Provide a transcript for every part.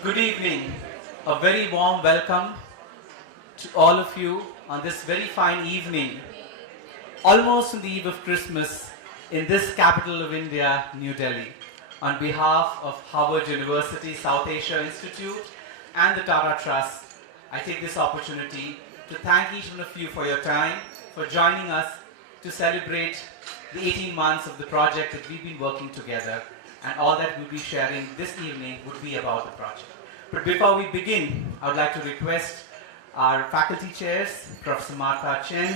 Good evening. A very warm welcome to all of you on this very fine evening, almost on the eve of Christmas, in this capital of India, New Delhi. On behalf of Harvard University South Asia Institute and the Tata Trusts, I take this opportunity to thank each one of you for your time, for joining us to celebrate the 18 months of the project that we've been working together, and all that we'll be sharing this evening would be about the project. But before we begin, I would like to request our faculty chairs, Professor Martha Chen,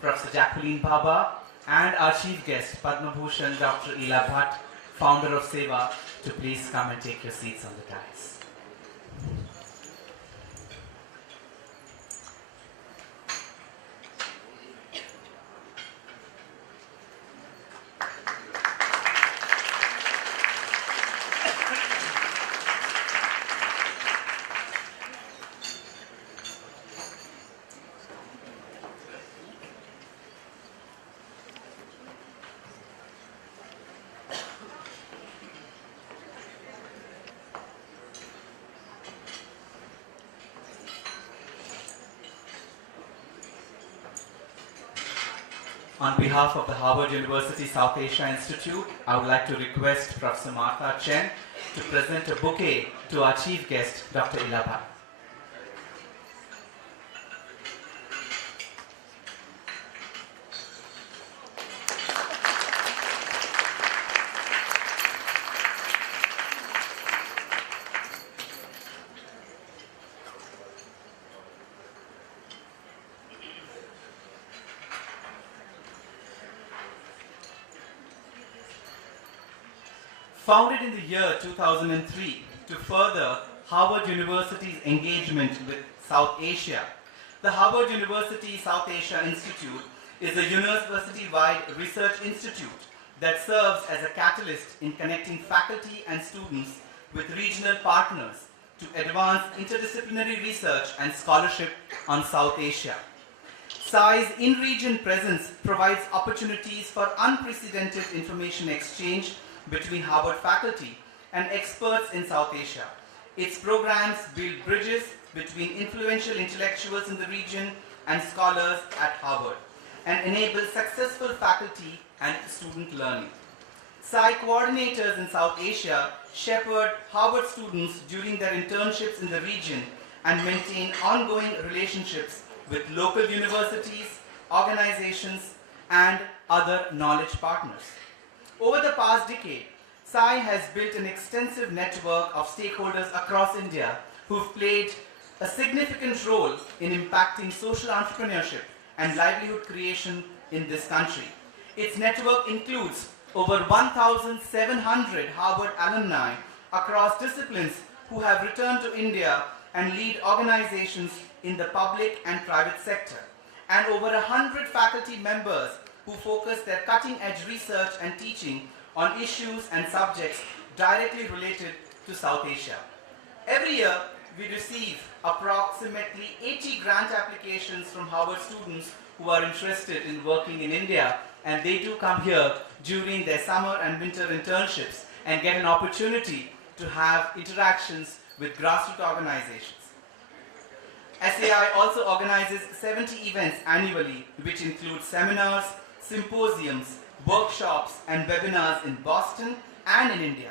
Professor Jacqueline Baba, and our chief guest, Padma Bhushan Dr. Ila Bhatt, founder of Seva, to please come and take your seats on the dais. On behalf of the Harvard University South Asia Institute, I would like to request Professor Martha Chen to present a bouquet to our chief guest, Dr. Ila Bhatt. Founded in the year 2003 to further Harvard University's engagement with South Asia, the Harvard University South Asia Institute is a university-wide research institute that serves as a catalyst in connecting faculty and students with regional partners to advance interdisciplinary research and scholarship on South Asia. SAI's in-region presence provides opportunities for unprecedented information exchange between Harvard faculty and experts in South Asia. Its programs build bridges between influential intellectuals in the region and scholars at Harvard and enable successful faculty and student learning. SAI coordinators in South Asia shepherd Harvard students during their internships in the region and maintain ongoing relationships with local universities, organizations, and other knowledge partners. Over the past decade, SAI has built an extensive network of stakeholders across India who've played a significant role in impacting social entrepreneurship and livelihood creation in this country. Its network includes over 1,700 Harvard alumni across disciplines who have returned to India and lead organizations in the public and private sector, and over 100 faculty members who focus their cutting-edge research and teaching on issues and subjects directly related to South Asia. Every year, we receive approximately 80 grant applications from Harvard students who are interested in working in India, and they do come here during their summer and winter internships and get an opportunity to have interactions with grassroots organizations. SAI also organizes 70 events annually, which include seminars, symposiums, workshops, and webinars in Boston and in India.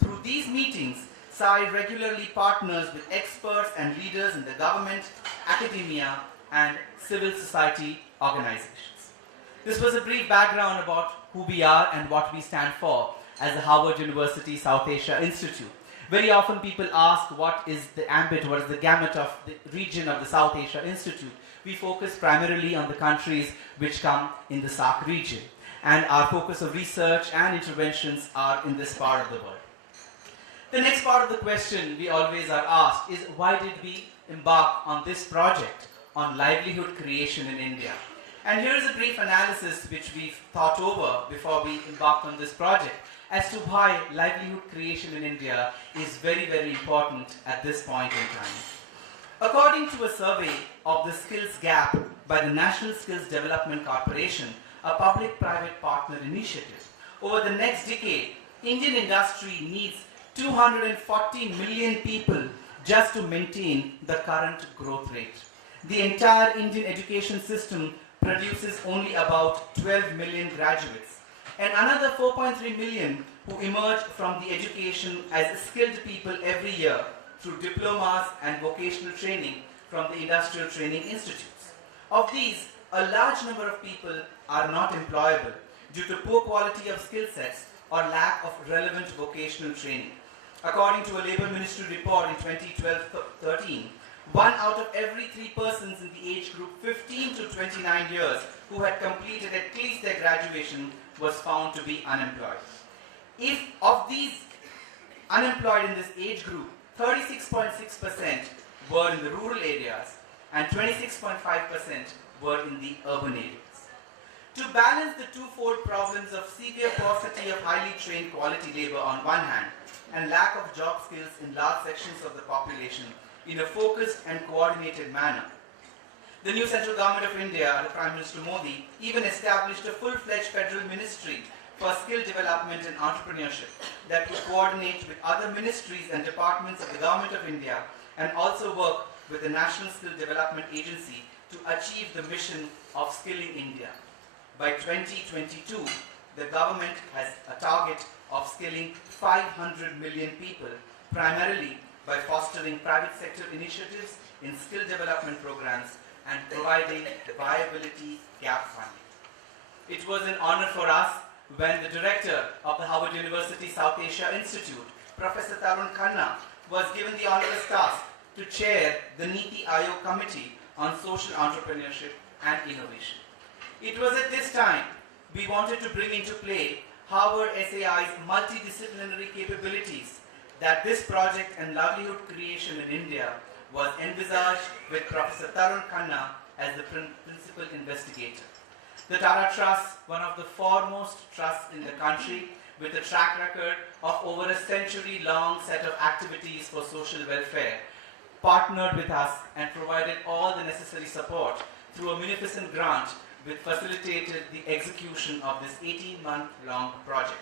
Through these meetings, SAI regularly partners with experts and leaders in the government, academia, and civil society organizations. This was a brief background about who we are and what we stand for as the Harvard University South Asia Institute. Very often people ask what is the ambit, what is the gamut of the region of the South Asia Institute. We focus primarily on the countries which come in the SAARC region, and our focus of research and interventions are in this part of the world. The next part of the question we always are asked is, why did we embark on this project on livelihood creation in India? And here is a brief analysis which we've thought over before we embarked on this project as to why livelihood creation in India is very, very important at this point in time. According to a survey of the skills gap by the National Skills Development Corporation, a public-private partner initiative, over the next decade, Indian industry needs 240 million people just to maintain the current growth rate. The entire Indian education system produces only about 12 million graduates, and another 4.3 million who emerge from the education as skilled people every year through diplomas and vocational training from the industrial training institutes. Of these, a large number of people are not employable due to poor quality of skill sets or lack of relevant vocational training. According to a Labour Ministry report in 2012-13, 1 out of every 3 persons in the age group 15 to 29 years who had completed at least their graduation was found to be unemployed. If of these unemployed in this age group, 36.6% were in the rural areas and 26.5% were in the urban areas. To balance the twofold problems of severe paucity of highly trained quality labour on one hand and lack of job skills in large sections of the population in a focused and coordinated manner, the new central government of India, under Prime Minister Modi, even established a full-fledged federal ministry for skill development and entrepreneurship that would coordinate with other ministries and departments of the Government of India and also work with the National Skill Development Agency to achieve the mission of Skilling India. By 2022, the government has a target of skilling 500 million people, primarily by fostering private sector initiatives in skill development programs and providing viability gap funding. It was an honor for us when the director of the Harvard University South Asia Institute, Professor Tarun Khanna, was given the onerous task to chair the Niti Aayog Committee on Social Entrepreneurship and Innovation. It was at this time we wanted to bring into play Harvard SAI's multidisciplinary capabilities that this project and livelihood creation in India was envisaged with Professor Tarun Khanna as the principal investigator. The Tata Trusts, one of the foremost trusts in the country, with a track record of over a century-long set of activities for social welfare, partnered with us and provided all the necessary support through a munificent grant which facilitated the execution of this 18-month-long project.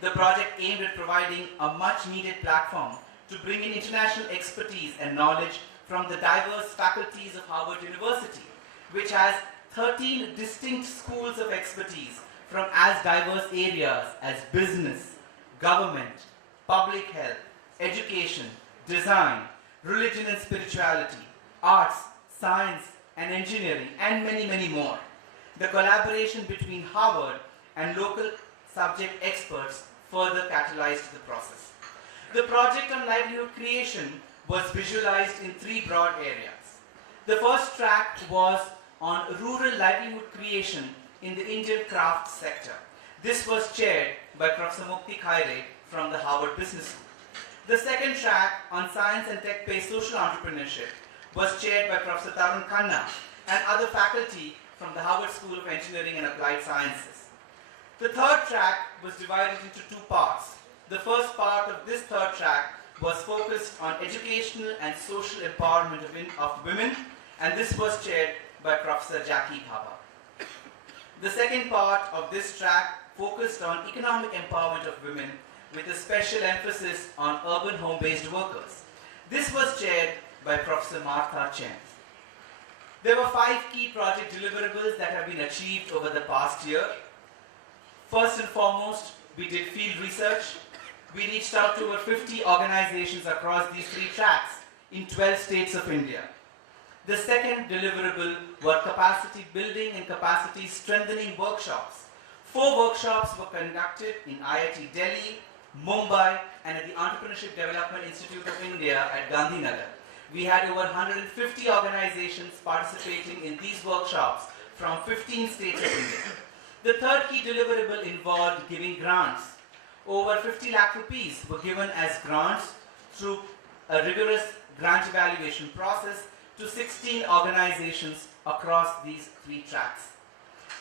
The project aimed at providing a much-needed platform to bring in international expertise and knowledge from the diverse faculties of Harvard University, which has 13 distinct schools of expertise from as diverse areas as business, government, public health, education, design, religion and spirituality, arts, science and engineering, and many, many more. The collaboration between Harvard and local subject experts further catalyzed the process. The project on livelihood creation was visualized in 3 broad areas. The first track was on rural livelihood creation in the Indian craft sector. This was chaired by Professor Mukti Khaire from the Harvard Business School. The second track on science and tech-based social entrepreneurship was chaired by Professor Tarun Khanna and other faculty from the Harvard School of Engineering and Applied Sciences. The third track was divided into 2 parts. The first part of this third track was focused on educational and social empowerment of women, and this was chaired by Professor Jackie Bhabha. The second part of this track focused on economic empowerment of women with a special emphasis on urban home-based workers. This was chaired by Professor Martha Chen. There were 5 key project deliverables that have been achieved over the past year. First and foremost, we did field research. We reached out to over 50 organizations across these 3 tracks in 12 states of India. The second deliverable were capacity building and capacity strengthening workshops. 4 workshops were conducted in IIT Delhi, Mumbai, and at the Entrepreneurship Development Institute of India at Gandhinagar. We had over 150 organizations participating in these workshops from 15 states of India. The third key deliverable involved giving grants. Over 50 lakh rupees were given as grants through a rigorous grant evaluation process to 16 organizations across these 3 tracks.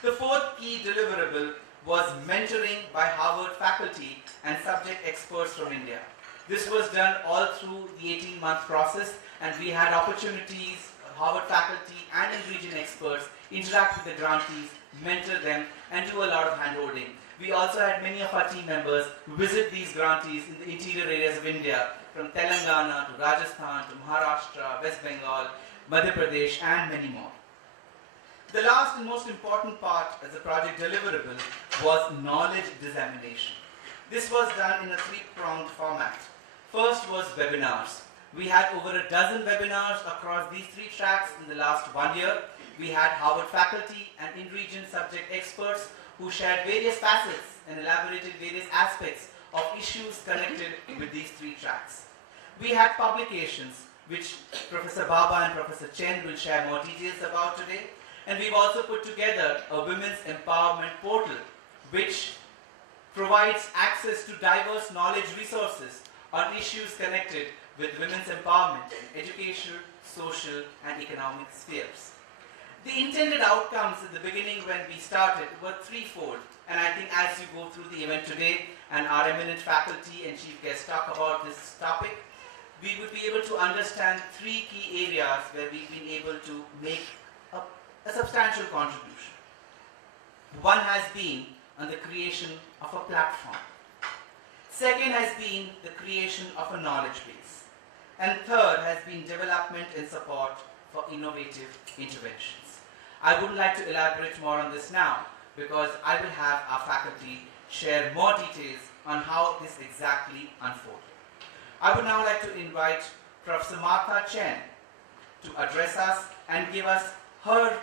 The fourth key deliverable was mentoring by Harvard faculty and subject experts from India. This was done all through the 18-month process, and we had opportunities, Harvard faculty and in-region experts interact with the grantees, mentor them, and do a lot of hand-holding. We also had many of our team members visit these grantees in the interior areas of India, from Telangana to Rajasthan to Maharashtra, West Bengal, Madhya Pradesh, and many more. The last and most important part as a project deliverable was knowledge dissemination. This was done in a 3-pronged format. First was webinars. We had over a dozen webinars across these 3 tracks in the last 1 year. We had Harvard faculty and in-region subject experts who shared various facets and elaborated various aspects of issues connected with these 3 tracks. We had publications, which Professor Baba and Professor Chen will share more details about today. And we've also put together a women's empowerment portal, which provides access to diverse knowledge resources on issues connected with women's empowerment in educational, social, and economic spheres. The intended outcomes at the beginning when we started were threefold, and I think as you go through the event today and our eminent faculty and chief guests talk about this topic, we would be able to understand 3 key areas where we've been able to make a substantial contribution. One has been on the creation of a platform. Second has been the creation of a knowledge base. And third has been development and support for innovative interventions. I would like to elaborate more on this now because I will have our faculty share more details on how this exactly unfolded. I would now like to invite Professor Martha Chen to address us and give us her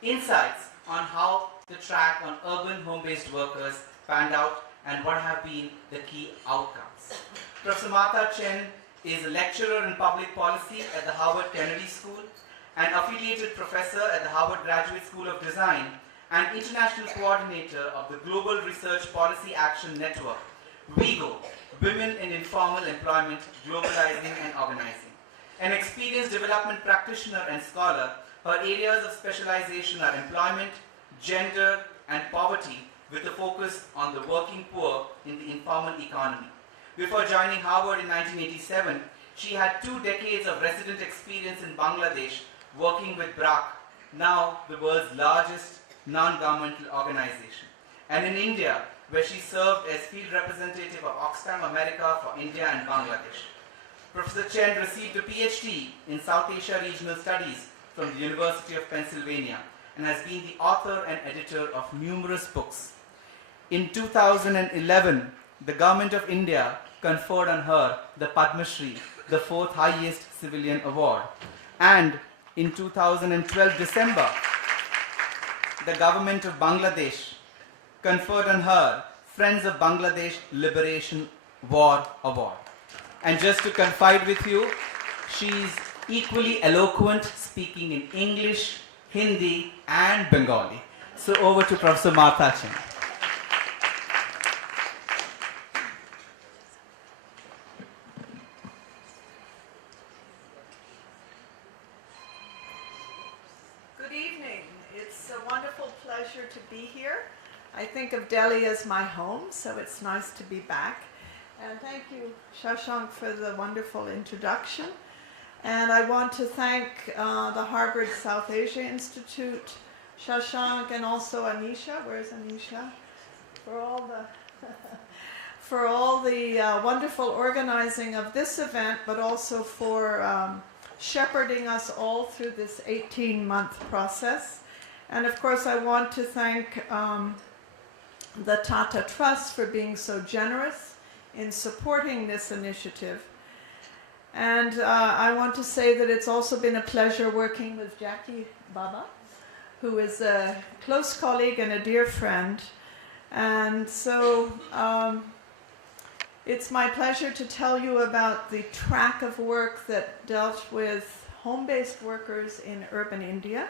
insights on how the track on urban home-based workers panned out and what have been the key outcomes. Professor Martha Chen is a lecturer in public policy at the Harvard Kennedy School, an affiliated professor at the Harvard Graduate School of Design, and international coordinator of the Global Research Policy Action Network, WIGO, Women in Informal Employment, Globalizing and Organizing. An experienced development practitioner and scholar, her areas of specialization are employment, gender, and poverty, with a focus on the working poor in the informal economy. Before joining Harvard in 1987, she had 2 decades of resident experience in Bangladesh working with BRAC, now the world's largest non-governmental organization, and in India, where she served as field representative of Oxfam America for India and Bangladesh. Professor Chen received a PhD in South Asia Regional Studies from the University of Pennsylvania and has been the author and editor of numerous books. In 2011, the Government of India conferred on her the Padma Shri, the 4th highest civilian award. And in 2012 December, the Government of Bangladesh conferred on her Friends of Bangladesh Liberation War Award. And just to confide with you, she's equally eloquent, speaking in English, Hindi, and Bengali. So over to Professor Martha Chen. Good evening. It's a wonderful pleasure to be here. I think of Delhi as my home, so it's nice to be back. And thank you, Shashank, for the wonderful introduction. And I want to thank the Harvard South Asia Institute, Shashank, and also Anisha. Where's Anisha? For all the wonderful organizing of this event, but also for shepherding us all through this 18-month process. And of course, I want to thank the Tata Trusts for being so generous in supporting this initiative. And I want to say that it's also been a pleasure working with Jackie Baba, who is a close colleague and a dear friend. And so it's my pleasure to tell you about the track of work that dealt with home-based workers in urban India.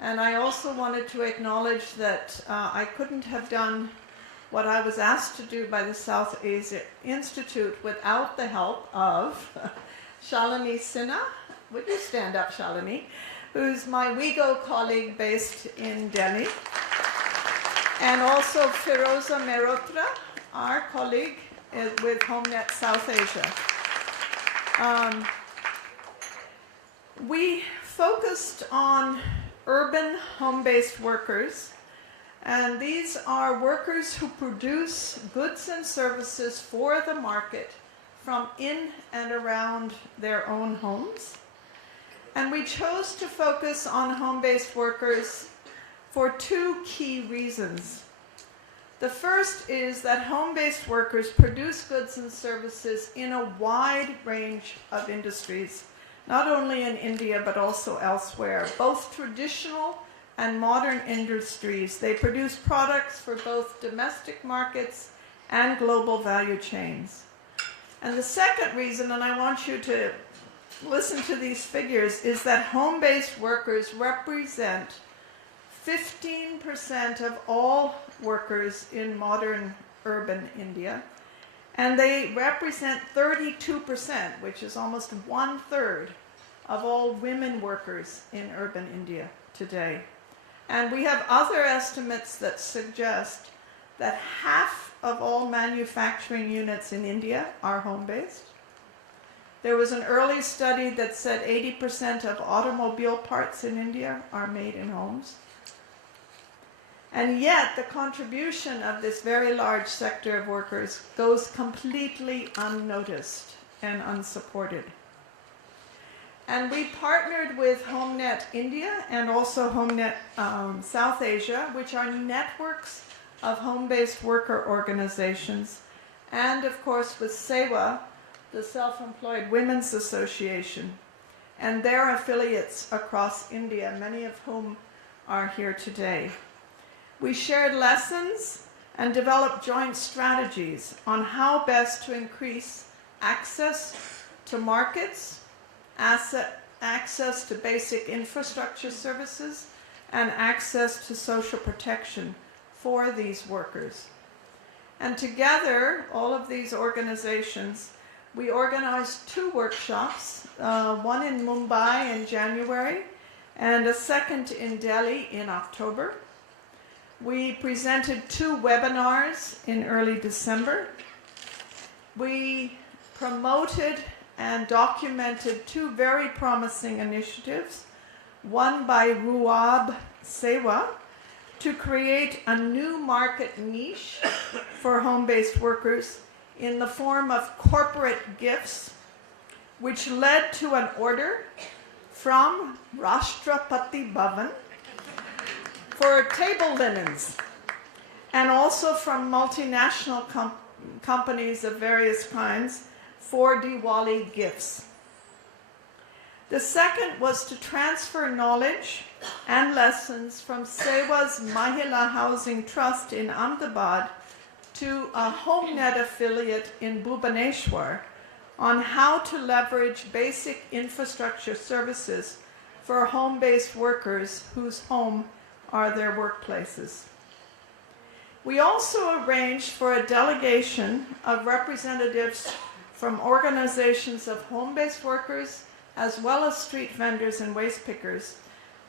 And I also wanted to acknowledge that I couldn't have done what I was asked to do by the South Asia Institute without the help of Shalini Sinha. Would you stand up, Shalini? Who's my WIGO colleague based in Delhi. And also Firoza Mehrotra, our colleague with HomeNet South Asia. We focused on urban home-based workers, and these are workers who produce goods and services for the market from in and around their own homes. And we chose to focus on home-based workers for two key reasons. The first is that home-based workers produce goods and services in a wide range of industries, not only in India but also elsewhere, both traditional and modern industries. They produce products for both domestic markets and global value chains. And the second reason, and I want you to listen to these figures, is that home-based workers represent 15% of all workers in modern urban India, and they represent 32%, which is almost 1/3 of all women workers in urban India today. And we have other estimates that suggest that half of all manufacturing units in India are home-based. There was an early study that said 80% of automobile parts in India are made in homes. And yet the contribution of this very large sector of workers goes completely unnoticed and unsupported. And we partnered with HomeNet India and also HomeNet South Asia, which are networks of home-based worker organizations, and of course with SEWA, the Self-Employed Women's Association, and their affiliates across India, many of whom are here today. We shared lessons and developed joint strategies on how best to increase access to markets, access to basic infrastructure services, and access to social protection for these workers. And together, all of these organizations, we organized 2 workshops, one in Mumbai in January and a second in Delhi in October. We presented 2 webinars in early December. We promoted and documented 2 very promising initiatives, one by Ruab Sewa to create a new market niche for home-based workers in the form of corporate gifts, which led to an order from Rashtrapati Bhavan for table linens, and also from multinational companies of various kinds for Diwali gifts. The second was to transfer knowledge and lessons from Sewa's Mahila Housing Trust in Ahmedabad to a HomeNet affiliate in Bhubaneswar on how to leverage basic infrastructure services for home-based workers whose home are their workplaces. We also arranged for a delegation of representatives from organizations of home-based workers as well as street vendors and waste pickers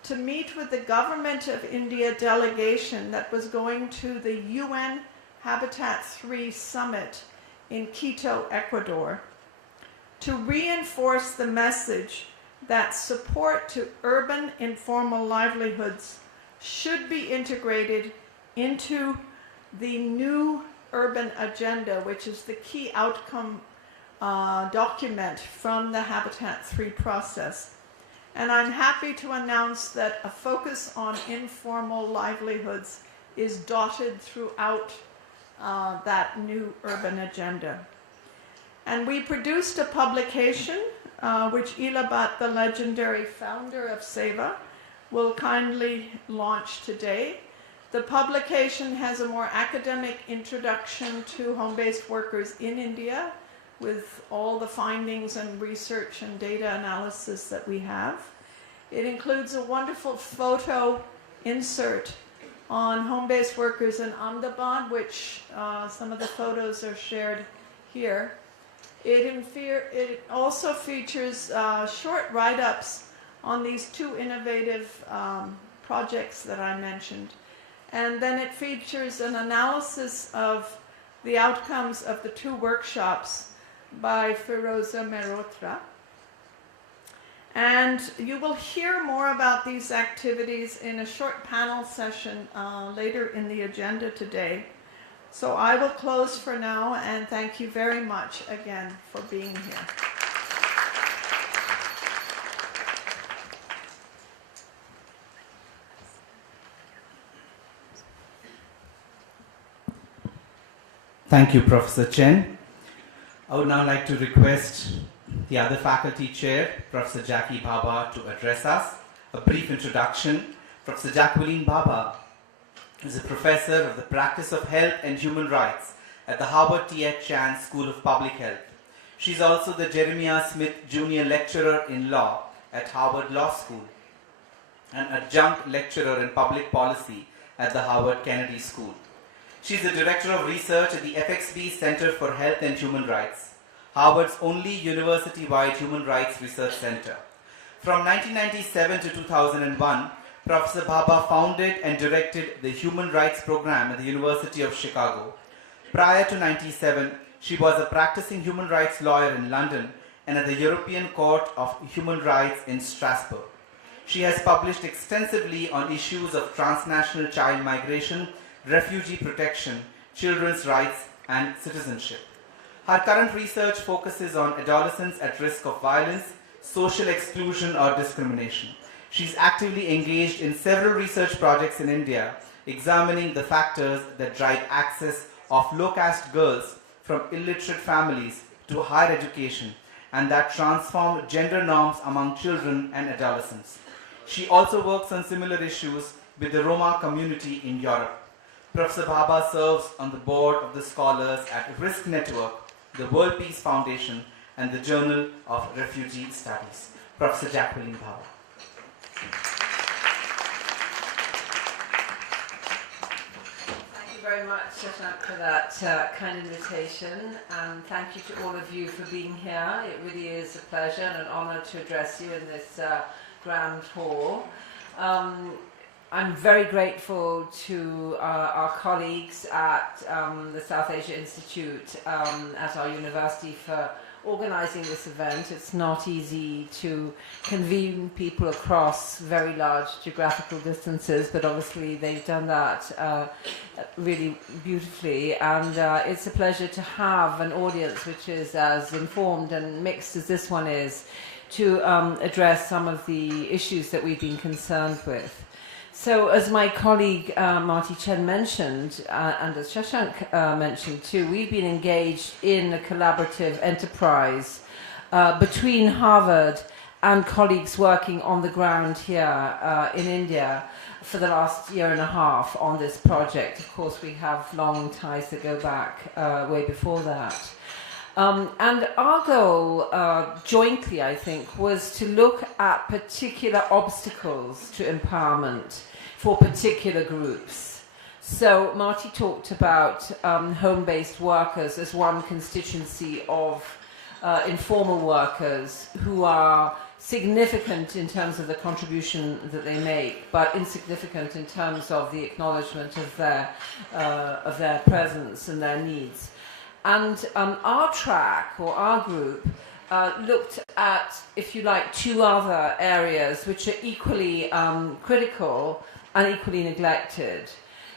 to meet with the Government of India delegation that was going to the UN Habitat 3 Summit in Quito, Ecuador, to reinforce the message that support to urban informal livelihoods should be integrated into the new urban agenda, which is the key outcome document from the Habitat 3 process. And I'm happy to announce that a focus on informal livelihoods is dotted throughout that new urban agenda. And we produced a publication which Ilabat, the legendary founder of SEWA, will kindly launch today. The publication has a more academic introduction to home-based workers in India with all the findings and research and data analysis that we have. It includes a wonderful photo insert on home-based workers in Ahmedabad, which some of the photos are shared here. It also features short write-ups on these two innovative projects that I mentioned. And then it features an analysis of the outcomes of the two workshops by Firoza Mehrotra. And you will hear more about these activities in a short panel session later in the agenda today. So I will close for now, and thank you very much again for being here. Thank you, Professor Chen. I would now like to request the other faculty chair, Professor Jackie Bhabha, to address us. A brief introduction. Professor Jacqueline Bhabha is a professor of the practice of health and human rights at the Harvard T.H. Chan School of Public Health. She is also the Jeremiah Smith Junior Lecturer in Law at Harvard Law School, and adjunct lecturer in public policy at the Harvard Kennedy School. She is the Director of Research at the FXB Center for Health and Human Rights, Harvard's only university-wide human rights research center. From 1997 to 2001, Professor Bhabha founded and directed the Human Rights Program at the University of Chicago. Prior to 1997, she was a practicing human rights lawyer in London and at the European Court of Human Rights in Strasbourg. She has published extensively on issues of transnational child migration, refugee protection, children's rights, and citizenship. Her current research focuses on adolescents at risk of violence, social exclusion, or discrimination. She is actively engaged in several research projects in India, examining the factors that drive access of low-caste girls from illiterate families to higher education and that transform gender norms among children and adolescents. She also works on similar issues with the Roma community in Europe. Professor Bhabha serves on the board of the scholars at Risk Network, the World Peace Foundation, and the Journal of Refugee Studies. Professor Jacqueline Bhabha. Thank you very much, Shashank, for that kind invitation, and thank you to all of you for being here. It really is a pleasure and an honor to address you in this grand hall. I'm very grateful to our colleagues at the South Asia Institute at our university for organizing this event. It's not easy to convene people across very large geographical distances, but obviously they've done that really beautifully, and it's a pleasure to have an audience which is as informed and mixed as this one is to address some of the issues that we've been concerned with. So, as my colleague Marty Chen mentioned, and as Shashank mentioned too, we've been engaged in a collaborative enterprise between Harvard and colleagues working on the ground here in India for the last year and a half on this project. Of course, we have long ties that go back way before that. And our goal jointly, I think, was to look at particular obstacles to empowerment for particular groups. So Marty talked about home-based workers as one constituency of informal workers who are significant in terms of the contribution that they make, but insignificant in terms of the acknowledgement of their presence and their needs. And our track, or our group, looked at, if you like, two other areas which are equally critical and equally neglected.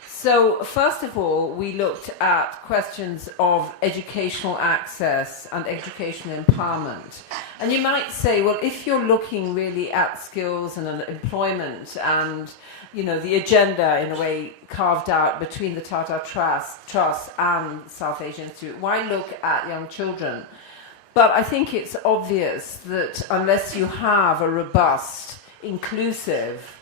So, first of all, we looked at questions of educational access and educational empowerment. And you might say, well, if you're looking really at skills and employment and the agenda in a way carved out between the Tata Trusts and South Asia Institute, why look at young children? But I think it's obvious that unless you have a robust, inclusive,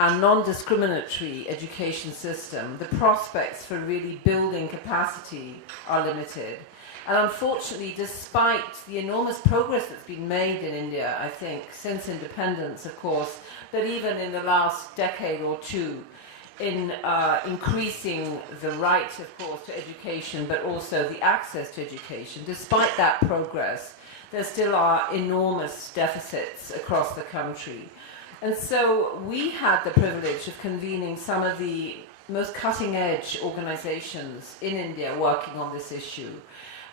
and non-discriminatory education system, the prospects for really building capacity are limited. And unfortunately, despite the enormous progress that's been made in India, I think, since independence, of course, but even in the last decade or two, in increasing the right, of course, to education, but also the access to education. Despite that progress, there still are enormous deficits across the country. And so we had the privilege of convening some of the most cutting-edge organizations in India working on this issue.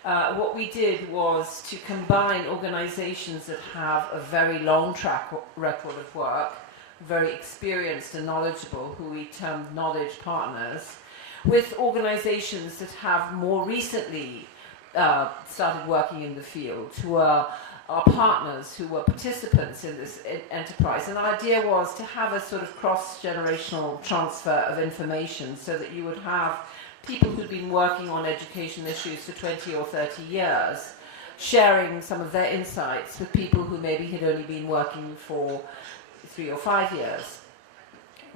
What we did was to combine organizations that have a very long track record of work, very experienced and knowledgeable, who we termed knowledge partners, with organizations that have more recently started working in the field, who are our partners, who were participants in this enterprise. And the idea was to have a sort of cross-generational transfer of information so that you would have people who'd been working on education issues for 20 or 30 years sharing some of their insights with people who maybe had only been working for 3 or 5 years.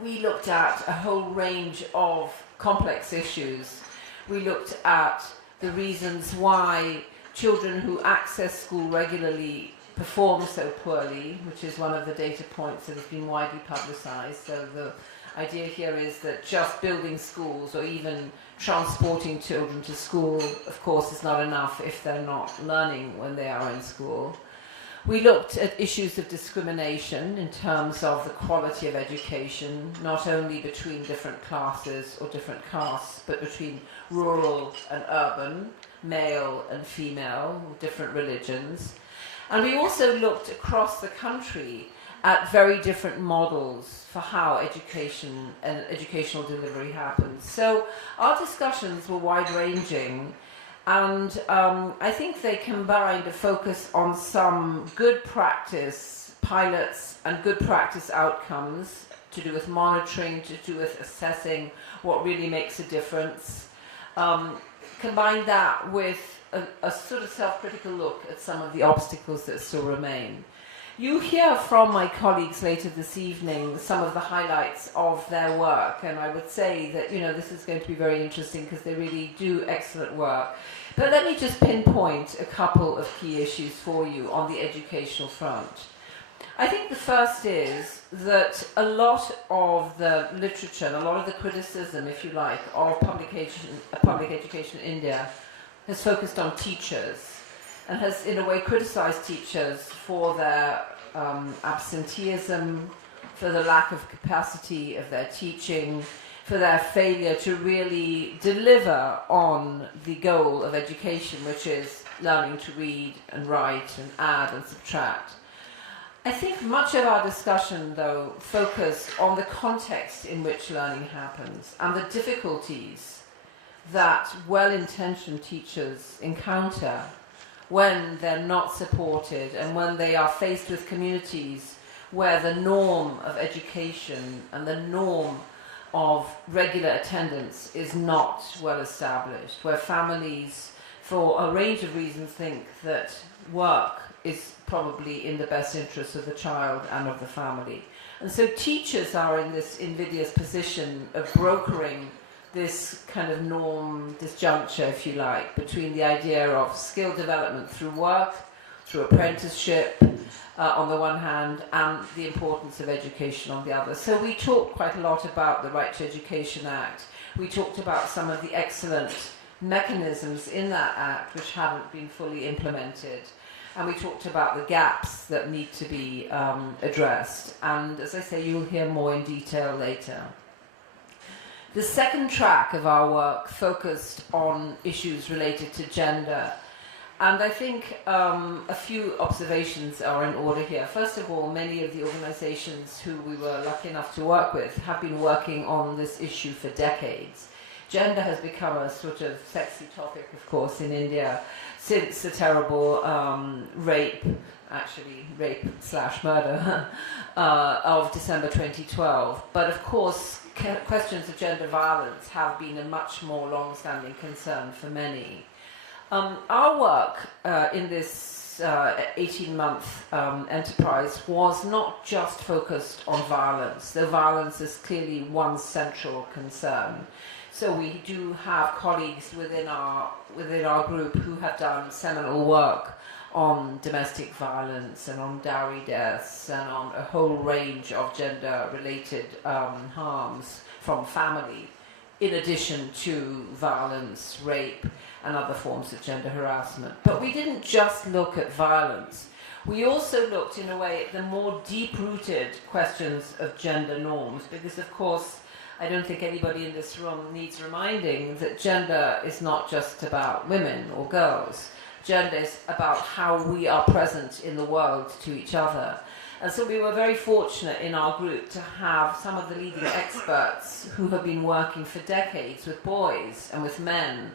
We looked at a whole range of complex issues. We looked at the reasons why children who access school regularly perform so poorly, which is one of the data points that has been widely publicized. So the idea here is that just building schools or even transporting children to school, of course, is not enough if they're not learning when they are in school. We looked at issues of discrimination in terms of the quality of education, not only between different classes or different castes, but between rural and urban, male and female, different religions. And we also looked across the country at very different models for how education and educational delivery happens. So our discussions were wide-ranging, and I think they combined a focus on some good practice pilots and good practice outcomes to do with monitoring, to do with assessing what really makes a difference. Combine that with a sort of self-critical look at some of the obstacles that still remain. You hear from my colleagues later this evening some of the highlights of their work, and I would say that, you know, this is going to be very interesting because they really do excellent work. But let me just pinpoint a couple of key issues for you on the educational front. I think the first is that a lot of the literature and a lot of the criticism, if you like, of public education in India has focused on teachers and has, in a way, criticized teachers for their absenteeism, for the lack of capacity of their teaching, for their failure to really deliver on the goal of education, which is learning to read and write and add and subtract. I think much of our discussion, though, focused on the context in which learning happens and the difficulties that well-intentioned teachers encounter when they're not supported and when they are faced with communities where the norm of education and the norm of regular attendance is not well established, where families, for a range of reasons, think that work is probably in the best interest of the child and of the family. And so teachers are in this invidious position of brokering this kind of norm disjuncture, if you like, between the idea of skill development through work, through apprenticeship on the one hand, and the importance of education on the other. So we talked quite a lot about the Right to Education Act. We talked about some of the excellent mechanisms in that act which haven't been fully implemented. And we talked about the gaps that need to be addressed. And as I say, you'll hear more in detail later. The second track of our work focused on issues related to gender. And I think a few observations are in order here. First of all, many of the organizations who we were lucky enough to work with have been working on this issue for decades. Gender has become a sort of sexy topic, of course, in India since the terrible rape / murder of December 2012. But of course, questions of gender violence have been a much more long-standing concern for many. Our work in this 18-month enterprise was not just focused on violence, though violence is clearly one central concern. So we do have colleagues within our group who have done seminal work on domestic violence and on dowry deaths and on a whole range of gender-related harms, from family, in addition to violence, rape, and other forms of gender harassment. But we didn't just look at violence. We also looked, in a way, at the more deep-rooted questions of gender norms, because, of course, I don't think anybody in this room needs reminding that gender is not just about women or girls. Gender is about how we are present in the world to each other. And so we were very fortunate in our group to have some of the leading experts who have been working for decades with boys and with men,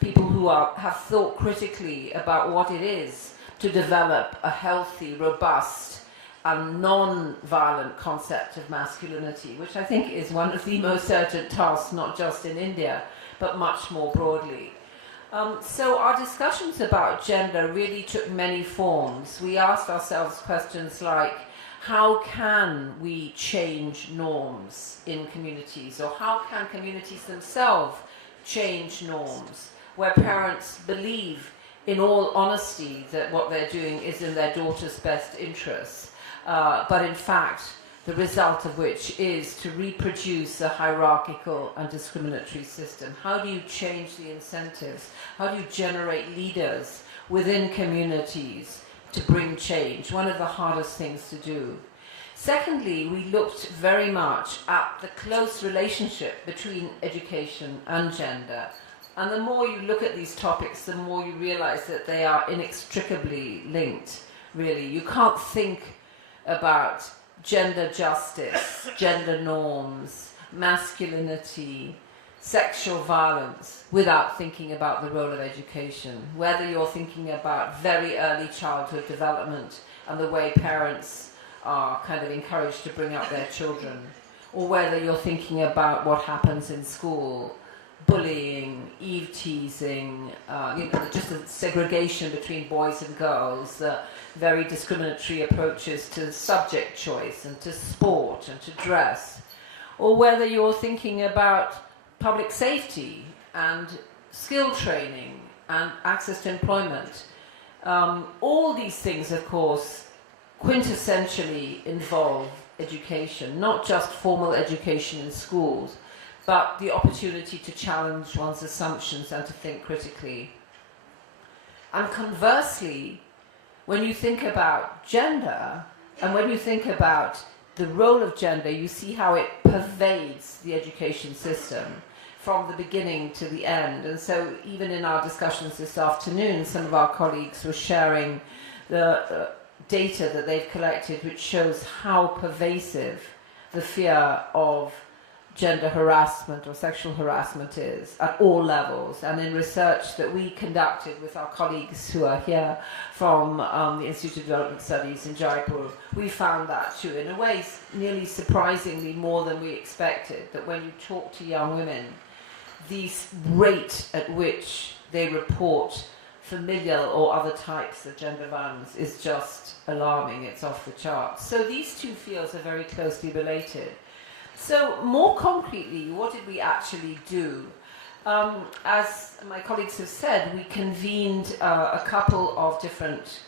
people who have thought critically about what it is to develop a healthy, robust, and non-violent concept of masculinity, which I think is one of the most urgent tasks, not just in India, but much more broadly. So our discussions about gender really took many forms. We asked ourselves questions like, how can we change norms in communities, or how can communities themselves change norms, where parents believe in all honesty that what they're doing is in their daughter's best interests, but in fact the result of which is to reproduce a hierarchical and discriminatory system. How do you change the incentives? How do you generate leaders within communities to bring change? One of the hardest things to do. Secondly, we looked very much at the close relationship between education and gender. And the more you look at these topics, the more you realize that they are inextricably linked, really. You can't think about gender justice, gender norms, masculinity, sexual violence without thinking about the role of education. Whether you're thinking about very early childhood development and the way parents are kind of encouraged to bring up their children, or whether you're thinking about what happens in school, bullying, eve-teasing, just the segregation between boys and girls, very discriminatory approaches to subject choice and to sport and to dress, or whether you're thinking about public safety and skill training and access to employment. All these things, of course, quintessentially involve education, not just formal education in schools, but the opportunity to challenge one's assumptions and to think critically. And conversely, when you think about gender, and when you think about the role of gender, you see how it pervades the education system from the beginning to the end. And so even in our discussions this afternoon, some of our colleagues were sharing the data that they've collected, which shows how pervasive the fear of gender harassment or sexual harassment is at all levels. And in research that we conducted with our colleagues who are here from the Institute of Development Studies in Jaipur, we found that too, in a way nearly surprisingly more than we expected, that when you talk to young women, the rate at which they report familial or other types of gender violence is just alarming. It's off the charts. So these two fields are very closely related. So more concretely, what did we actually do? As my colleagues have said, we convened a couple of different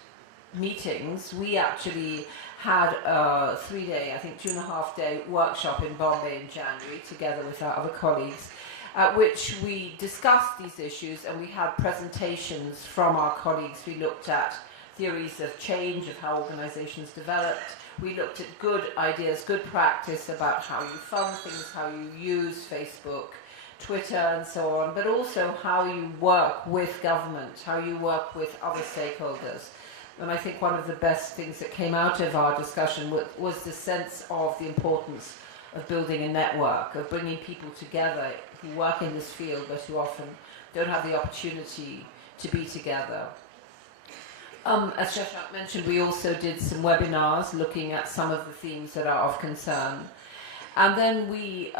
meetings. We actually had a 3-day, I think 2.5-day workshop in Bombay in January together with our other colleagues, at which we discussed these issues, and we had presentations from our colleagues. We looked at theories of change, of how organizations developed. We looked at good ideas, good practice about how you fund things, how you use Facebook, Twitter and so on, but also how you work with government, how you work with other stakeholders. And I think one of the best things that came out of our discussion was the sense of the importance of building a network, of bringing people together who work in this field but who often don't have the opportunity to be together. As Shashank mentioned, we also did some webinars looking at some of the themes that are of concern. And then we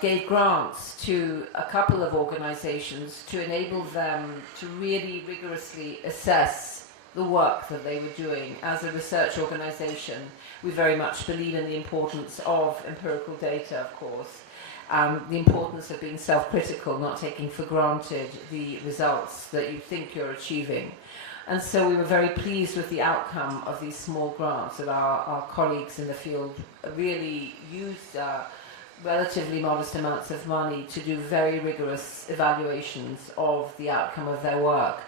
gave grants to a couple of organizations to enable them to really rigorously assess the work that they were doing. As a research organization, we very much believe in the importance of empirical data, of course, the importance of being self-critical, not taking for granted the results that you think you're achieving. And so we were very pleased with the outcome of these small grants that our colleagues in the field really used relatively modest amounts of money to do very rigorous evaluations of the outcome of their work.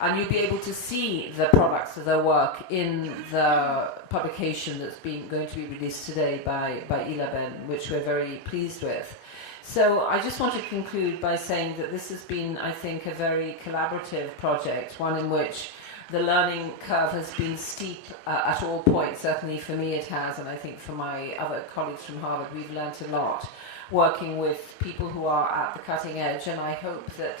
And you'll be able to see the products of their work in the publication that's going to be released today by Ilaben, which we're very pleased with. So I just want to conclude by saying that this has been, I think, a very collaborative project, one in which the learning curve has been steep at all points. Certainly for me it has, and I think for my other colleagues from Harvard, we've learnt a lot working with people who are at the cutting edge, and I hope that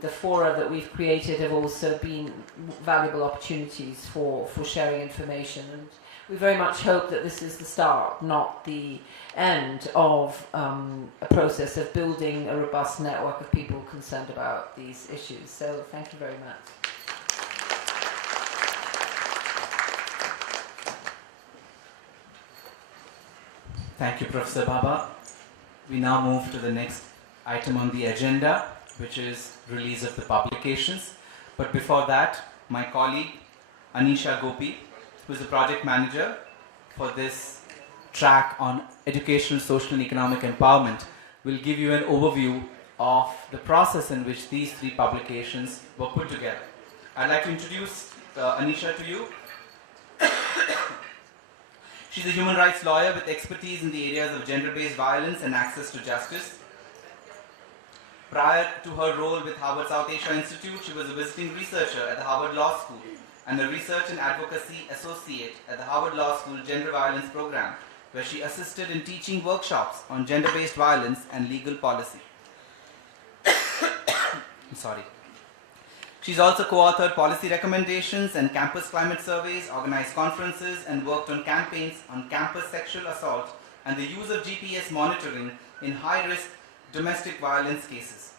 the fora that we've created have also been valuable opportunities for sharing information. And we very much hope that this is the start, not the end of a process of building a robust network of people concerned about these issues. So thank you very much. Thank you, Professor Baba. We now move to the next item on the agenda, which is release of the publications. But before that, my colleague Anisha Gopi, who is the project manager for this track on educational, social and economic empowerment, will give you an overview of the process in which these three publications were put together. I'd like to introduce Anisha to you. She's a human rights lawyer with expertise in the areas of gender-based violence and access to justice. Prior to her role with Harvard South Asia Institute, she was a visiting researcher at the Harvard Law School and a research and advocacy associate at the Harvard Law School Gender Violence Program, where she assisted in teaching workshops on gender-based violence and legal policy. I'm sorry. She's also co-authored policy recommendations and campus climate surveys, organized conferences, and worked on campaigns on campus sexual assault and the use of GPS monitoring in high-risk domestic violence cases.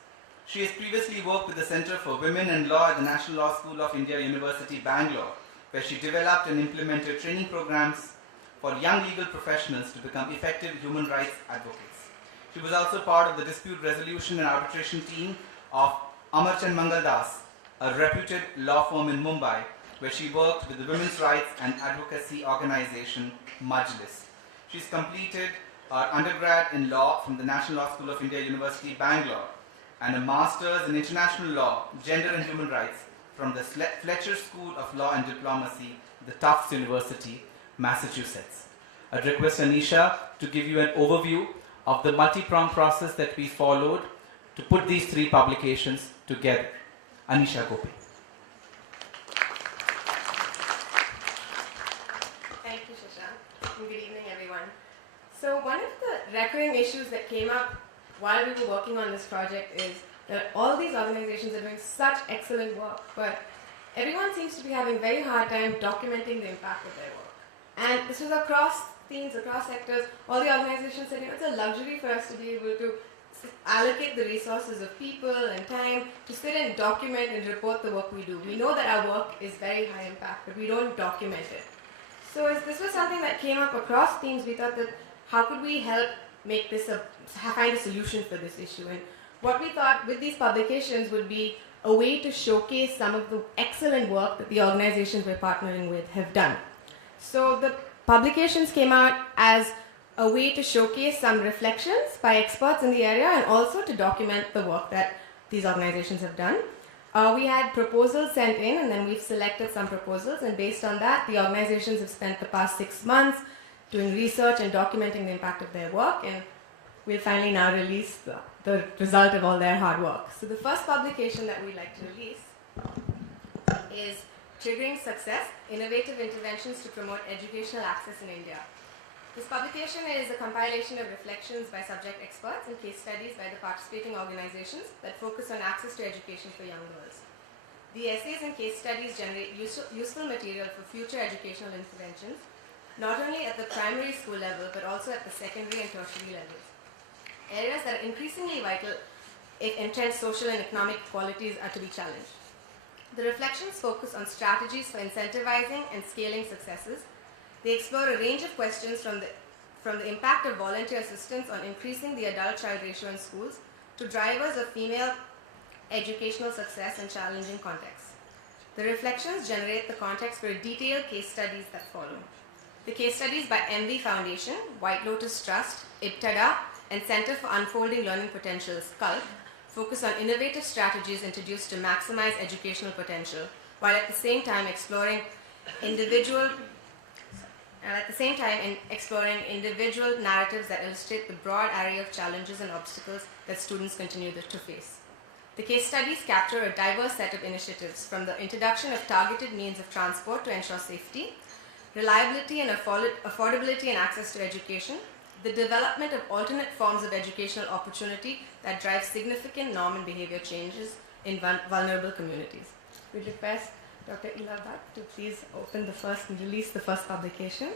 She has previously worked with the Center for Women and Law at the National Law School of India, University, Bangalore, where she developed and implemented training programs for young legal professionals to become effective human rights advocates. She was also part of the dispute resolution and arbitration team of Amarchand Mangaldas, a reputed law firm in Mumbai, where she worked with the women's rights and advocacy organization Majlis. She's completed her undergrad in law from the National Law School of India, University, Bangalore, and a master's in international law, gender and human rights from the Fletcher School of Law and Diplomacy, the Tufts University, Massachusetts. I'd request Anisha to give you an overview of the multi-pronged process that we followed to put these three publications together. Anisha Gopi. Thank you, Shashank. Good evening, everyone. So one of the recurring issues that came up while we were working on this project is that all these organizations are doing such excellent work, but everyone seems to be having very hard time documenting the impact of their work. And this was across themes, across sectors. All the organizations said, it's a luxury for us to be able to allocate the resources of people and time to sit and document and report the work we do. We know that our work is very high impact, but we don't document it. So as this was something that came up across teams, we thought that how could we help make this find a solution for this issue? And what we thought with these publications would be a way to showcase some of the excellent work that the organizations we're partnering with have done. So the publications came out as a way to showcase some reflections by experts in the area and also to document the work that these organizations have done. We had proposals sent in, and then we've selected some proposals, and based on that, the organizations have spent the past 6 months doing research and documenting the impact of their work, and we'll finally now release the result of all their hard work. So the first publication that we'd like to release is Triggering Success, Innovative Interventions to Promote Educational Access in India. This publication is a compilation of reflections by subject experts and case studies by the participating organizations that focus on access to education for young girls. The essays and case studies generate useful material for future educational interventions, not only at the primary school level, but also at the secondary and tertiary levels. Areas that are increasingly vital if entrenched social and economic qualities are to be challenged. The reflections focus on strategies for incentivizing and scaling successes. They explore a range of questions from the impact of volunteer assistance on increasing the adult-child ratio in schools to drivers of female educational success in challenging contexts. The reflections generate the context for detailed case studies that follow. The case studies by MV Foundation, White Lotus Trust, IBTADA, and Center for Unfolding Learning Potential, SCULP, focus on innovative strategies introduced to maximize educational potential, while at the same time exploring individual narratives that illustrate the broad array of challenges and obstacles that students continue to face. The case studies capture a diverse set of initiatives, from the introduction of targeted means of transport to ensure safety, reliability and affordability and access to education, the development of alternate forms of educational opportunity that drive significant norm and behavior changes in vulnerable communities. We request Dr. Ilabhat to please open the first and release the first publication.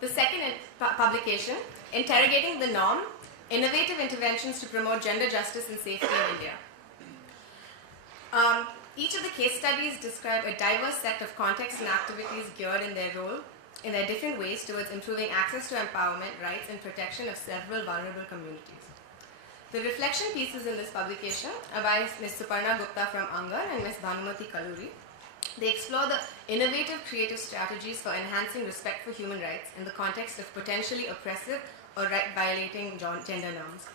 The second publication, Interrogating the Norm, Innovative Interventions to Promote Gender Justice and Safety in India. Each of the case studies describe a diverse set of contexts and activities geared in their different ways towards improving access to empowerment, rights, and protection of several vulnerable communities. The reflection pieces in this publication are by Ms. Suparna Gupta from Angar and Ms. Bhanumati Kaluri. They explore the innovative creative strategies for enhancing respect for human rights in the context of potentially oppressive or right-violating gender norms.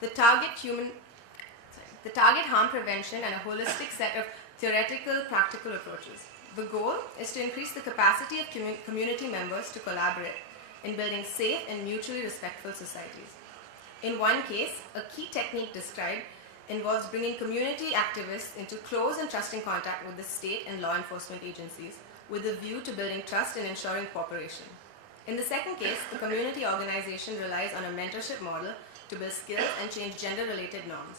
The target harm prevention and a holistic set of theoretical, practical approaches. The goal is to increase the capacity of community members to collaborate in building safe and mutually respectful societies. In one case, a key technique described involves bringing community activists into close and trusting contact with the state and law enforcement agencies, with a view to building trust and ensuring cooperation. In the second case, the community organization relies on a mentorship model to build skills and change gender-related norms.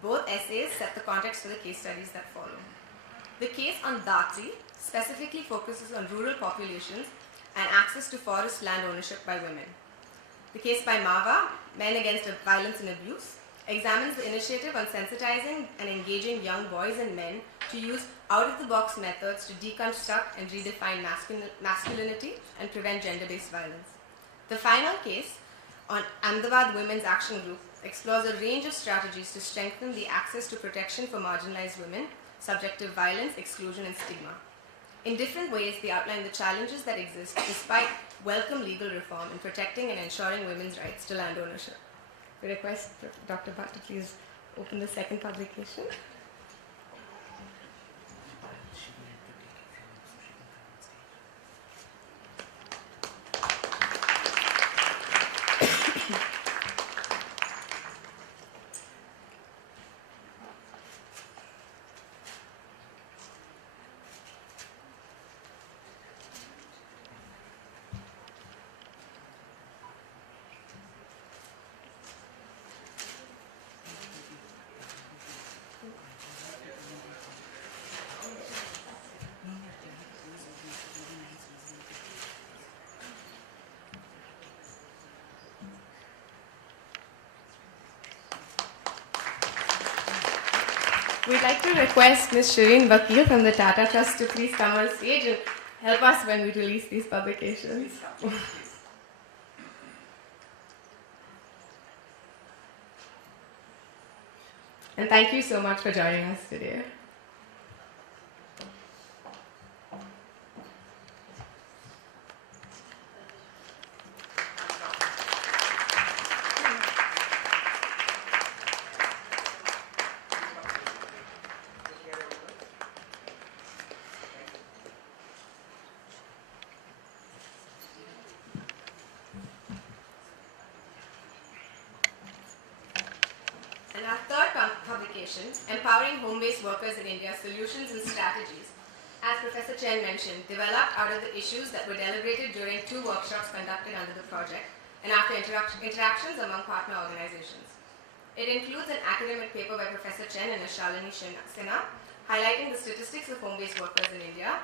Both essays set the context for the case studies that follow. The case on Datri specifically focuses on rural populations and access to forest land ownership by women. The case by Mava, Men Against Violence and Abuse, examines the initiative on sensitizing and engaging young boys and men to use out-of-the-box methods to deconstruct and redefine masculinity and prevent gender-based violence. The final case on Ahmedabad Women's Action Group explores a range of strategies to strengthen the access to protection for marginalized women subject to violence, exclusion, and stigma. In different ways, they outline the challenges that exist despite welcome legal reform in protecting and ensuring women's rights to land ownership. We request Dr. Bhatt to please open the second publication. We'd like to request Ms. Shireen Vakil from the Tata Trust to please come on stage and help us when we release these publications. And thank you so much for joining us today. publication, Empowering Home-Based Workers in India, Solutions and Strategies, as Professor Chen mentioned, developed out of the issues that were deliberated during 2 workshops conducted under the project and after interactions among partner organizations. It includes an academic paper by Professor Chen and Shalini Sinha, highlighting the statistics of home-based workers in India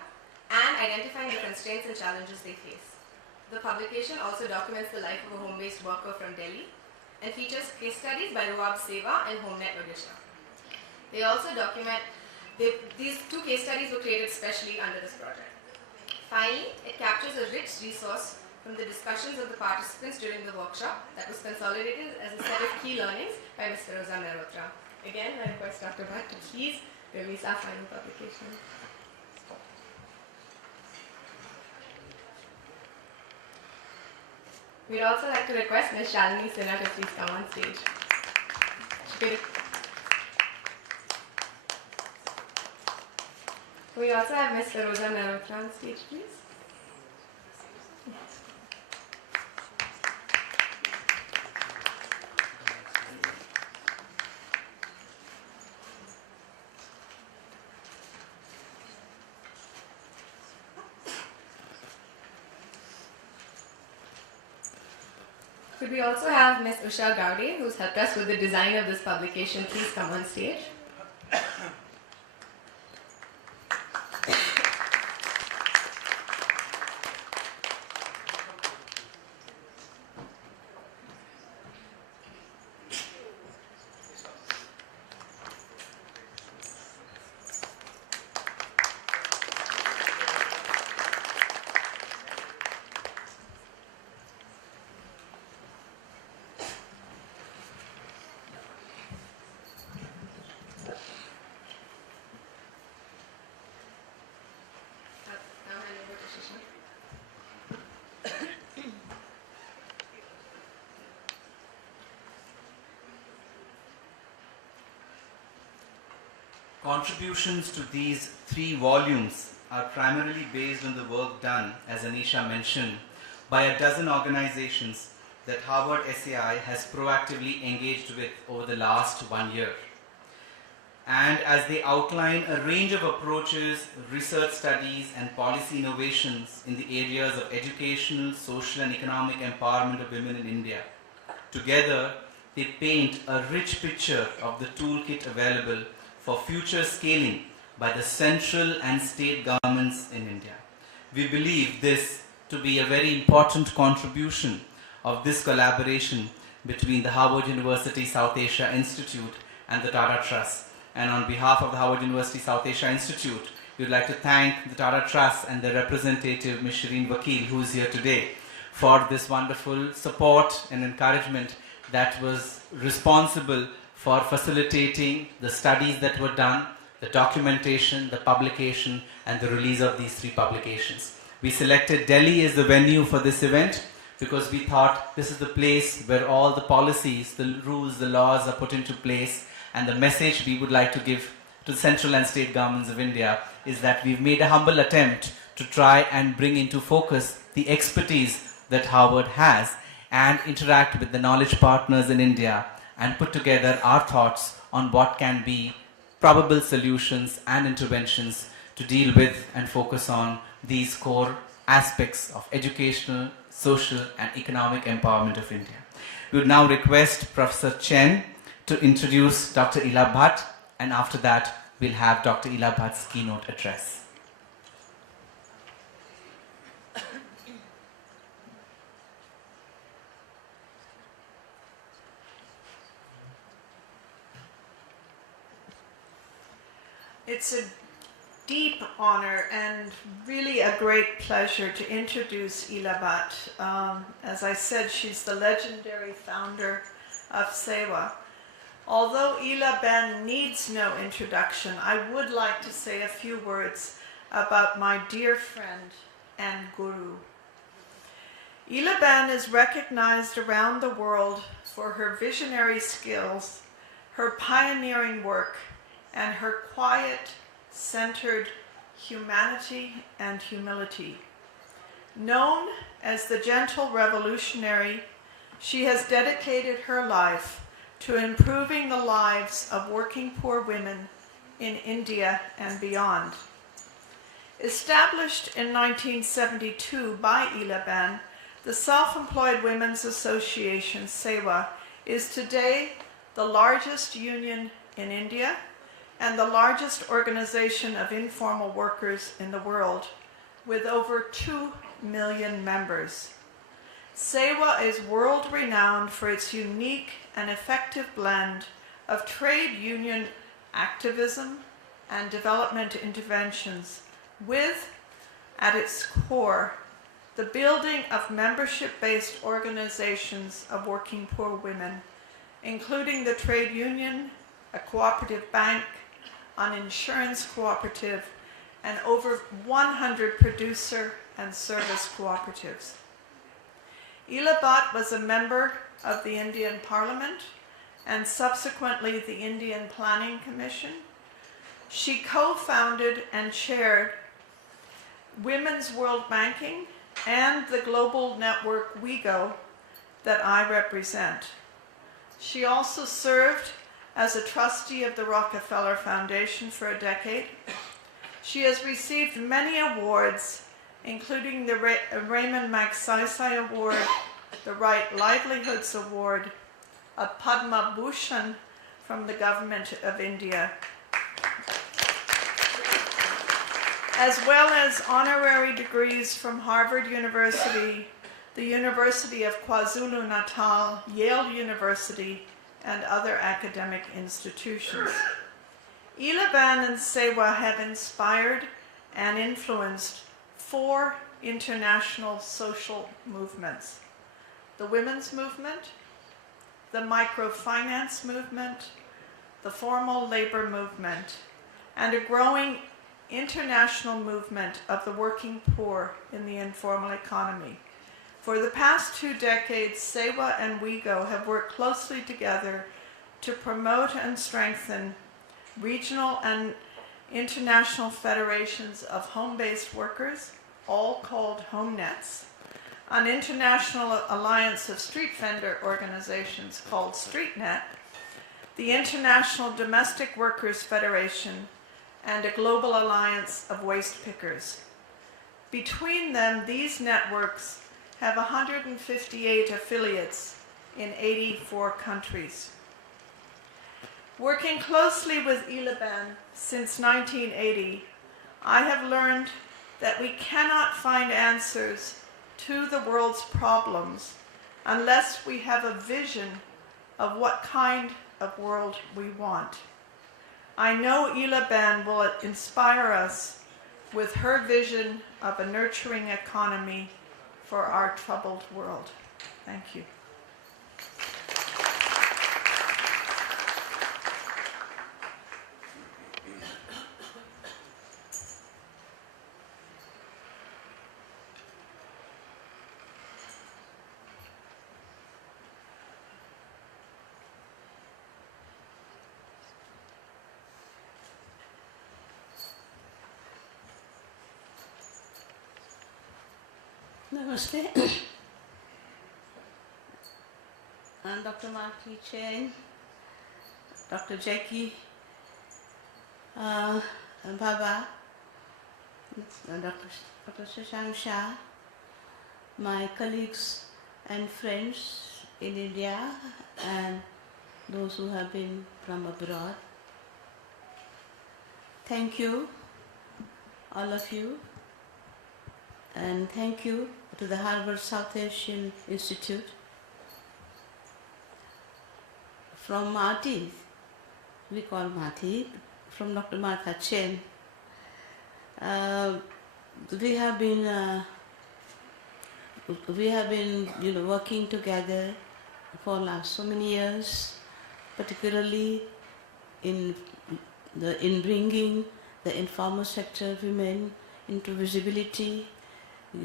and identifying the constraints and challenges they face. The publication also documents the life of a home-based worker from Delhi and features case studies by Ruab Seva and HomeNet Odisha. They also document, these 2 case studies were created specially under this project. Finally, it captures a rich resource from the discussions of the participants during the workshop that was consolidated as a set of key learnings by Ms. Feroza Mehrotra. Again, I request Dr. Bhatt to please release our final publication. We'd also like to request Ms. Shalini Sinha to please come on stage. We also have Ms. Feroza Mehrotra on stage, please. Could we also have Ms. Usha Gowde, who's helped us with the design of this publication, please come on stage. Contributions to these 3 volumes are primarily based on the work done, as Anisha mentioned, by a dozen organizations that Harvard SAI has proactively engaged with over the last 1 year. And as they outline a range of approaches, research studies, and policy innovations in the areas of educational, social, and economic empowerment of women in India. Together, they paint a rich picture of the toolkit available for future scaling by the central and state governments in India. We believe this to be a very important contribution of this collaboration between the Harvard University South Asia Institute and the Tata Trusts. And on behalf of the Harvard University South Asia Institute, we would like to thank the Tata Trusts and their representative, Ms. Shireen Vakil, who is here today, for this wonderful support and encouragement that was responsible for facilitating the studies that were done, the documentation, the publication, and the release of these 3 publications. We selected Delhi as the venue for this event because we thought this is the place where all the policies, the rules, the laws are put into place, and the message we would like to give to the central and state governments of India is that we've made a humble attempt to try and bring into focus the expertise that Harvard has and interact with the knowledge partners in India and put together our thoughts on what can be probable solutions and interventions to deal with and focus on these core aspects of educational, social, and economic empowerment of India. We would now request Professor Chen to introduce Dr. Ila Bhatt, and after that we'll have Dr. Ila Bhatt's keynote address. It's a deep honor and really a great pleasure to introduce Ila Bhatt. As I said, she's the legendary founder of SEWA. Although Ila Ben needs no introduction, I would like to say a few words about my dear friend and guru. Ila Ben is recognized around the world for her visionary skills, her pioneering work, and her quiet, centered humanity and humility. Known as the gentle revolutionary, she has dedicated her life to improving the lives of working poor women in India and beyond. Established in 1972 by Ilaban, the Self-Employed Women's Association, SEWA, is today the largest union in India and the largest organization of informal workers in the world, with over 2 million members. SEWA is world-renowned for its unique and effective blend of trade union activism and development interventions, with, at its core, the building of membership-based organizations of working poor women, including the trade union, a cooperative bank, an insurance cooperative, and over 100 producer and service cooperatives. Ela Bhatt was a member of the Indian Parliament and subsequently the Indian Planning Commission. She co-founded and chaired Women's World Banking and the global network WeGo that I represent. She also served as a trustee of the Rockefeller Foundation for a decade. She has received many awards, including the Raymond Magsaysay Award, the Right Livelihoods Award, a Padma Bhushan from the Government of India, as well as honorary degrees from Harvard University, the University of KwaZulu-Natal, Yale University, and other academic institutions. Ilaban and SEWA have inspired and influenced 4 international social movements: the women's movement, the microfinance movement, the formal labor movement, and a growing international movement of the working poor in the informal economy. For the past 2 decades, SEWA and WeGo have worked closely together to promote and strengthen regional and international federations of home-based workers, all called HomeNets, an international alliance of street vendor organizations called StreetNet, the International Domestic Workers Federation, and a global alliance of waste pickers. Between them, these networks have 158 affiliates in 84 countries. Working closely with Ilaban since 1980, I have learned that we cannot find answers to the world's problems unless we have a vision of what kind of world we want. I know Ilaban will inspire us with her vision of a nurturing economy for our troubled world. Thank you. Namaste. I'm Dr. Marty Chen, Dr. Jackie, Baba, Dr. Shashank Shah, my colleagues and friends in India and those who have been from abroad. Thank you, all of you, and thank you to the Harvard South Asian Institute. From Marty, we call Marty, from Dr. Martha Chen. We have been working together for last so many years, particularly in bringing the informal sector women into visibility,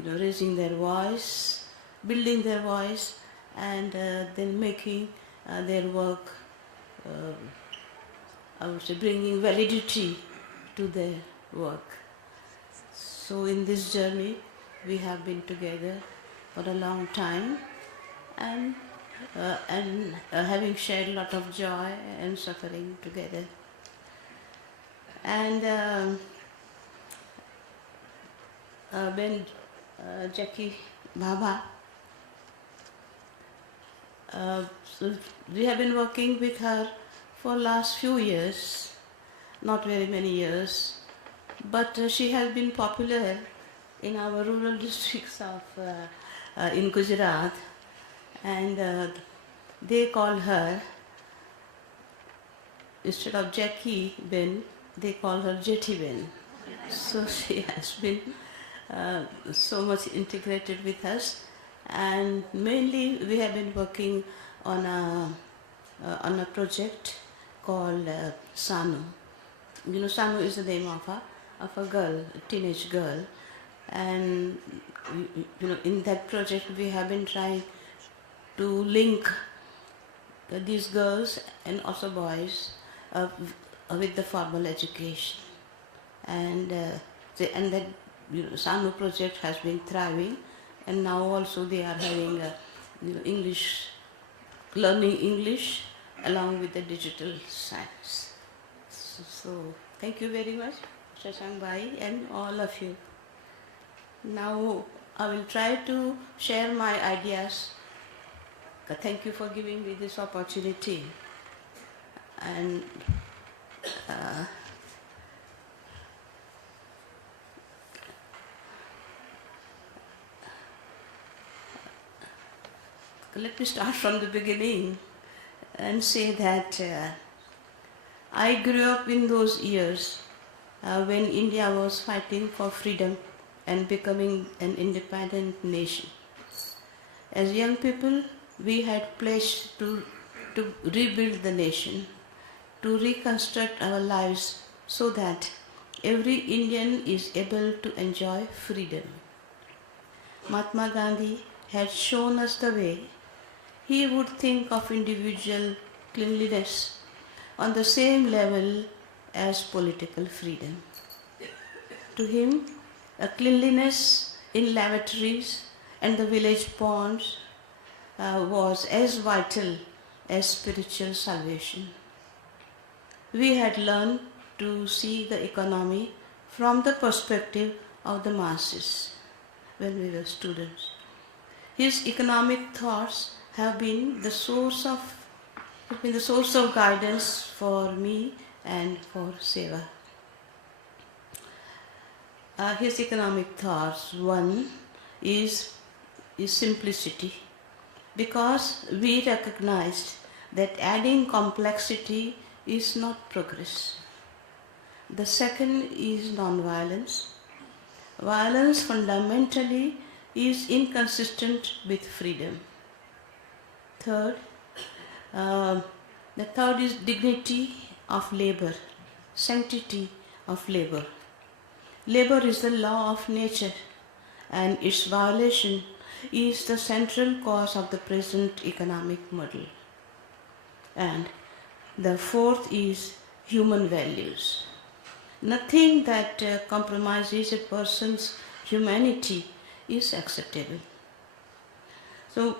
raising their voice, building their voice, and then making their work, I would say, bringing validity to their work. So in this journey, we have been together for a long time, and and having shared a lot of joy and suffering together. And when Jackie Baba, so we have been working with her for last few years, not very many years, but she has been popular in our rural districts of in Gujarat, and they call her, instead of Jackie Ben, they call her Jetty Ben. So she has been so much integrated with us, and mainly we have been working on a project called Sanu. You know, Sanu is the name of a girl, a teenage girl, and you know, in that project we have been trying to link these girls and also boys with the formal education, and that, you know, Sanu project has been thriving, and now also they are having you know, English, learning English along with the digital science. So thank you very much, Shashank Bhai, and all of you. Now I will try to share my ideas. Thank you for giving me this opportunity. And let me start from the beginning and say that I grew up in those years when India was fighting for freedom and becoming an independent nation. As young people, we had pledged to rebuild the nation, to reconstruct our lives so that every Indian is able to enjoy freedom. Mahatma Gandhi had shown us the way. He would think of individual cleanliness on the same level as political freedom. To him, a cleanliness in lavatories and the village ponds was as vital as spiritual salvation. We had learned to see the economy from the perspective of the masses when we were students. His economic thoughts have been the source of guidance for me and for Seva. His economic thoughts, one is simplicity, because we recognized that adding complexity is not progress. The second is non-violence. Violence fundamentally is inconsistent with freedom. The third is dignity of labor, sanctity of labor. Labor is the law of nature, and its violation is the central cause of the present economic model. And the fourth is human values. Nothing that compromises a person's humanity is acceptable. So,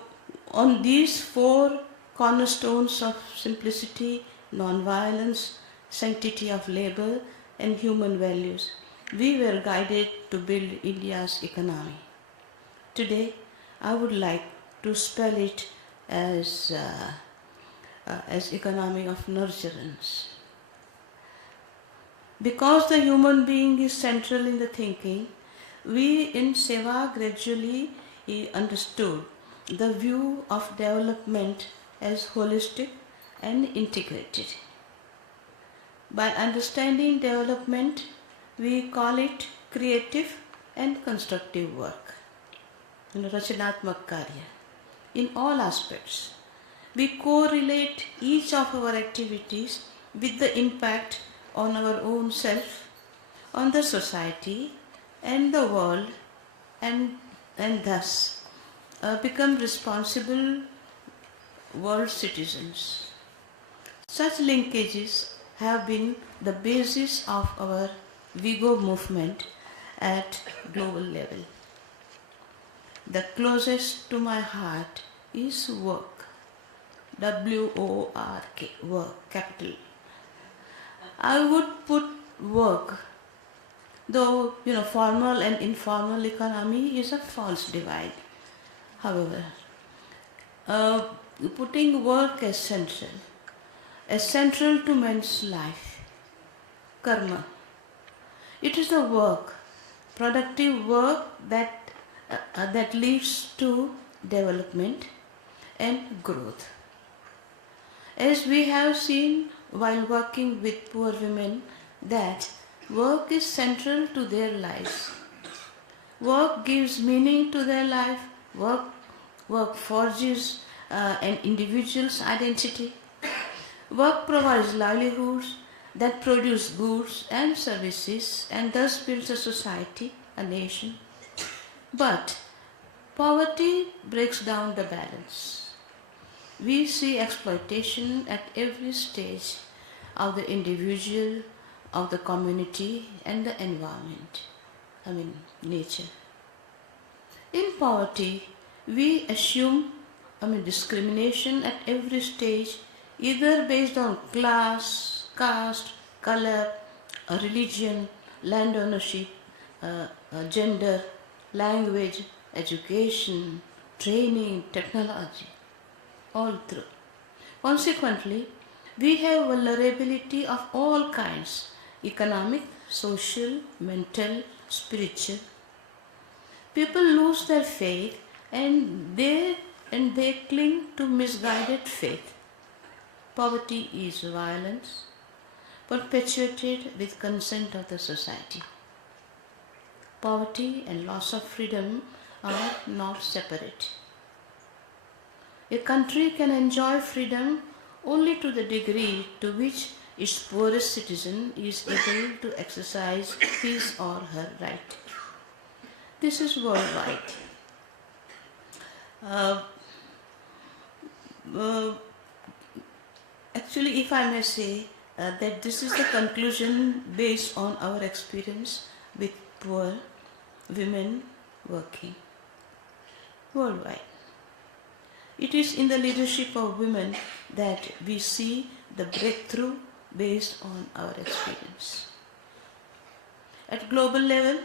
on these four cornerstones of simplicity, non-violence, sanctity of labor, and human values, we were guided to build India's economy. Today, I would like to spell it as economy of nurturance. Because the human being is central in the thinking, we in Seva gradually understood the view of development as holistic and integrated. By understanding development, we call it creative and constructive work, Rachanatmak Karya, in all aspects. We correlate each of our activities with the impact on our own self, on the society and the world, and thus become responsible world citizens. Such linkages have been the basis of our Vigo movement at global level. The closest to my heart is work. W-O-R-K, work, capital. I would put work, though formal and informal economy is a false divide. However, uh, putting work as central to man's life, karma. It is the work, productive work that leads to development and growth. As we have seen while working with poor women, that work is central to their lives. Work gives meaning to their life. Work forges an individual's identity. Work provides livelihoods that produce goods and services and thus builds a society, a nation. But poverty breaks down the balance. We see exploitation at every stage of the individual, of the community and the environment, nature. In poverty, we assume discrimination at every stage, either based on class, caste, color, religion, land ownership, gender, language, education, training, technology, all through. Consequently, we have vulnerability of all kinds: economic, social, mental, spiritual. People lose their faith and they cling to misguided faith. Poverty is violence perpetuated with consent of the society. Poverty and loss of freedom are not separate. A country can enjoy freedom only to the degree to which its poorest citizen is able to exercise his or her right. This is worldwide. Actually, if I may say that this is the conclusion based on our experience with poor women working worldwide. It is in the leadership of women that we see the breakthrough based on our experience. At global level,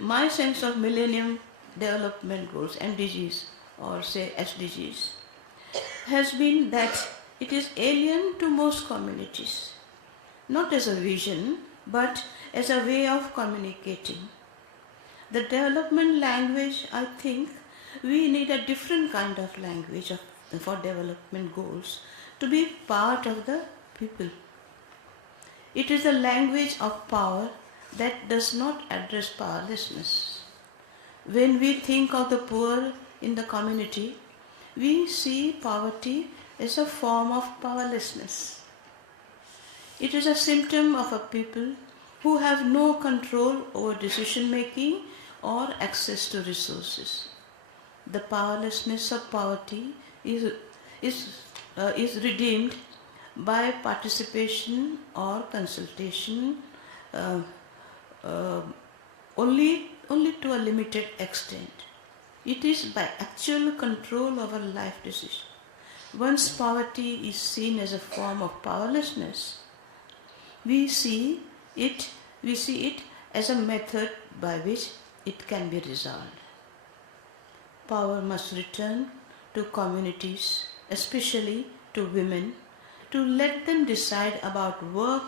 my sense of Millennium Development Goals, MDGs, or say SDGs, has been that it is alien to most communities, not as a vision, but as a way of communicating. The development language, I think, we need a different kind of language for development goals to be part of the people. It is a language of power that does not address powerlessness. When we think of the poor in the community, we see poverty as a form of powerlessness. It is a symptom of a people who have no control over decision making or access to resources. The powerlessness of poverty is redeemed by participation or consultation only to a limited extent. It is by actual control over life decision. Once poverty is seen as a form of powerlessness, we see it as a method by which it can be resolved. Power must return to communities, especially to women, to let them decide about work,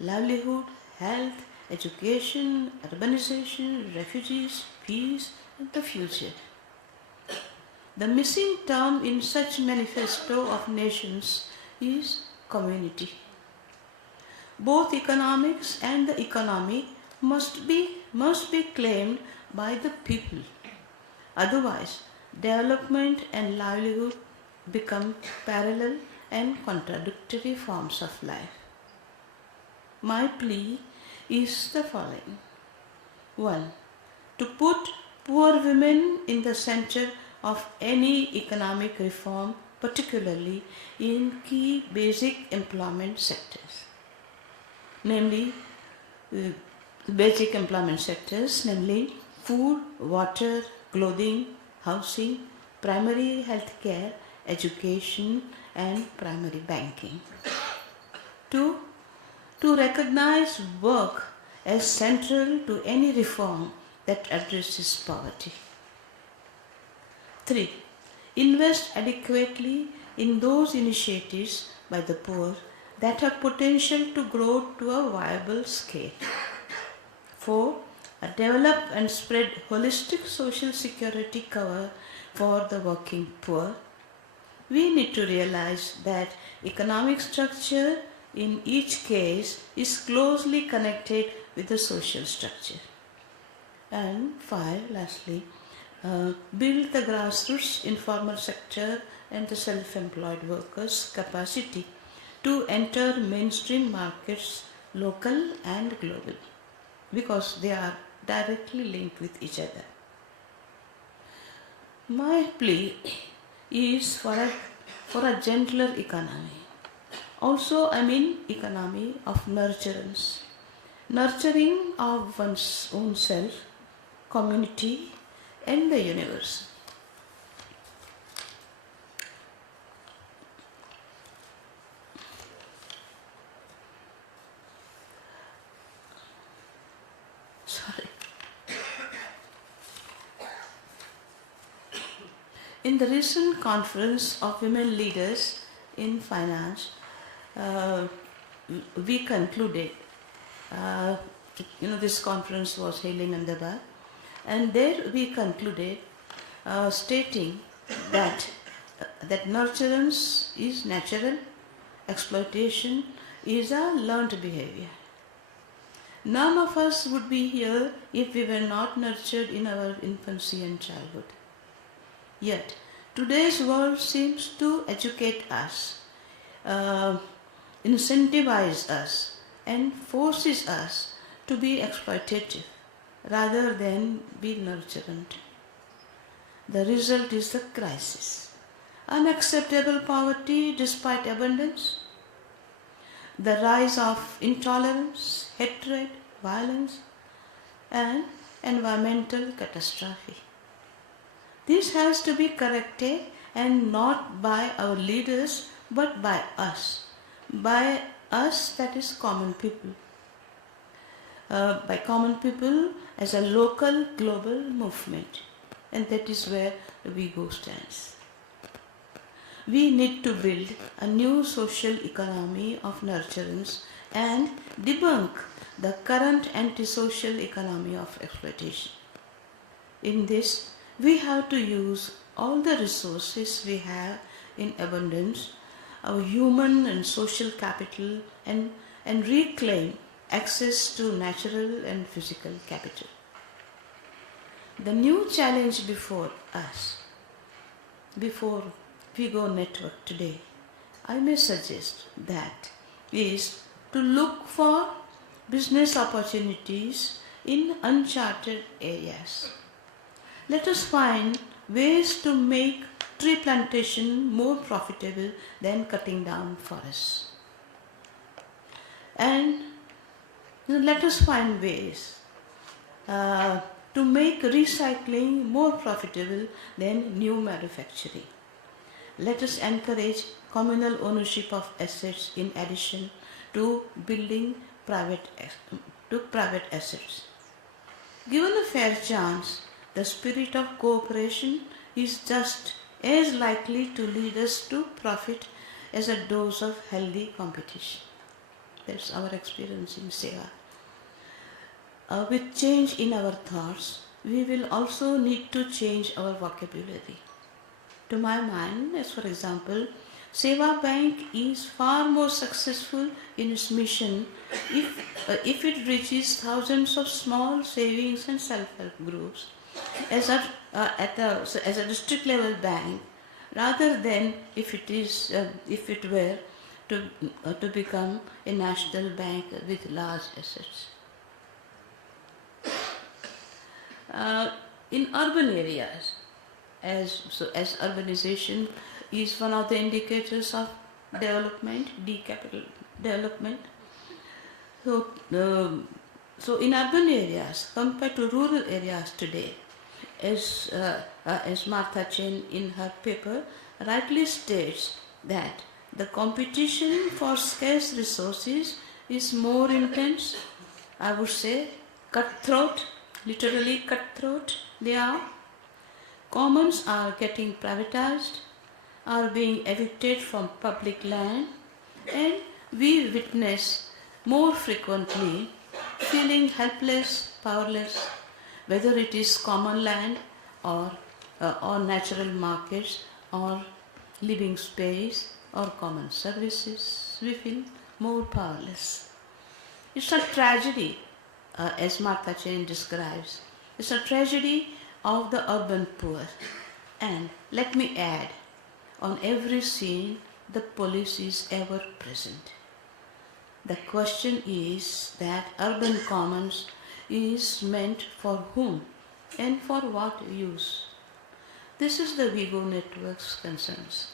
livelihood, health, education, urbanization, refugees, peace, and the future. The missing term in such manifesto of nations is community. Both economics and the economy must be claimed by the people. Otherwise, development and livelihood become parallel and contradictory forms of life. My plea is the following. 1. To put poor women in the center of any economic reform, particularly in key basic employment sectors. Namely, food, water, clothing, housing, primary health care, education, and primary banking. 2. To recognize work as central to any reform that addresses poverty. 3. Invest adequately in those initiatives by the poor that have potential to grow to a viable scale. 4. Develop and spread holistic social security cover for the working poor. We need to realize that economic structure in each case is closely connected with the social structure. And 5, lastly, build the grassroots informal sector and the self-employed workers' capacity to enter mainstream markets, local and global, because they are directly linked with each other. My plea is for a gentler economy. Also, I mean economy of nurturance, nurturing of one's own self, community, and the universe. Sorry. In the recent conference of women leaders in finance, we concluded, this conference was held in Ahmedabad, and there we concluded stating that nurturance is natural, exploitation is a learned behavior. None of us would be here if we were not nurtured in our infancy and childhood. Yet, today's world seems to educate us, incentivize us, and forces us to be exploitative rather than be nurturant. The result is the crisis. Unacceptable poverty despite abundance, the rise of intolerance, hatred, violence, and environmental catastrophe. This has to be corrected, and not by our leaders but by us. By us, that is common people. By common people as a local global movement, and that is where WeGo stands. We need to build a new social economy of nurturance and debunk the current antisocial economy of exploitation. In this, we have to use all the resources we have in abundance, our human and social capital, and reclaim access to natural and physical capital. The new challenge before us, before WeGo Network today, I may suggest that is to look for business opportunities in uncharted areas. Let us find ways to make tree plantation more profitable than cutting down forests. And let us find ways to make recycling more profitable than new manufacturing. Let us encourage communal ownership of assets in addition to building private assets. Given a fair chance, the spirit of cooperation is just as likely to lead us to profit as a dose of healthy competition. That's our experience in Seva. With change in our thoughts, we will also need to change our vocabulary. To my mind, as for example, Seva Bank is far more successful in its mission if it reaches thousands of small savings and self-help groups as a district level bank, rather than if it were to become a national bank with large assets. In urban areas, as urbanization is one of the indicators of development, decapital development. So in urban areas compared to rural areas today, as Martha Chen in her paper rightly states that the competition for scarce resources is more intense, I would say cutthroat, literally cutthroat they are. Commons are getting privatized, are being evicted from public land, and we witness more frequently feeling helpless, powerless, whether it is common land or, or natural markets or living space or common services. We feel more powerless. It's a tragedy, as Martha Chen describes. It's a tragedy of the urban poor. And let me add, on every scene, the police is ever present. The question is that urban commons is meant for whom and for what use. This is the Vigo network's concerns.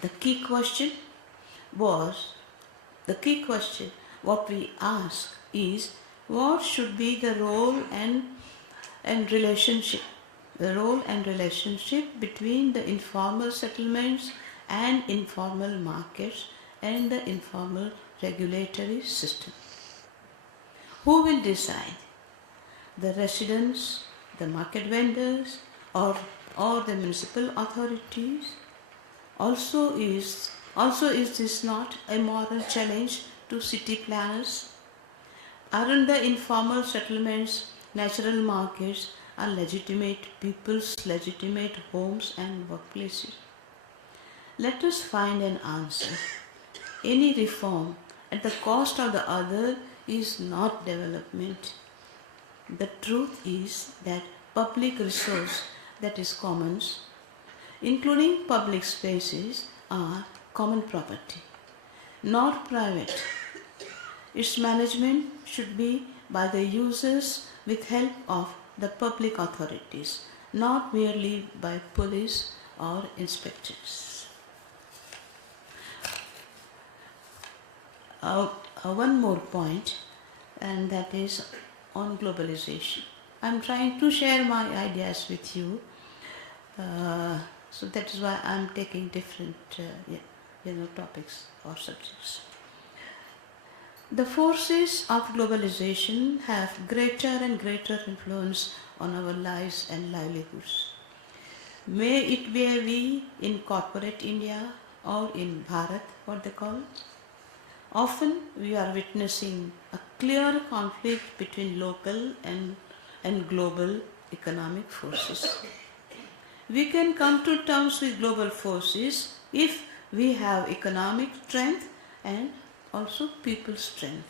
The key question, what we ask is, what should be the role and relationship between the informal settlements and informal markets and the informal regulatory system. Who will decide? The residents, the market vendors, or the municipal authorities? Also is this not a moral challenge to city planners? Aren't the informal settlements, natural markets, are legitimate people's legitimate homes and workplaces? Let us find an answer. Any reform at the cost of the other is not development. The truth is that public resource, that is commons, including public spaces, are common property, not private. Its management should be by the users with help of the public authorities, not merely by police or inspectors. One more point, and that is on globalization. I'm trying to share my ideas with you, so that is why I'm taking different topics or subjects. The forces of globalization have greater and greater influence on our lives and livelihoods. May it be in corporate India or in Bharat, what they call. Often we are witnessing a clear conflict between local and global economic forces. We can come to terms with global forces if we have economic strength and also people's strength,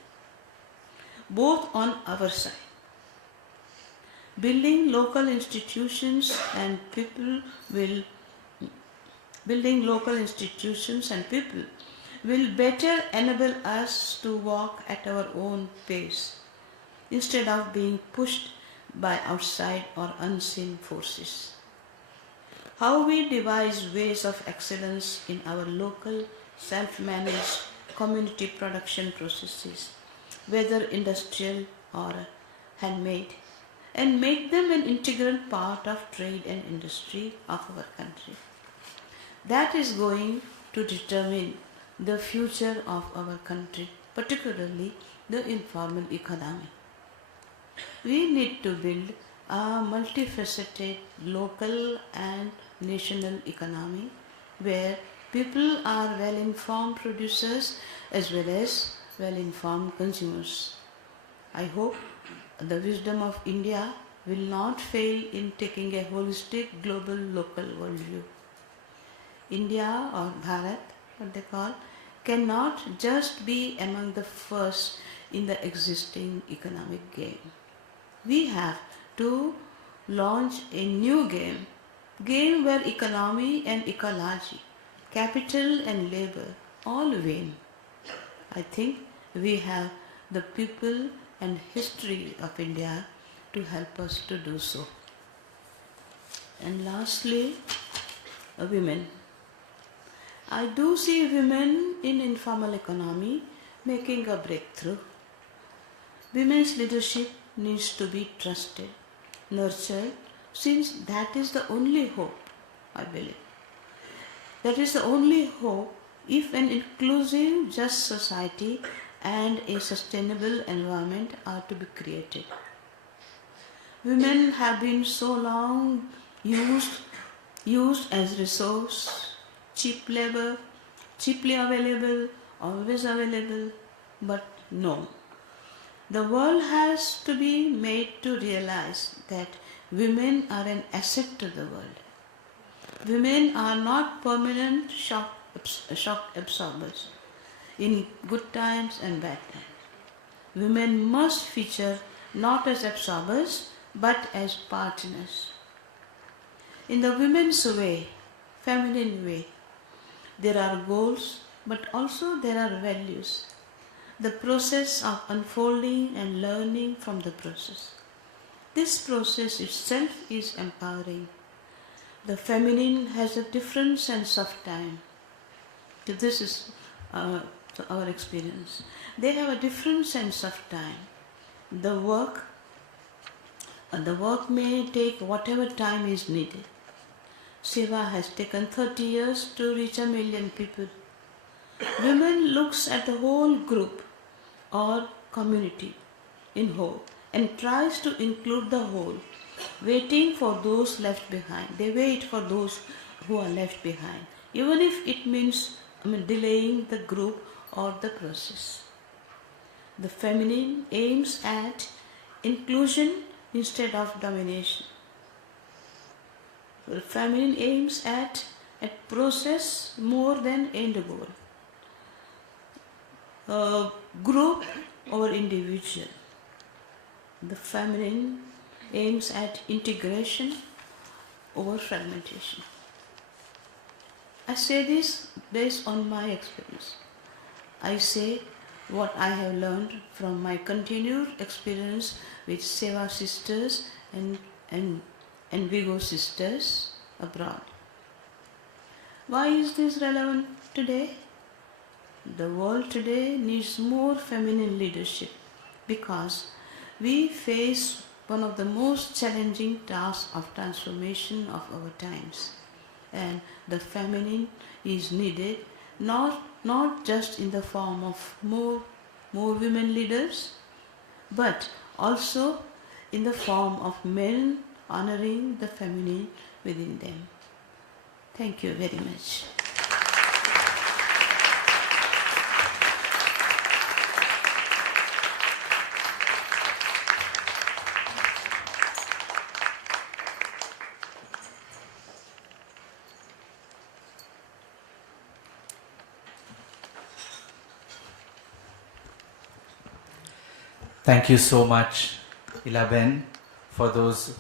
both on our side. Building local institutions and people will better enable us to walk at our own pace instead of being pushed by outside or unseen forces. How we devise ways of excellence in our local self-managed community production processes, whether industrial or handmade, and make them an integral part of trade and industry of our country. That is going to determine the future of our country, particularly the informal economy. We need to build a multifaceted local and national economy where people are well-informed producers as well as well-informed consumers. I hope the wisdom of India will not fail in taking a holistic global-local worldview. India or Bharat, what they call, cannot just be among the first in the existing economic game. We have to launch a new game where economy and ecology, capital and labor all win. I think we have the people and history of India to help us to do so. And lastly, women. I do see women in informal economy making a breakthrough. Women's leadership needs to be trusted, nurtured, since that is the only hope, I believe. That is the only hope if an inclusive, just society and a sustainable environment are to be created. Women have been so long used as resource, cheap labor, cheaply available, always available, but no. The world has to be made to realize that women are an asset to the world. Women are not permanent shock absorbers in good times and bad times. Women must feature not as absorbers but as partners. In the women's way, feminine way, there are goals but also there are values. The process of unfolding and learning from the process. This process itself is empowering. The feminine has a different sense of time. This is our experience. They have a different sense of time. The work may take whatever time is needed. Seva has taken 30 years to reach 1 million people. Women looks at the whole group or community in whole and tries to include the whole, waiting for those left behind. They wait for those who are left behind, even if it means delaying the group or the process. The feminine aims at inclusion instead of domination. The feminine aims at process more than end goal. Group or individual. The feminine aims at integration over fragmentation. I say this based on my experience. I say what I have learned from my continued experience with Seva sisters and Vigo sisters abroad. Why is this relevant today? The world today needs more feminine leadership because we face one of the most challenging tasks of transformation of our times. And the feminine is needed not just in the form of more women leaders, but also in the form of men honoring the feminine within them. Thank you very much. Thank you so much, Ilaben, for those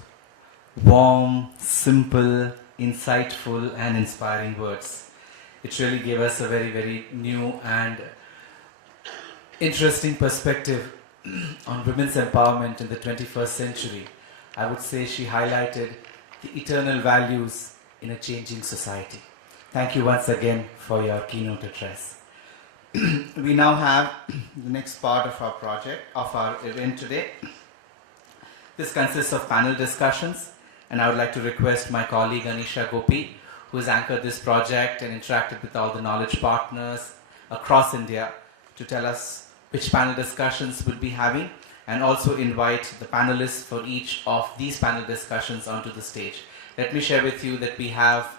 warm, simple, insightful and inspiring words. It really gave us a very, very new and interesting perspective on women's empowerment in the 21st century. I would say she highlighted the eternal values in a changing society. Thank you once again for your keynote address. We now have the next part of our project, of our event today. This consists of panel discussions, and I would like to request my colleague Anisha Gopi, who has anchored this project and interacted with all the knowledge partners across India, to tell us which panel discussions we'll be having, and also invite the panelists for each of these panel discussions onto the stage. Let me share with you that we have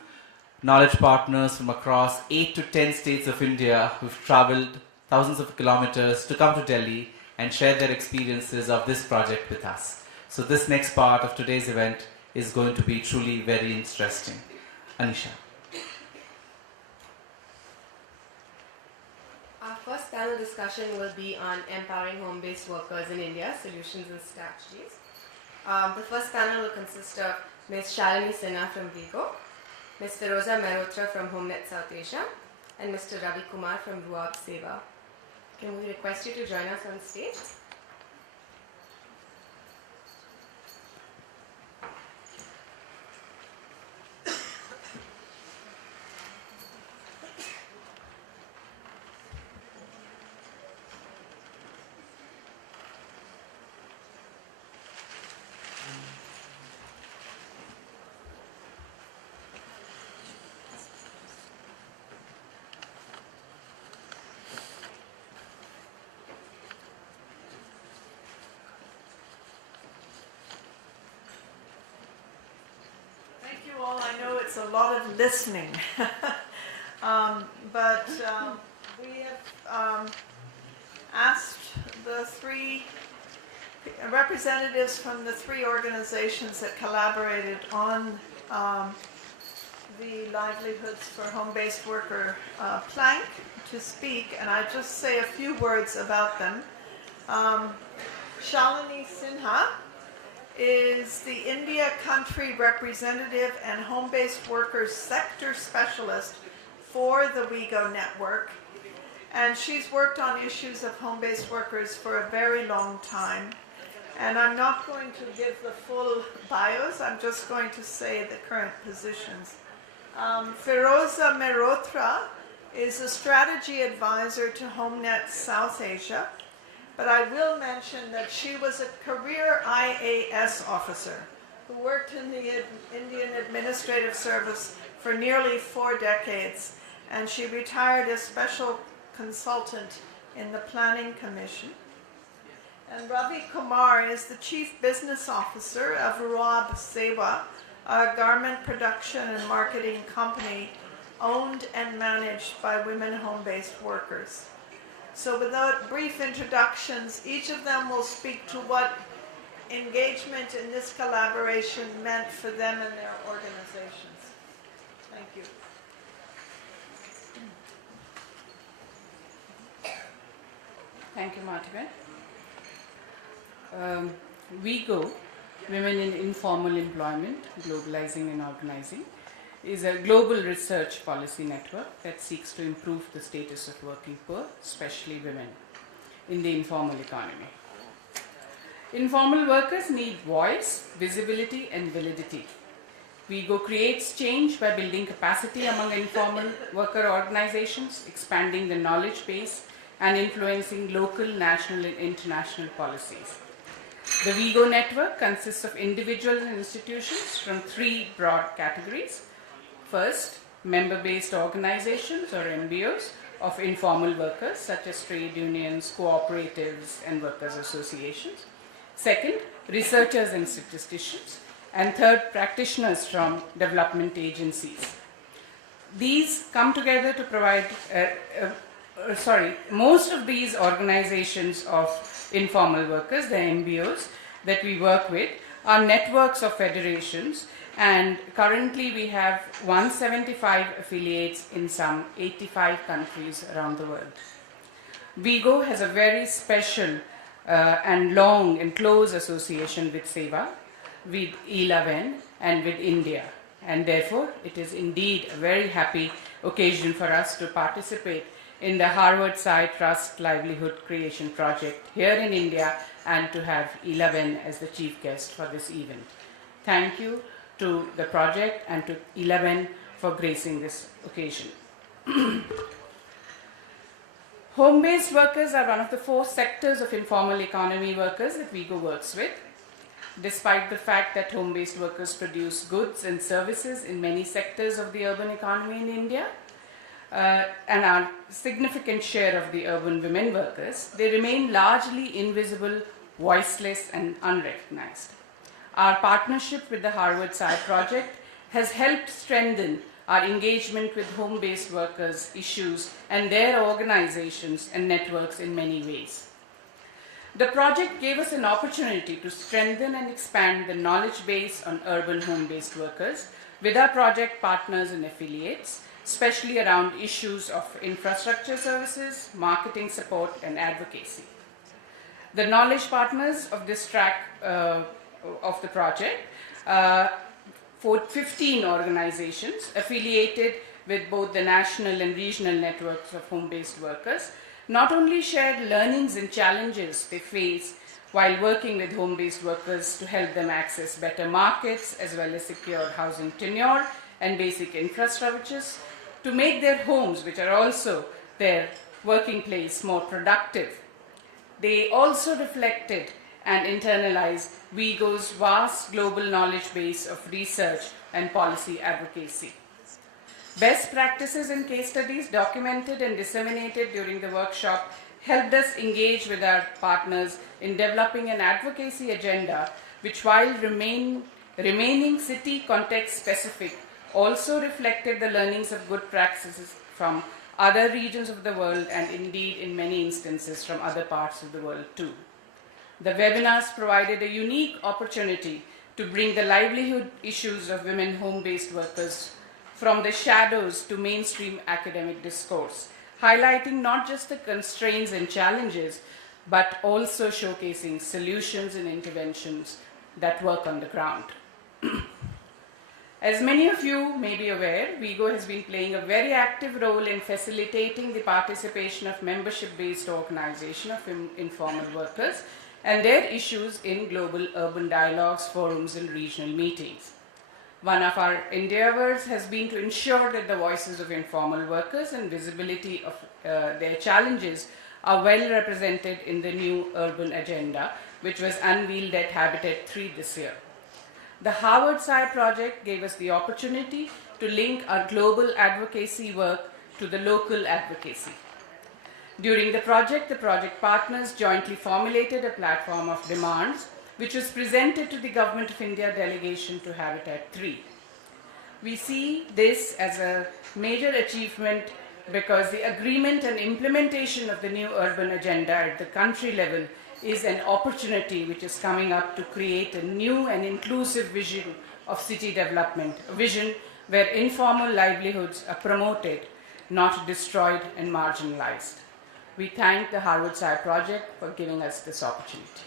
knowledge partners from across 8 to 10 states of India who've traveled thousands of kilometers to come to Delhi and share their experiences of this project with us. So this next part of today's event is going to be truly very interesting. Anisha. Our first panel discussion will be on empowering home-based workers in India, solutions and strategies. The first panel will consist of Ms. Shalini Sinha from Vigo, Ms. Firoza Mehrotra from HomeNet South Asia, and Mr. Ravi Kumar from Ruab Seva. Can we request you to join us on stage? a lot of listening. But we have asked the three representatives from the three organizations that collaborated on the Livelihoods for Home-Based Worker plank to speak, and I just say a few words about them. Shalini Sinha is the India country representative and home-based workers sector specialist for the WeGo network, and she's worked on issues of home-based workers for a very long time. And I'm not going to give the full bios, I'm just going to say the current positions. Firoza Mehrotra is a strategy advisor to HomeNet South Asia, but I will mention that she was a career IAS officer who worked in the Indian Administrative Service for nearly 4 decades, and she retired as special consultant in the Planning Commission. And Ravi Kumar is the Chief Business Officer of Ruab Sewa, a garment production and marketing company owned and managed by women home-based workers. So without brief introductions, each of them will speak to what engagement in this collaboration meant for them and their organizations. Thank you. Thank you, Martha. WeGo, Women in Informal Employment, Globalizing and Organizing, is a global research policy network that seeks to improve the status of working poor, especially women, in the informal economy. Informal workers need voice, visibility, and validity. WeGo creates change by building capacity among informal worker organizations, expanding the knowledge base, and influencing local, national, and international policies. The WeGo network consists of individuals and institutions from 3 broad categories. First, member-based organizations or MBOs of informal workers such as trade unions, cooperatives, and workers' associations. Second, researchers and statisticians. And third, practitioners from development agencies. These come together to provide most of these organizations of informal workers, the MBOs that we work with, are networks of federations, and currently we have 175 affiliates in some 85 countries around the world. WeGo has a very special and long and close association with Seva, with E11 and with India, and therefore it is indeed a very happy occasion for us to participate in the Harvard-Tata Trust Livelihood Creation Project here in India, and to have 11 as the chief guest for this event. Thank you to the project and to 11 for gracing this occasion. Home-based workers are one of the 4 sectors of informal economy workers that WeGo works with. Despite the fact that home-based workers produce goods and services in many sectors of the urban economy in India, and are a significant share of the urban women workers, they remain largely invisible, voiceless, and unrecognized. Our partnership with the Harvard-Tata project has helped strengthen our engagement with home-based workers' issues and their organizations and networks in many ways. The project gave us an opportunity to strengthen and expand the knowledge base on urban home-based workers with our project partners and affiliates, especially around issues of infrastructure services, marketing support, and advocacy. The knowledge partners of this track of the project, 15 organizations affiliated with both the national and regional networks of home-based workers, not only shared learnings and challenges they face while working with home-based workers to help them access better markets as well as secure housing tenure and basic infrastructures, to make their homes, which are also their working place, more productive. They also reflected and internalized WeGo's vast global knowledge base of research and policy advocacy. Best practices and case studies documented and disseminated during the workshop helped us engage with our partners in developing an advocacy agenda which, while remaining city context specific, also reflected the learnings of good practices from other regions of the world and indeed in many instances from other parts of the world too. The webinars provided a unique opportunity to bring the livelihood issues of women home-based workers from the shadows to mainstream academic discourse, highlighting not just the constraints and challenges, but also showcasing solutions and interventions that work on the ground. As many of you may be aware, WIGO has been playing a very active role in facilitating the participation of membership-based organization of informal workers and their issues in global urban dialogues, forums, and regional meetings. One of our endeavors has been to ensure that the voices of informal workers and visibility of their challenges are well represented in the new urban agenda, which was unveiled at Habitat 3 this year. The Harvard SCI project gave us the opportunity to link our global advocacy work to the local advocacy. During the project partners jointly formulated a platform of demands which was presented to the Government of India delegation to Habitat 3. We see this as a major achievement because the agreement and implementation of the new urban agenda at the country level is an opportunity which is coming up to create a new and inclusive vision of city development, a vision where informal livelihoods are promoted, not destroyed and marginalized. We thank the Harvard SCI project for giving us this opportunity.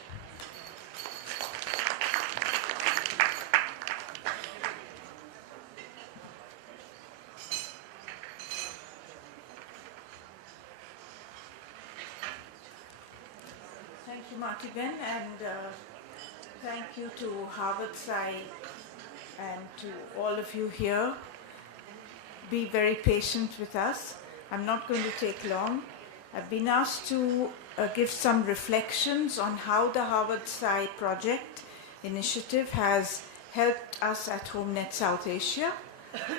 Thank you, Martiben, and thank you to Harvard SCI and to all of you here. Be very patient with us. I'm not going to take long. I've been asked to give some reflections on how the Harvard SCI project initiative has helped us at HomeNet South Asia.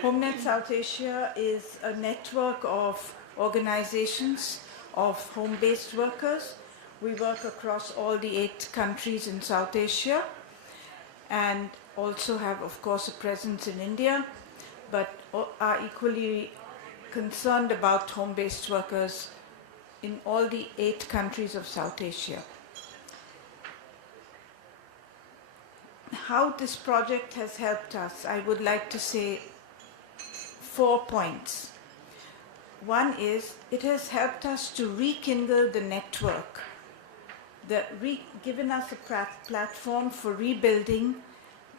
HomeNet South Asia is a network of organizations of home-based workers. We work across all the 8 countries in South Asia and also have, of course, a presence in India, but are equally concerned about home-based workers in all the 8 countries of South Asia. How this project has helped us, I would like to say 4 points. One is it has helped us to rekindle the network, given us a platform for rebuilding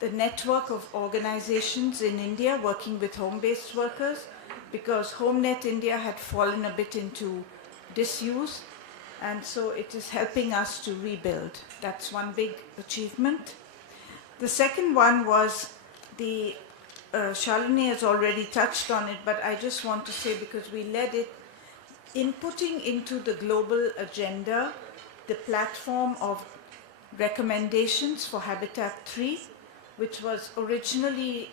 the network of organizations in India working with home-based workers, because HomeNet India had fallen a bit into disuse, and so it is helping us to rebuild. That's one big achievement. The second one was Shalini has already touched on it, but I just want to say, because we led it, in putting into the global agenda the platform of recommendations for Habitat 3, which was originally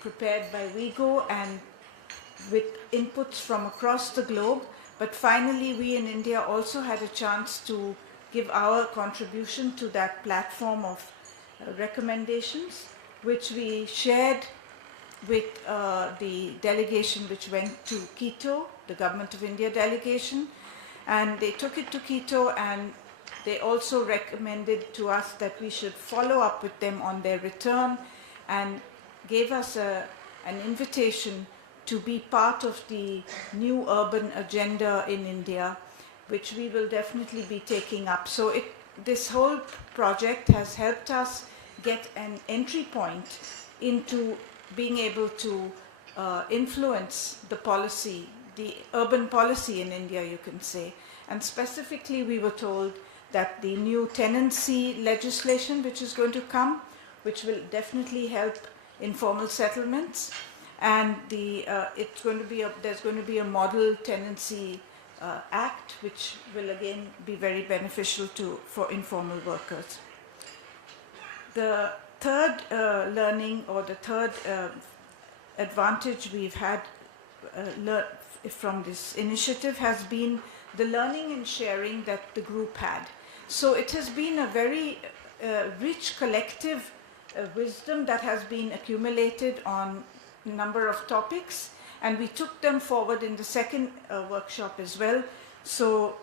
prepared by WIGO and with inputs from across the globe. But finally, we in India also had a chance to give our contribution to that platform of recommendations, which we shared with the delegation which went to Quito, the Government of India delegation, and they took it to Quito, and they also recommended to us that we should follow up with them on their return, and gave us an invitation to be part of the new urban agenda in India, which we will definitely be taking up. So this whole project has helped us get an entry point into being able to influence the policy, the urban policy in India, you can say. And specifically, we were told that the new tenancy legislation which is going to come, which will definitely help informal settlements, and there's going to be a model tenancy act, which will again be very beneficial for informal workers. The third learning, or the third advantage we've had from this initiative has been the learning and sharing that the group had. So it has been a very rich collective wisdom that has been accumulated on number of topics, and we took them forward in the second workshop as well. So,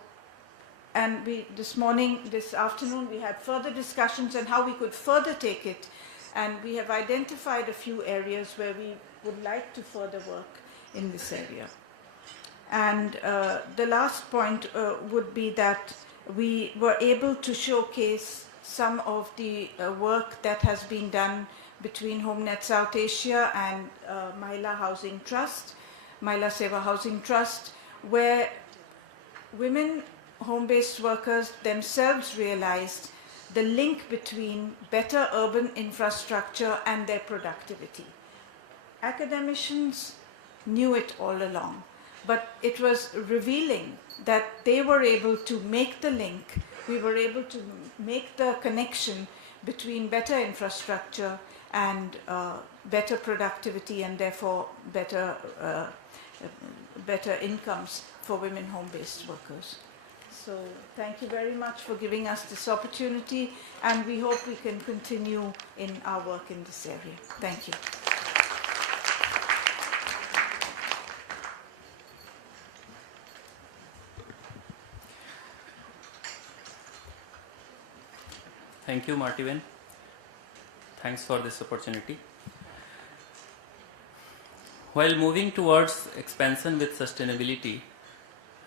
and this afternoon, we had further discussions on how we could further take it, and we have identified a few areas where we would like to further work in this area. And the last point would be that we were able to showcase some of the work that has been done between HomeNet South Asia and Mahila Housing Trust, Mahila Seva Housing Trust, where women home-based workers themselves realized the link between better urban infrastructure and their productivity. Academicians knew it all along, but it was revealing that they were able to make the link, we were able to make the connection between better infrastructure and better productivity, and therefore better incomes for women home-based workers. So thank you very much for giving us this opportunity, and we hope we can continue in our work in this area. Thank you. Thank you, Martiven. Thanks for this opportunity. While moving towards expansion with sustainability,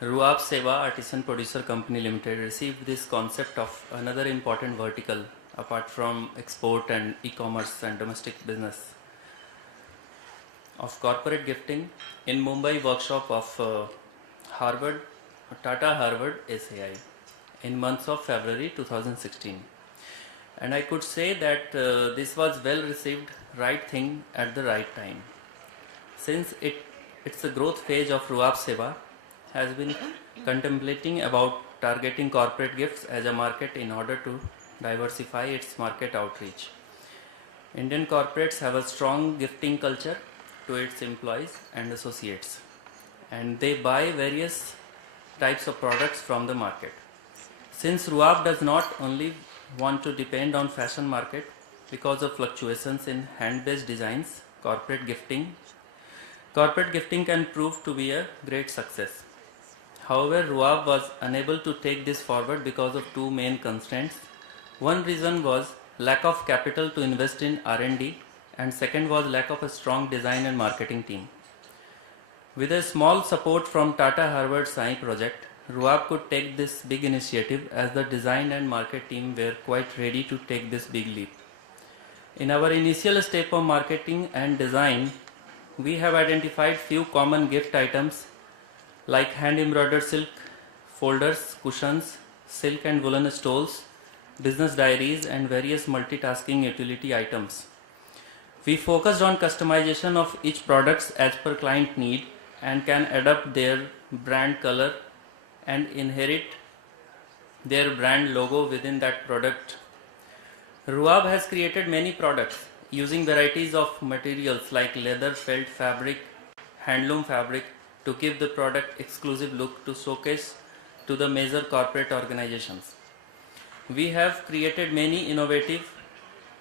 Ruab Seva Artisan Producer Company Limited received this concept of another important vertical apart from export and e-commerce and domestic business of corporate gifting in Mumbai workshop of Tata Harvard SAI in months of February 2016. And I could say that this was well received, right thing at the right time. Since it's a growth phase of Ruab Seva, has been contemplating about targeting corporate gifts as a market in order to diversify its market outreach. Indian corporates have a strong gifting culture to its employees and associates, and they buy various types of products from the market. Since Ruab does not only want to depend on fashion market because of fluctuations in hand-based designs, corporate gifting can prove to be a great success. However, Ruab was unable to take this forward because of two main constraints. One reason was lack of capital to invest in R&D, and second was lack of a strong design and marketing team. With a small support from Tata Harvard SAI project, Ruab could take this big initiative as the design and market team were quite ready to take this big leap. In our initial step of marketing and design, we have identified few common gift items like hand embroidered silk folders, cushions, silk and woolen stoles, business diaries, and various multitasking utility items. We focused on customization of each product as per client need and can adapt their brand color and inherit their brand logo within that product. Ruab has created many products using varieties of materials like leather, felt fabric, handloom fabric to give the product exclusive look to showcase to the major corporate organizations. We have created many innovative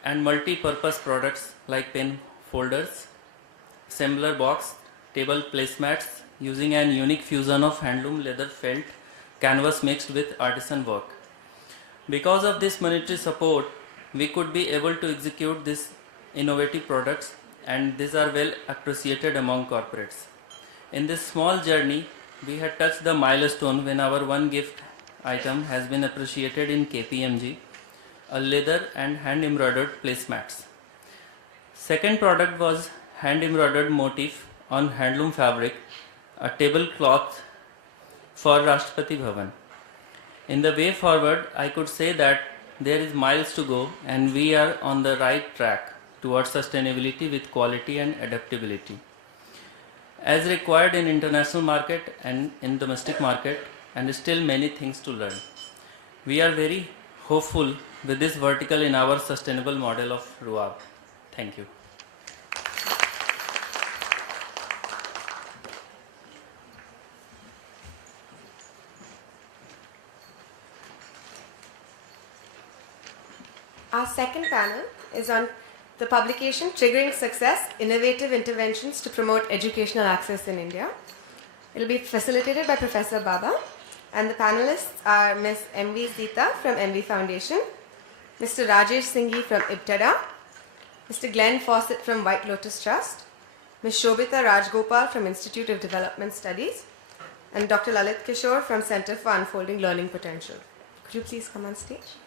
and multi-purpose products like pen folders, assembler box, table placemats using an unique fusion of handloom, leather, felt, canvas mixed with artisan work. Because of this monetary support, we could be able to execute these innovative products, and these are well appreciated among corporates. In this small journey, we had touched the milestone when our one gift item has been appreciated in KPMG, a leather and hand embroidered placemats. Second product was hand embroidered motif on handloom fabric, a tablecloth for Rashtrapati Bhavan. In the way forward, I could say that there is miles to go and we are on the right track towards sustainability with quality and adaptability. As required in international market and in domestic market, and still many things to learn. We are very hopeful with this vertical in our sustainable model of Ruab. Thank you. Our second panel is on the publication Triggering Success, Innovative Interventions to Promote Educational Access in India. It will be facilitated by Professor Baba, and the panelists are Ms. M.V. Sita from M.V. Foundation, Mr. Rajesh Singhi from IBTEDA, Mr. Glenn Fawcett from White Lotus Trust, Ms. Shobita Rajgopal from Institute of Development Studies, and Dr. Lalit Kishore from Center for Unfolding Learning Potential. Could you please come on stage?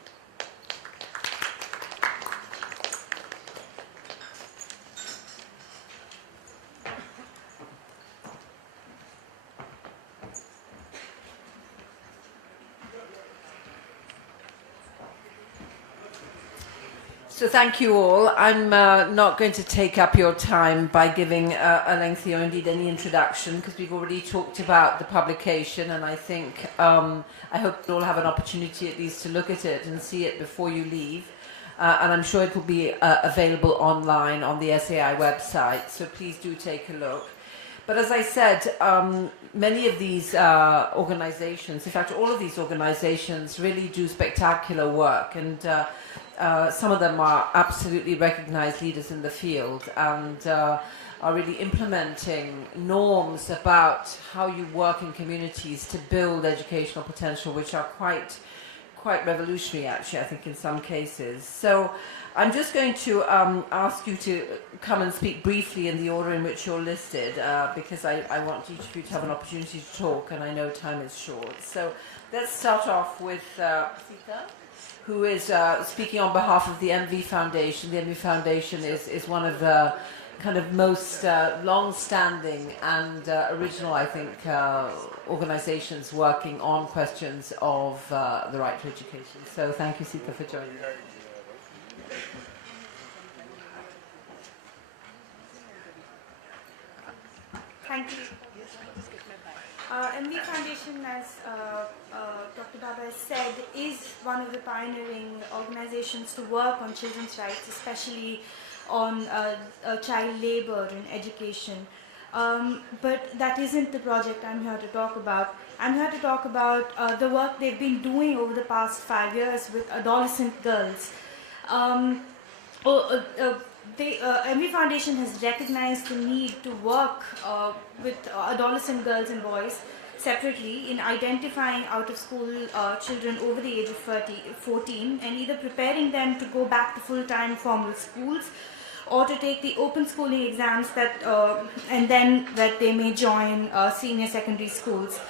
So thank you all. I'm not going to take up your time by giving a lengthy or indeed any introduction, because we've already talked about the publication, and I think I hope you'll all have an opportunity at least to look at it and see it before you leave. And I'm sure it will be available online on the SAI website, so please do take a look. But as I said, many of these organizations, in fact all of these organizations, really do spectacular work, and some of them are absolutely recognized leaders in the field and are really implementing norms about how you work in communities to build educational potential, which are quite revolutionary, actually, I think, in some cases. So I'm just going to ask you to come and speak briefly in the order in which you're listed, because I want each of you to have an opportunity to talk, and I know time is short. So let's start off with Sita, who is speaking on behalf of the MV Foundation. The MV Foundation is one of the kind of most long-standing and original, I think, organizations working on questions of the right to education. So thank you, Sita, for joining us. Thank you. MV Foundation, as Dr. Baba has said, is one of the pioneering organizations to work on children's rights, especially on child labor in education. But that isn't the project I'm here to talk about. I'm here to talk about the work they've been doing over the past 5 years with adolescent girls. MV Foundation has recognized the need to work with adolescent girls and boys separately in identifying out-of-school children over the age of 14 and either preparing them to go back to full-time formal schools or to take the open schooling exams that and then that they may join senior secondary schools.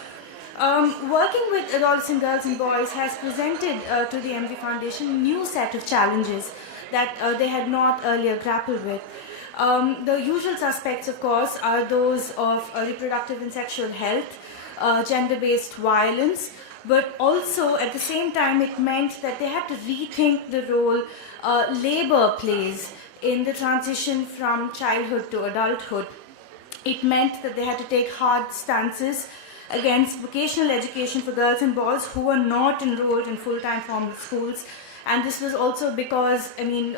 Working with adolescent girls and boys has presented to the MV Foundation a new set of challenges that they had not earlier grappled with. The usual suspects, of course, are those of reproductive and sexual health, gender-based violence, but also at the same time it meant that they had to rethink the role labor plays in the transition from childhood to adulthood. It meant that they had to take hard stances against vocational education for girls and boys who were not enrolled in full-time formal schools. And this was also because, I mean,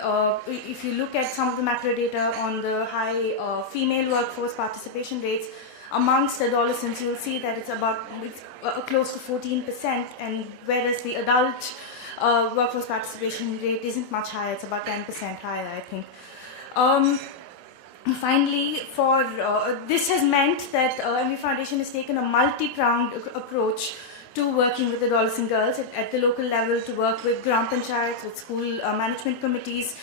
if you look at some of the macro data on the high female workforce participation rates amongst adolescents, you'll see that it's close to 14%, and whereas the adult workforce participation rate isn't much higher, it's about 10% higher, I think. Finally, this has meant that MV Foundation has taken a multi-pronged approach to working with adolescent girls at the local level, to work with gram panchayats, with school management committees,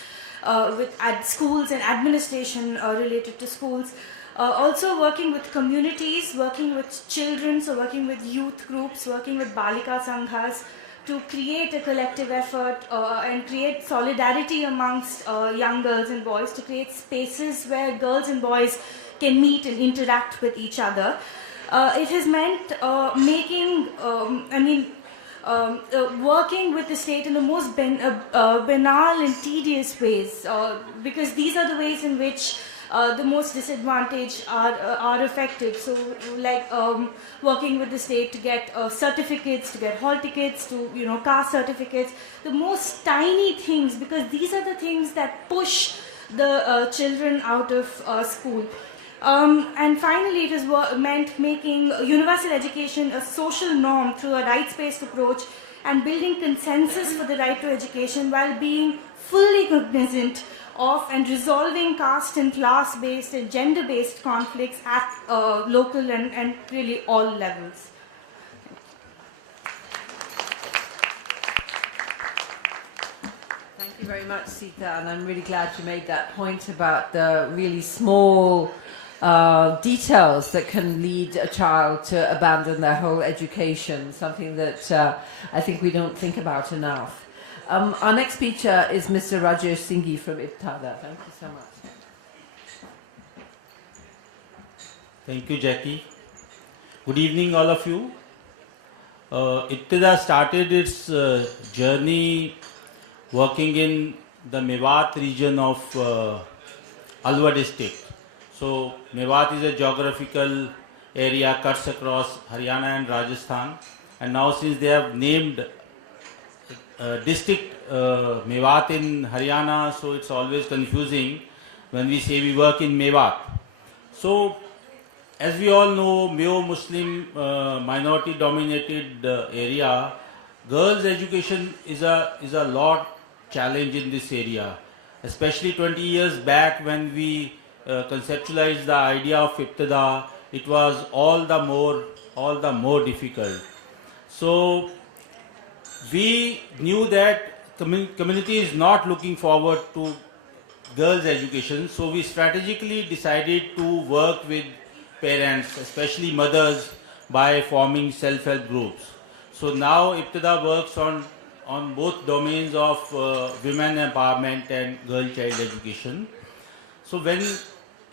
with schools and administration related to schools. Also working with communities, working with children, so working with youth groups, working with Balika Sanghas to create a collective effort and create solidarity amongst young girls and boys, to create spaces where girls and boys can meet and interact with each other. It has meant working with the state in the most banal and tedious ways, because these are the ways in which the most disadvantaged are affected. So, like working with the state to get certificates, to get hall tickets, to caste certificates, the most tiny things, because these are the things that push the children out of school. And finally, it has meant making universal education a social norm through a rights-based approach and building consensus for the right to education while being fully cognizant of and resolving caste and class-based and gender-based conflicts at local and really all levels. Thank you very much, Sita, and I'm really glad you made that point about the really small details that can lead a child to abandon their whole education, something that I think we don't think about enough. Our next speaker is Mr. Rajesh Singhi from IPTADA. Thank you so much. Thank you, Jackie. Good evening, all of you. IPTADA started its journey working in the Mewat region of Alwar district. So Mewat is a geographical area, cuts across Haryana and Rajasthan, and now since they have named district Mewat in Haryana, so it's always confusing when we say we work in Mewat. So as we all know, Muslim minority dominated area, girls education is a lot challenge in this area, especially 20 years back when we conceptualized the idea of IPTADA. It was all the more difficult. So we knew that community is not looking forward to girls education, so we strategically decided to work with parents, especially mothers, by forming self-help groups. So now IPTADA works on both domains of women empowerment and girl child education. So when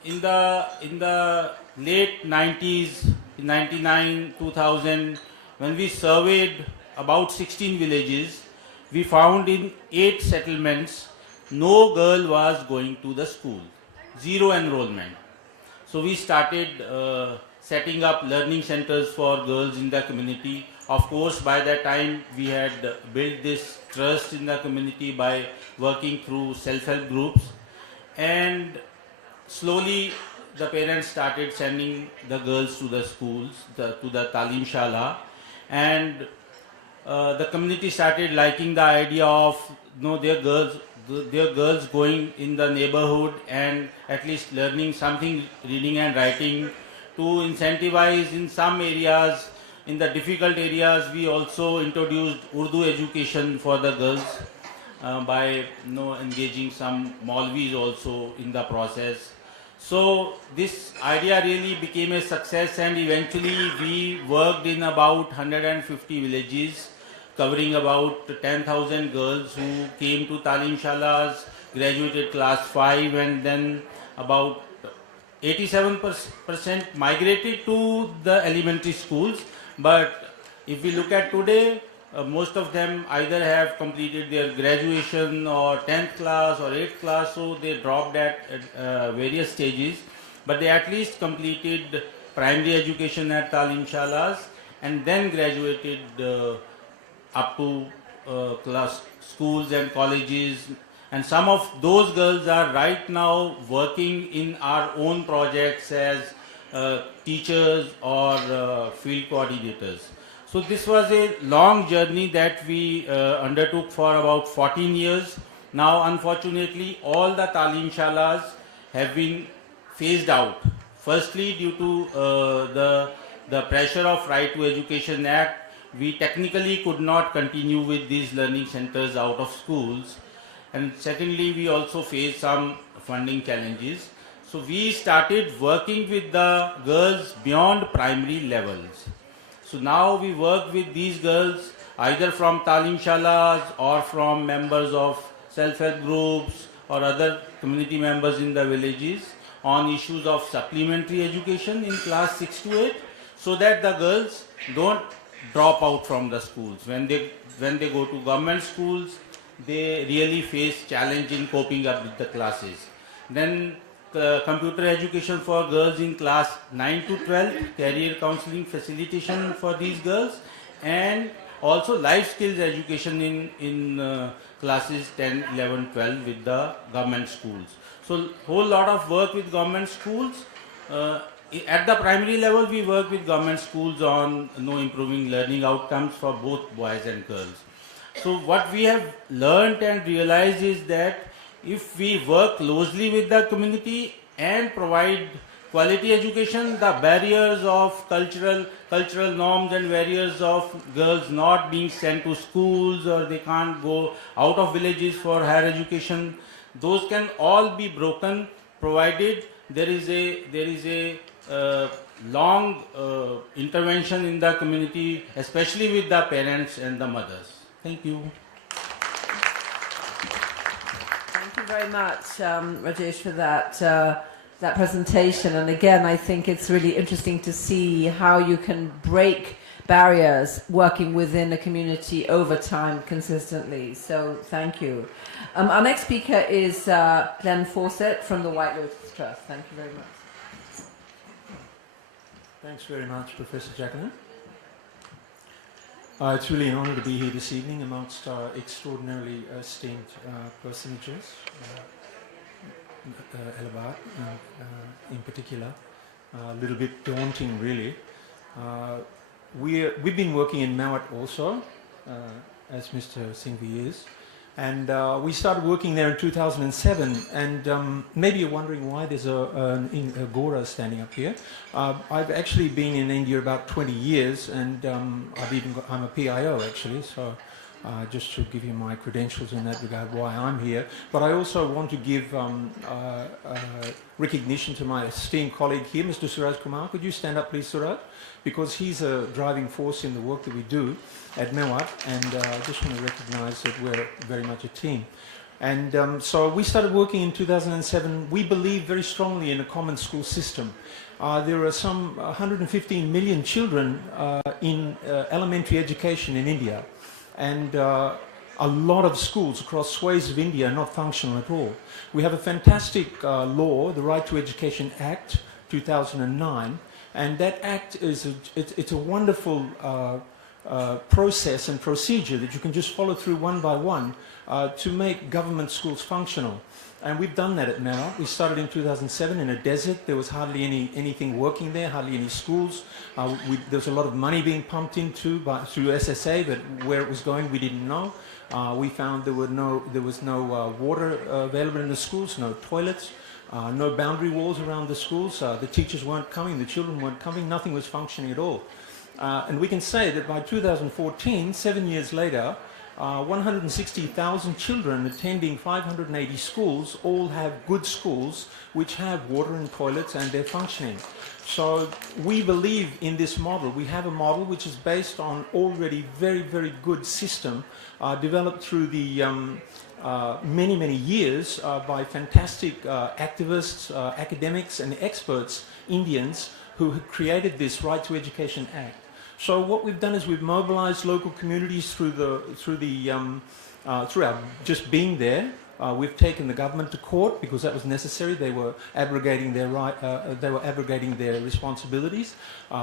in the late 90s, 99, 2000, when we surveyed about 16 villages, we found in 8 settlements no girl was going to the school, zero enrollment. So we started setting up learning centers for girls in the community. Of course, by that time we had built this trust in the community by working through self-help groups, and slowly the parents started sending the girls to the schools, to the Talim Shala, and the community started liking the idea of their girls going in the neighborhood and at least learning something, reading and writing, to incentivize in some areas. In the difficult areas, we also introduced Urdu education for the girls by engaging some Maulvis also in the process. So this idea really became a success, and eventually we worked in about 150 villages, covering about 10,000 girls who came to Talim Shalas, graduated class 5, and then about 87% migrated to the elementary schools. But if we look at today, most of them either have completed their graduation or 10th class or 8th class, so they dropped at various stages, but they at least completed primary education at Talim Shalas and then graduated up to class schools and colleges. And some of those girls are right now working in our own projects as teachers or field coordinators. So this was a long journey that we undertook for about 14 years. Now unfortunately all the Talim Shalas have been phased out. Firstly, due to the pressure of Right to Education Act, we technically could not continue with these learning centers out of schools. And secondly, we also faced some funding challenges. So we started working with the girls beyond primary levels. So now we work with these girls either from Talim Shalas or from members of self-help groups or other community members in the villages on issues of supplementary education in class 6 to 8, so that the girls don't drop out from the schools. When they go to government schools, they really face challenge in coping up with the classes. Then computer education for girls in class 9 to 12, career counseling facilitation for these girls, and also life skills education in classes 10, 11, 12 with the government schools. So whole lot of work with government schools. at the primary level, we work with government schools on improving learning outcomes for both boys and girls. So what we have learned and realized is that if we work closely with the community and provide quality education, the barriers of cultural norms and barriers of girls not being sent to schools or they can't go out of villages for higher education, those can all be broken provided there is a long intervention in the community, especially with the parents and the mothers. Thank you. Thank you very much, Rajesh, for that presentation. And again, I think it's really interesting to see how you can break barriers working within a community over time consistently. So thank you. Our next speaker is Glenn Fawcett from the White Lotus Trust. Thank you very much. Thanks very much, Professor Jacqueline. It's really an honour to be here this evening amongst extraordinarily esteemed personages, Elabat in particular. A little bit daunting, really. We've been working in Mewat also, as Mr. Singhvi is, and we started working there in 2007. And maybe you're wondering why there's a Gora standing up here. I've actually been in India about 20 years, and I'm a PIO actually, so just to give you my credentials in that regard, why I'm here. But I also want to give recognition to my esteemed colleague here, Mr. Suraj Kumar. Could you stand up, please, Suraj? Because he's a driving force in the work that we do at Mewat, and I just want to recognize that we're very much a team. And so we started working in 2007. We believe very strongly in a common school system. There are some 115 million children in elementary education in India, and a lot of schools across swathes of India are not functional at all. We have a fantastic law, the Right to Education Act 2009, and that act is it's a wonderful process and procedure that you can just follow through one by one to make government schools functional. And we've done that at Mewat. We started in 2007 in a desert. There was hardly anything working there, hardly any schools. There was a lot of money being pumped into through SSA, but where it was going we didn't know. We found there was no water available in the schools, no toilets, no boundary walls around the schools. The teachers weren't coming, the children weren't coming, nothing was functioning at all. And we can say that by 2014, 7 years later, 160,000 children attending 580 schools all have good schools which have water and toilets and they're functioning. So we believe in this model. We have a model which is based on already very, very good system developed through the many, many years by fantastic activists, academics and experts, Indians, who had created this Right to Education Act. So what we've done is we've mobilized local communities through our just being there. We've taken the government to court because that was necessary. They were abrogating their responsibilities,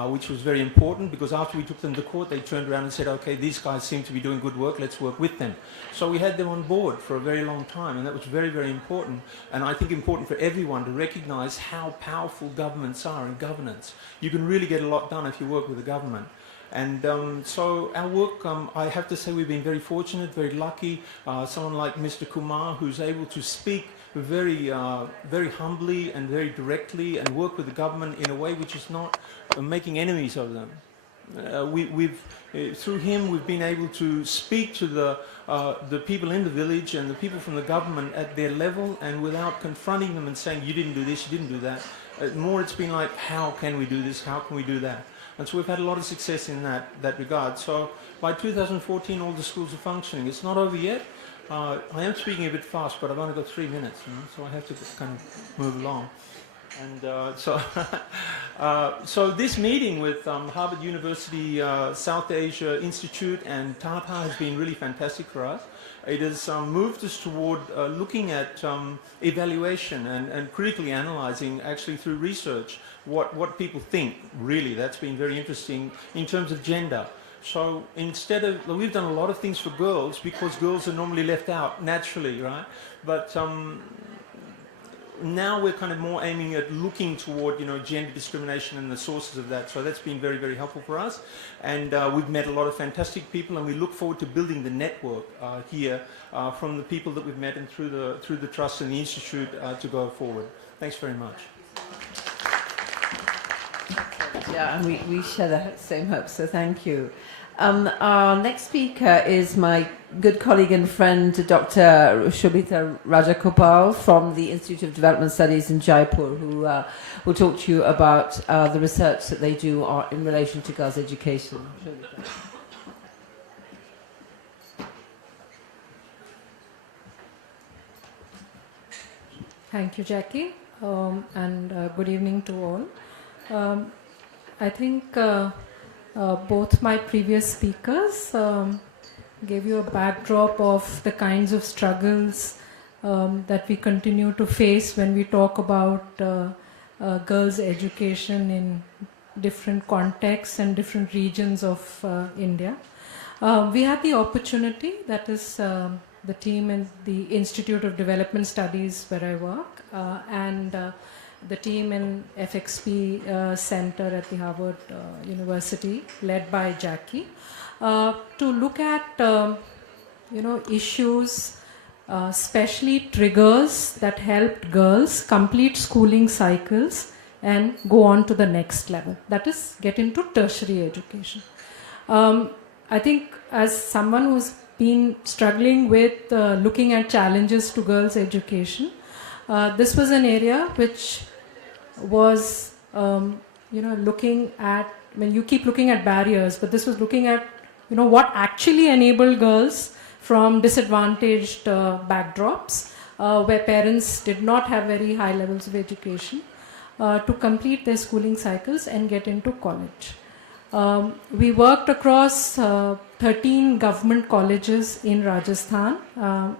which was very important because after we took them to court, they turned around and said, okay, these guys seem to be doing good work, let's work with them. So we had them on board for a very long time, and that was very, very important. And I think important for everyone to recognize how powerful governments are in governance. You can really get a lot done if you work with the government. And so our work, I have to say we've been very fortunate, very lucky. Someone like Mr. Kumar who's able to speak very, very humbly and very directly and work with the government in a way which is not making enemies of them. Through him we've been able to speak to the people in the village and the people from the government at their level and without confronting them and saying you didn't do this, you didn't do that. More it's been like how can we do this, how can we do that? And so we've had a lot of success in that regard. So by 2014, all the schools are functioning. It's not over yet. I am speaking a bit fast, but I've only got 3 minutes, so I have to kind of move along. And so this meeting with Harvard University South Asia Institute and Tata has been really fantastic for us. It has moved us toward looking at evaluation and critically analyzing, actually through research, what people think, really. That's been very interesting in terms of gender. So instead of, we've done a lot of things for girls because girls are normally left out naturally, right? But now we're kind of more aiming at looking toward, gender discrimination and the sources of that. So that's been very, very helpful for us. And we've met a lot of fantastic people, and we look forward to building the network here from the people that we've met and through the Trust and the Institute to go forward. Thanks very much. Yeah, and we share the same hopes, so thank you. Our next speaker is my good colleague and friend, Dr. Shobita Rajagopal from the Institute of Development Studies in Jaipur, who will talk to you about the research that they do in relation to girls' education. Shobita. Thank you, Jackie, and good evening to all. I think both my previous speakers gave you a backdrop of the kinds of struggles that we continue to face when we talk about girls' education in different contexts and different regions of India. We had the opportunity, that is the team in the Institute of Development Studies where I work, and the team in FXP Center at the Harvard University, led by Jackie, to look at issues, especially triggers that helped girls complete schooling cycles and go on to the next level, that is, get into tertiary education. I think as someone who's been struggling with looking at challenges to girls' education, this was an area which was, looking at, you keep looking at barriers, but this was looking at, what actually enabled girls from disadvantaged backdrops, where parents did not have very high levels of education, to complete their schooling cycles and get into college. We worked across 13 government colleges in Rajasthan,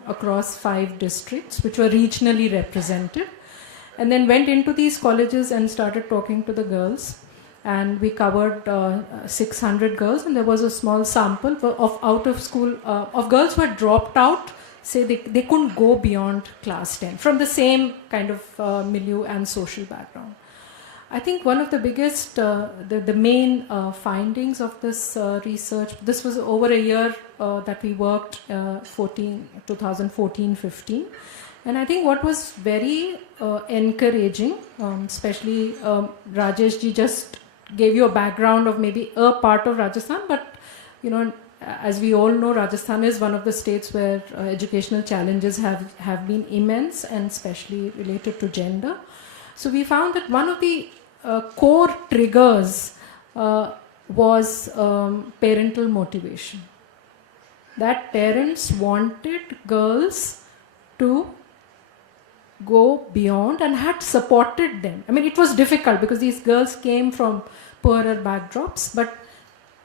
across 5 districts, which were regionally represented, and then went into these colleges and started talking to the girls. And we covered 600 girls, and there was a small sample of out of school, of girls who had dropped out, say they couldn't go beyond class 10, from the same kind of milieu and social background. I think one of the biggest, the main findings of this research, this was over a year that we worked, 2014-15. And I think what was very encouraging, especially Rajesh ji just gave you a background of maybe a part of Rajasthan, but as we all know, Rajasthan is one of the states where educational challenges have been immense, and especially related to gender. So we found that one of the core triggers was parental motivation. That parents wanted girls to go beyond and had supported them. I mean, it was difficult because these girls came from poorer backdrops, but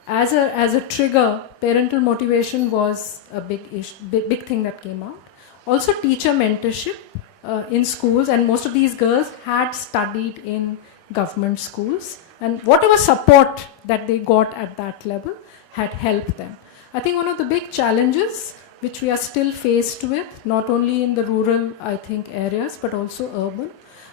as a trigger, parental motivation was a big thing that came out. Also, teacher mentorship in schools, and most of these girls had studied in government schools, and whatever support that they got at that level had helped them. I think one of the big challenges which we are still faced with, not only in the rural, I think, areas, but also urban,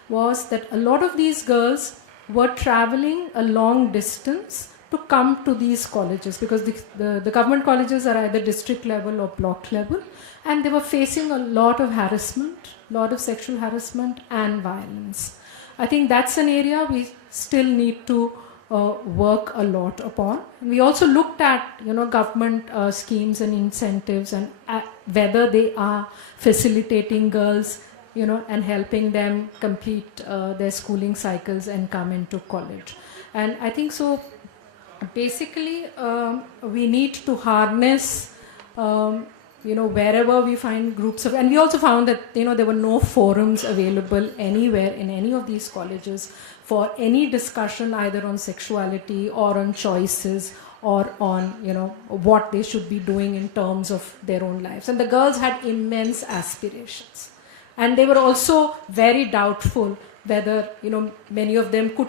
was that a lot of these girls were traveling a long distance to come to these colleges, because the government colleges are either district level or block level, and they were facing a lot of harassment, a lot of sexual harassment and violence. I think that's an area we still need to work a lot upon. We also looked at government schemes and incentives, and whether they are facilitating girls and helping them complete their schooling cycles and come into college. And I think so basically we need to harness wherever we find groups of, and we also found that there were no forums available anywhere in any of these colleges for any discussion either on sexuality or on choices or on what they should be doing in terms of their own lives. And the girls had immense aspirations, and they were also very doubtful whether many of them could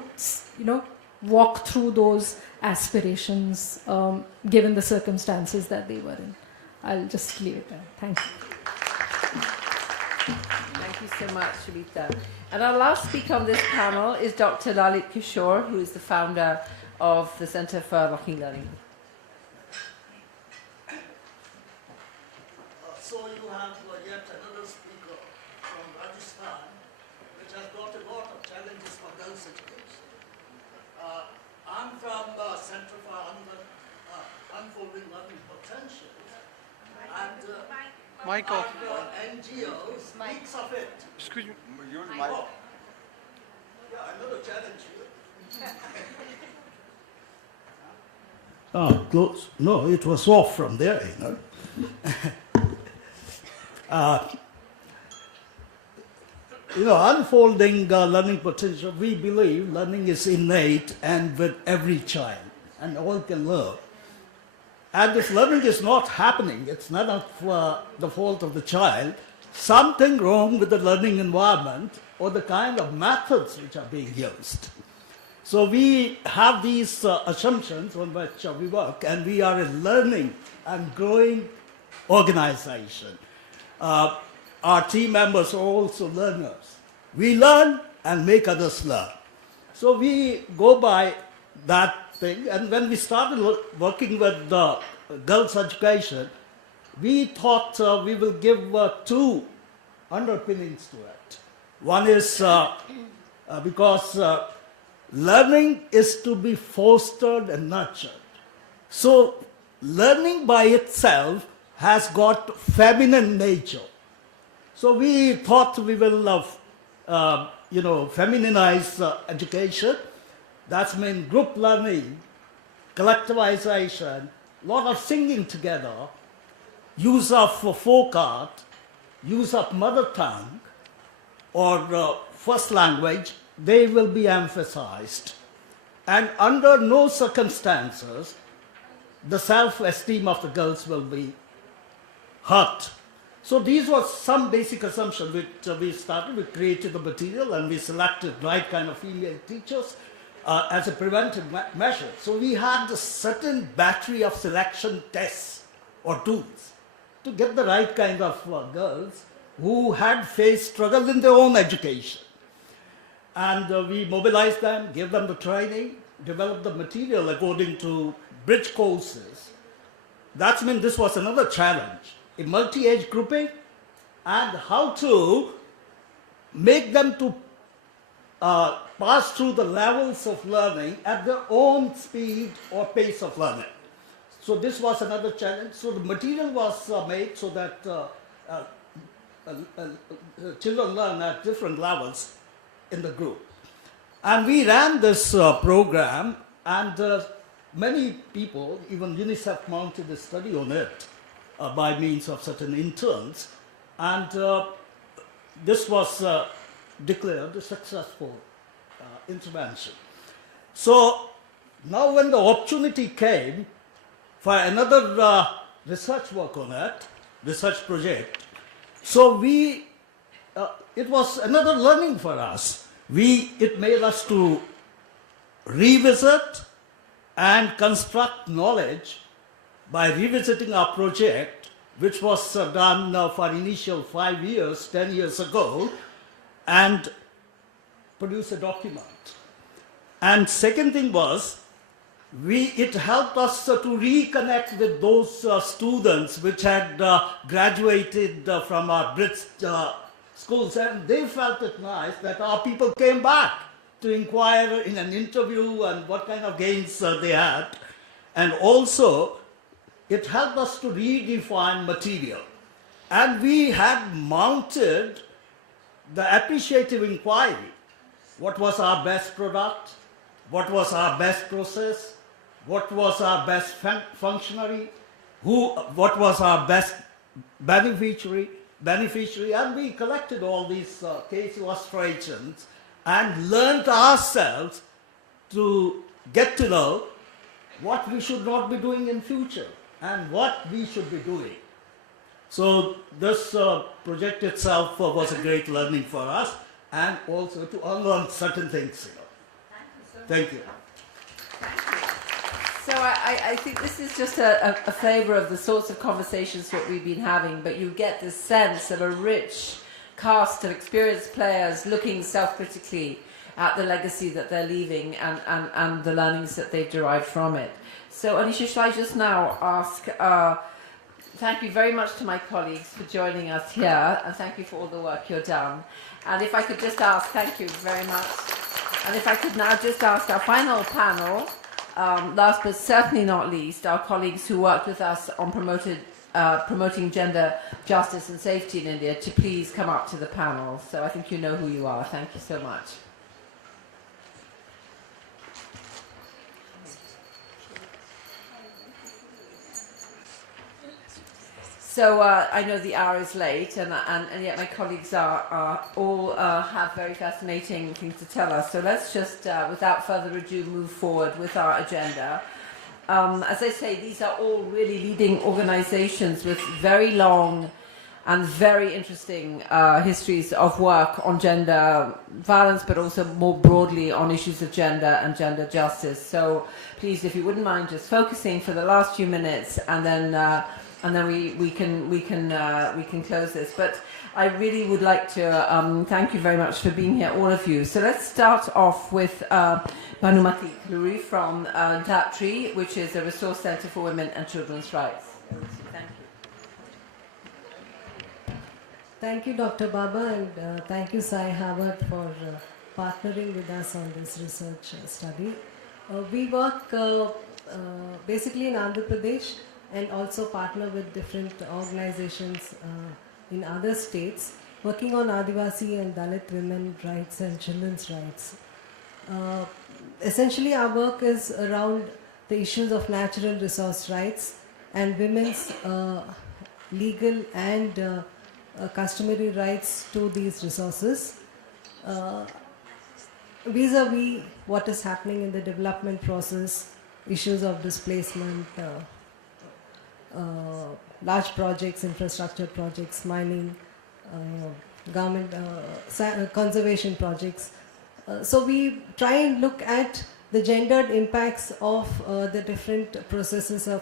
walk through those aspirations given the circumstances that they were in. I'll just leave it there. Thank you. Thank you so much, Shamita. And our last speaker on this panel is Dr. Lalit Kishore, who is the founder of the Center for Working Learning. So you have yet another speaker from Rajasthan, which has got a lot of challenges for girls' education. I'm from the Center for Unfolding Learning Potential, and Mic off. our NGO speaks of it. Excuse me. Use Oh. mic. Yeah, another challenge here. Close. No, it was off from there, you know. Unfolding learning potential, we believe learning is innate and with every child, and all can learn. And if learning is not happening, it's not the fault of the child, something wrong with the learning environment or the kind of methods which are being used. So we have these assumptions on which we work, and we are a learning and growing organization. Our team members are also learners. We learn and make others learn. So we go by that thing, and when we started working with the girls' education, we thought we will give two underpinnings to it. One is because learning is to be fostered and nurtured. So learning by itself has got feminine nature. So we thought we will, feminize education. That's mean group learning, collectivization, lot of singing together, use of folk art, use of mother tongue or first language, they will be emphasized. And under no circumstances, the self-esteem of the girls will be hurt. So these were some basic assumptions which we started. We created the material and we selected right kind of female teachers as a preventive measure. So we had a certain battery of selection tests or tools to get the right kind of girls who had faced struggle in their own education. And we mobilized them, gave them the training, developed the material according to bridge courses. That's mean this was another challenge, a multi-age grouping and how to make them to pass through the levels of learning at their own speed or pace of learning. So this was another challenge. So the material was made so that children learn at different levels in the group. And we ran this program, and many people, even UNICEF mounted a study on it by means of certain interns. And this was declared a successful intervention. So now when the opportunity came for another research work on it, research project, so it was another learning for us. It made us to revisit and construct knowledge by revisiting our project, which was done for initial 5 years, 10 years ago, and produce a document. And second thing was, it helped us to reconnect with those students which had graduated from our Brit schools, and they felt it nice that our people came back to inquire in an interview and what kind of gains they had. And also, it helped us to redefine material. And we had mounted the appreciative inquiry. What was our best product? What was our best process? What was our best functionary? What was our best beneficiary? And we collected all these case illustrations and learned ourselves to get to know what we should not be doing in future and what we should be doing. So this project itself was a great learning for us, and also to unlearn certain things. Thank you. So I think this is just a flavour of the sorts of conversations that we've been having, but you get this sense of a rich cast of experienced players looking self-critically at the legacy that they're leaving and the learnings that they've derived from it. So Anisha, shall I just now ask, thank you very much to my colleagues for joining us here, and thank you for all the work you've done. And if I could just ask, thank you very much. And if I could now just ask our final panel, last but certainly not least, our colleagues who worked with us on promoting gender justice and safety in India, to please come up to the panel. So I think you know who you are. Thank you so much. So I know the hour is late, and yet my colleagues are all have very fascinating things to tell us. So let's just, without further ado, move forward with our agenda. As I say, these are all really leading organizations with very long and very interesting histories of work on gender violence, but also more broadly on issues of gender and gender justice. So please, if you wouldn't mind just focusing for the last few minutes, and then we can close this. But I really would like to thank you very much for being here, all of you. So let's start off with Bhanumati Kluri from Tata, which is a resource center for women and children's rights. Thank you. Thank you, Dr. Baba, and thank you, Sai Howard, for partnering with us on this research study. We work basically in Andhra Pradesh, and also partner with different organizations in other states working on Adivasi and Dalit women rights and children's rights. Essentially, our work is around the issues of natural resource rights and women's legal and customary rights to these resources, vis-a-vis what is happening in the development process, issues of displacement, large projects, infrastructure projects, mining, government conservation projects. So we try and look at the gendered impacts of the different processes of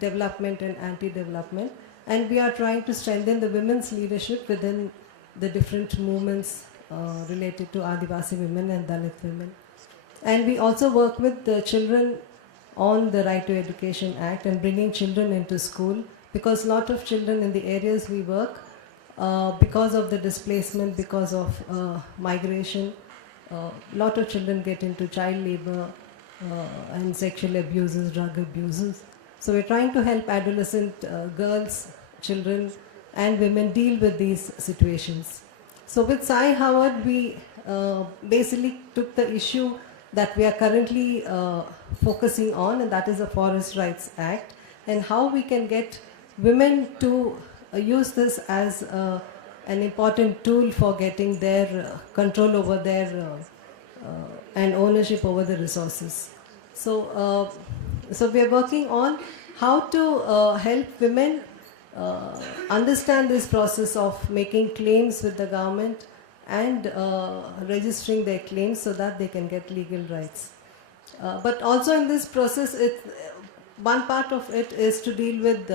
development and anti-development, and we are trying to strengthen the women's leadership within the different movements related to Adivasi women and Dalit women. And we also work with the children on the Right to Education Act and bringing children into school, because a lot of children in the areas we work, because of the displacement, because of migration, a lot of children get into child labor and sexual abuses, drug abuses. So we're trying to help adolescent girls, children and women deal with these situations. So with Sai Howard, we basically took the issue that we are currently focusing on, and that is the Forest Rights Act, and how we can get women to use this as an important tool for getting their control over their and ownership over the resources. So, so we are working on how to help women understand this process of making claims with the government and registering their claims so that they can get legal rights. But also in this process, one part of it is to deal with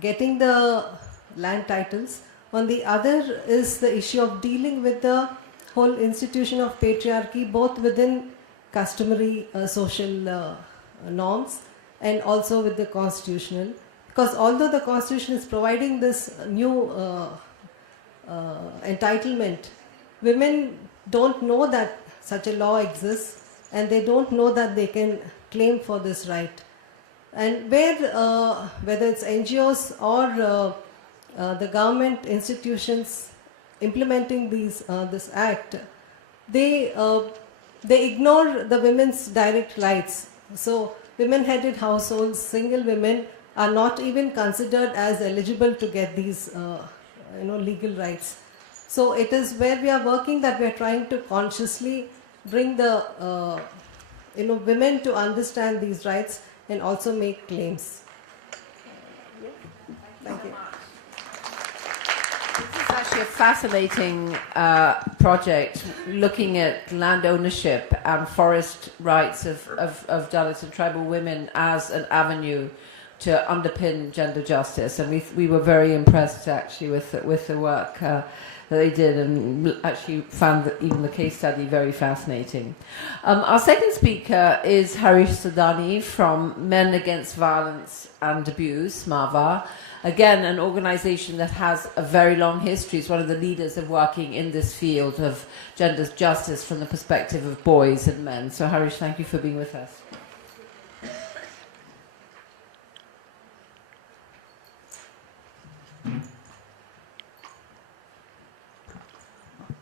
getting the land titles. On the other is the issue of dealing with the whole institution of patriarchy, both within customary social norms and also with the constitutional. Because although the constitution is providing this new entitlement, women don't know that such a law exists, and they don't know that they can claim for this right. And where, whether it's NGOs or the government institutions implementing this act, they ignore the women's direct rights. So women-headed households, single women are not even considered as eligible to get these legal rights. So it is where we are working that we are trying to consciously bring the women to understand these rights and also make claims. Thank you. This is actually a fascinating project looking at land ownership and forest rights of Dalit and tribal women as an avenue to underpin gender justice, and we were very impressed actually with the work that they did, and actually found that even the case study very fascinating. Our second speaker is Harish Sudani from Men Against Violence and Abuse, MAVA. Again, an organization that has a very long history. It's one of the leaders of working in this field of gender justice from the perspective of boys and men. So Harish, thank you for being with us.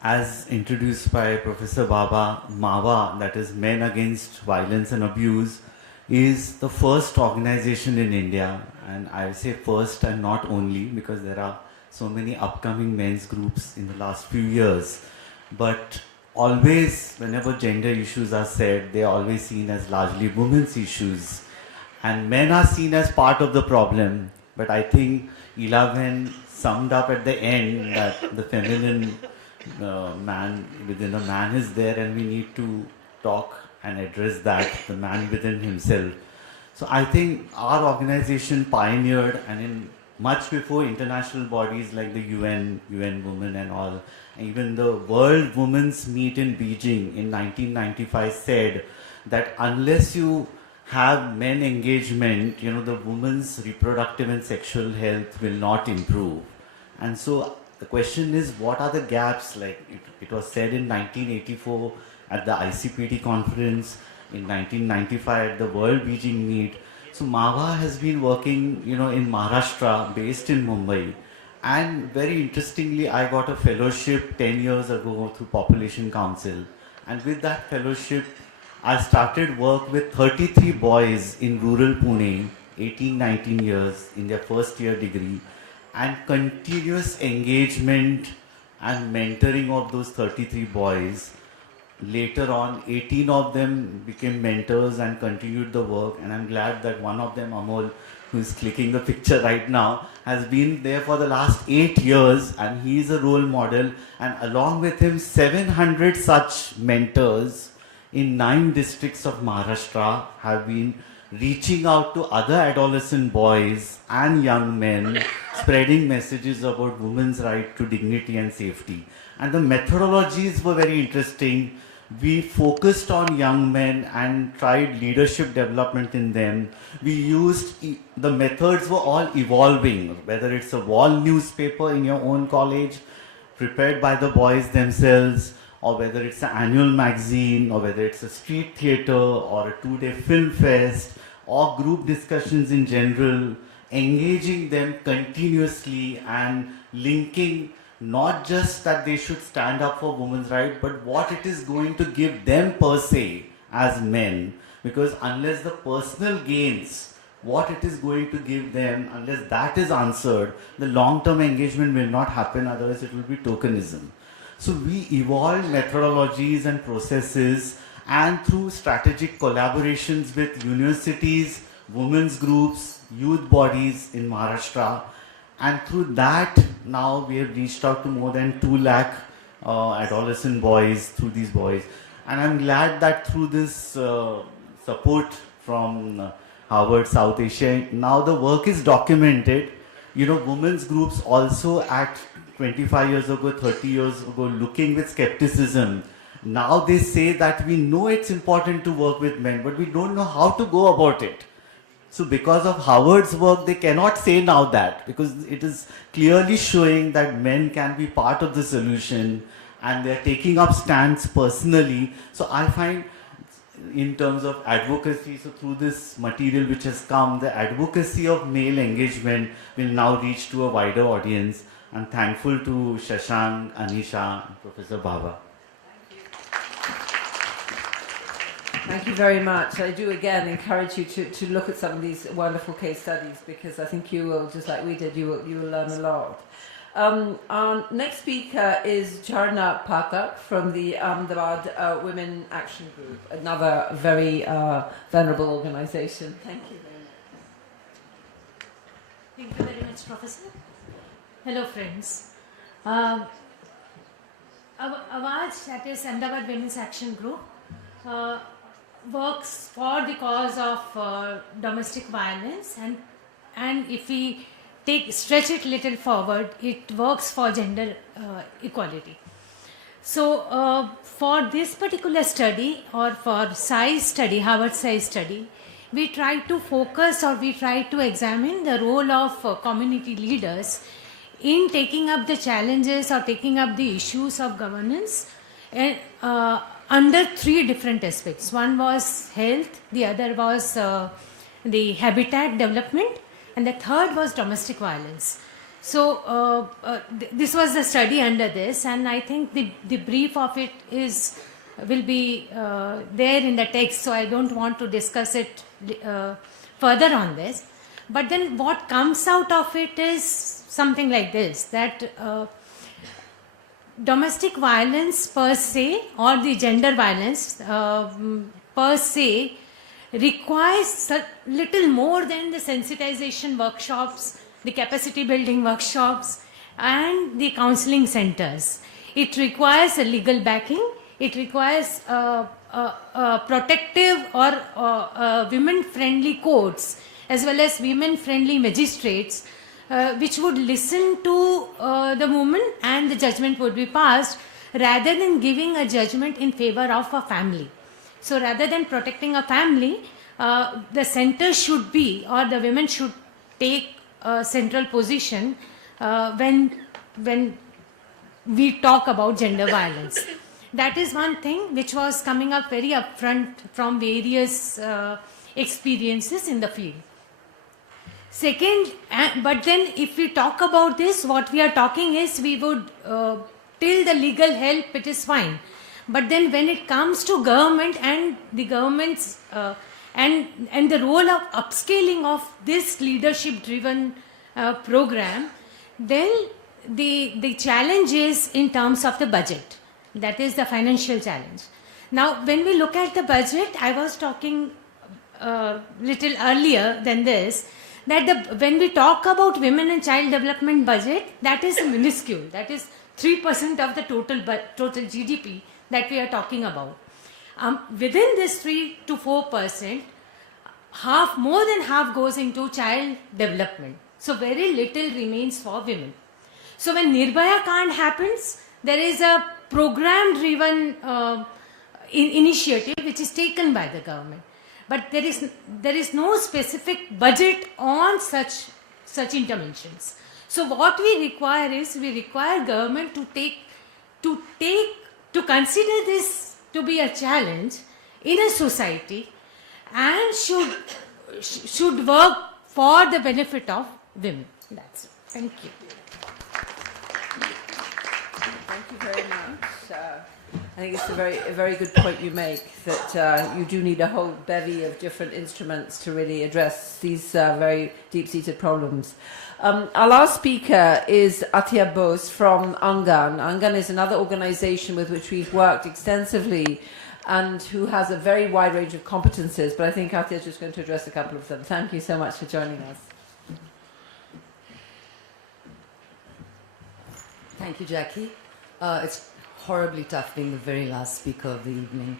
As introduced by Professor Baba, MAVA, that is Men Against Violence and Abuse, is the first organization in India, and I say first and not only because there are so many upcoming men's groups in the last few years, but always whenever gender issues are said, they are always seen as largely women's issues, and men are seen as part of the problem. But I think 11 summed up at the end that the feminine man within a man is there, and we need to talk and address that, the man within himself. So I think our organization pioneered, and in much before international bodies like the UN Women and all, even the World Women's Meet in Beijing in 1995 said that unless you have men engagement, the women's reproductive and sexual health will not improve. And so the question is, what are the gaps? Like it was said in 1984 at the ICPD conference, in 1995 at the World Beijing Meet. So MAVA has been working, in Maharashtra, based in Mumbai. And very interestingly, I got a fellowship 10 years ago through Population Council. And with that fellowship, I started work with 33 boys in rural Pune, 18, 19 years, in their first year degree. And continuous engagement and mentoring of those 33 boys. Later on, 18 of them became mentors and continued the work, and I'm glad that one of them, Amol, who is clicking the picture right now, has been there for the last 8 years, and he is a role model, and along with him 700 such mentors in 9 districts of Maharashtra have been reaching out to other adolescent boys and young men, spreading messages about women's right to dignity and safety. And the methodologies were very interesting. We focused on young men and tried leadership development in them. We used, the methods were all evolving, whether it's a wall newspaper in your own college, prepared by the boys themselves, or whether it's an annual magazine, or whether it's a street theater, or a 2-day film fest, or group discussions in general, engaging them continuously and linking not just that they should stand up for women's rights, but what it is going to give them per se as men. Because unless the personal gains, what it is going to give them, unless that is answered, the long-term engagement will not happen, otherwise it will be tokenism. So we evolved methodologies and processes, and through strategic collaborations with universities, women's groups, youth bodies in Maharashtra, and through that, now we have reached out to more than 2 lakh adolescent boys through these boys. And I'm glad that through this support from Harvard South Asia, now the work is documented. Women's groups also at 25 years ago, 30 years ago, looking with skepticism. Now they say that we know it's important to work with men, but we don't know how to go about it. So because of Howard's work, they cannot say now that, because it is clearly showing that men can be part of the solution, and they're taking up stands personally. So I find in terms of advocacy, so through this material which has come, the advocacy of male engagement will now reach to a wider audience. I'm thankful to Shashank, Anisha, and Professor Baba. Thank you very much. I do again encourage you to look at some of these wonderful case studies, because I think you will, just like we did, you will learn a lot. Our next speaker is Charna Pathak from the Ahmedabad Women Action Group, another very venerable organization. Thank you very much. Thank you very much, Professor. Hello, friends. Awaj, that is Ahmedabad Women's Action Group, works for the cause of domestic violence and and if we stretch it little forward, it works for gender equality. So for this particular study, or for size study, Harvard size study, we try to focus, or we try to examine the role of community leaders in taking up the challenges or taking up the issues of governance and, under three different aspects. One was health, the other was the habitat development, and the third was domestic violence. So this was the study under this, and I think the brief of it will be there in the text, so I don't want to discuss it further on this. But then what comes out of it is something like this, that domestic violence per se, or the gender violence per se, requires a little more than the sensitization workshops, the capacity building workshops, and the counseling centers. It requires a legal backing, it requires protective or women-friendly courts, as well as women-friendly magistrates, which would listen to the woman and the judgment would be passed, rather than giving a judgment in favor of a family. So rather than protecting a family, the center should be, or the women should take a central position when we talk about gender violence. That is one thing which was coming up very upfront from various experiences in the field. Second, but then if we talk about this, what we are talking is, we would, till the legal help, it is fine. But then when it comes to government and the government's and the role of upscaling of this leadership driven program, then the challenge is in terms of the budget. That is the financial challenge. Now when we look at the budget, I was talking little earlier than this, that when we talk about women and child development budget, that is minuscule. That is 3% of the total GDP that we are talking about. Within this 3 to 4%, more than half goes into child development. So very little remains for women. So when Nirbhaya Kand happens, there is a program-driven initiative which is taken by the government. But there is no specific budget on such interventions. So what we require is, we require government to consider this to be a challenge in a society, and should work for the benefit of women. That's it. Thank you. Thank you very much. I think it's a very good point you make, that you do need a whole bevy of different instruments to really address these very deep-seated problems. Our last speaker is Atya Bose from Angan. Angan is another organization with which we've worked extensively and who has a very wide range of competences, but I think Atya is just going to address a couple of them. Thank you so much for joining us. Thank you, Jackie. It's horribly tough being the very last speaker of the evening.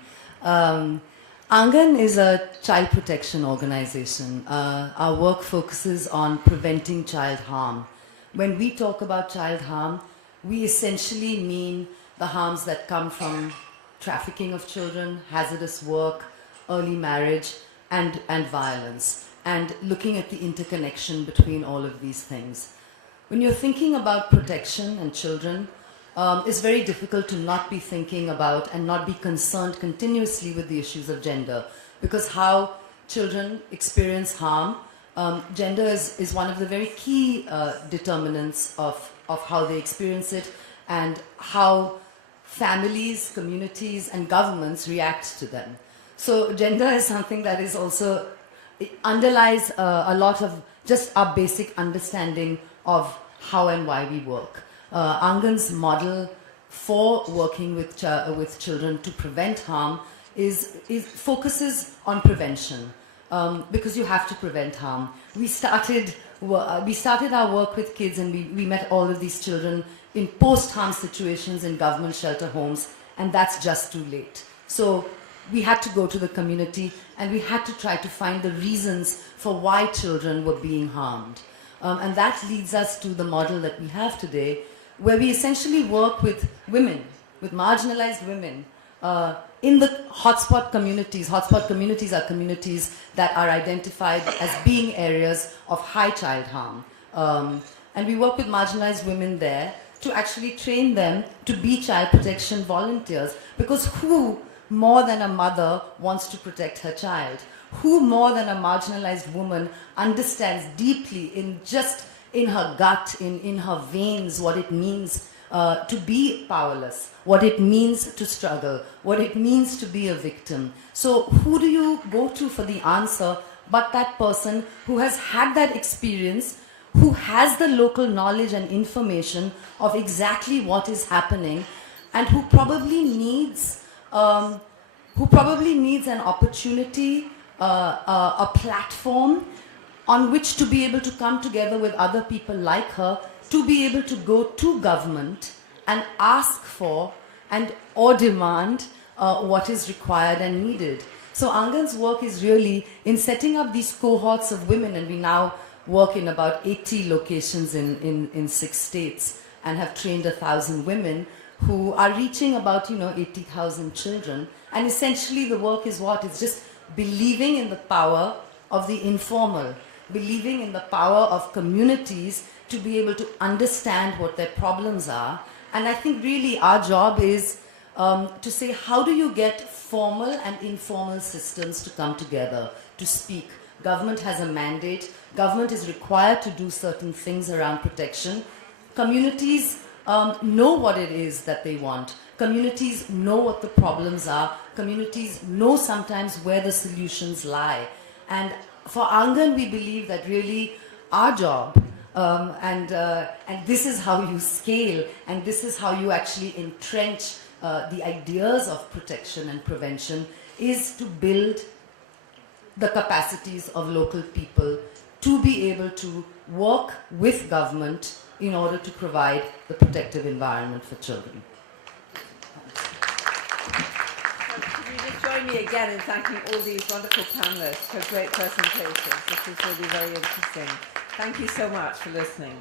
Angan is a child protection organization. Our work focuses on preventing child harm. When we talk about child harm, we essentially mean the harms that come from trafficking of children, hazardous work, early marriage, and violence, and looking at the interconnection between all of these things. When you're thinking about protection and children, it's very difficult to not be thinking about and not be concerned continuously with the issues of gender, because how children experience harm, gender is one of the very key determinants of how they experience it, and how families, communities, and governments react to them. So gender is something that is also, it underlies a lot of just our basic understanding of how and why we work. Angan's model for working with children to prevent harm focuses on prevention, because you have to prevent harm. We started our work with kids, and we met all of these children in post-harm situations in government shelter homes, and that's just too late. So we had to go to the community and we had to try to find the reasons for why children were being harmed. And that leads us to the model that we have today, where we essentially work with women, with marginalized women, in the hotspot communities. Hotspot communities are communities that are identified as being areas of high child harm. And we work with marginalized women there to actually train them to be child protection volunteers. Because who more than a mother wants to protect her child? Who more than a marginalized woman understands deeply in her gut, in her veins, what it means to be powerless, what it means to struggle, what it means to be a victim? So who do you go to for the answer but that person who has had that experience, who has the local knowledge and information of exactly what is happening, and who probably needs an opportunity, a platform on which to be able to come together with other people like her, to be able to go to government and ask for or demand what is required and needed. So Angan's work is really in setting up these cohorts of women, and we now work in about 80 locations in 6 states and have trained 1,000 women who are reaching about 80,000 children. And essentially the work is what? It's just believing in the power of the informal, believing in the power of communities to be able to understand what their problems are. And I think really our job is to say, how do you get formal and informal systems to come together, to speak? Government has a mandate. Government is required to do certain things around protection. Communities know what it is that they want. Communities know what the problems are. Communities know sometimes where the solutions lie. And for Angan, we believe that really our job, and this is how you scale, and this is how you actually entrench the ideas of protection and prevention, is to build the capacities of local people to be able to work with government in order to provide the protective environment for children. Could you just join me again in thanking all these wonderful panelists for great presentations? This was really very interesting. Thank you so much for listening.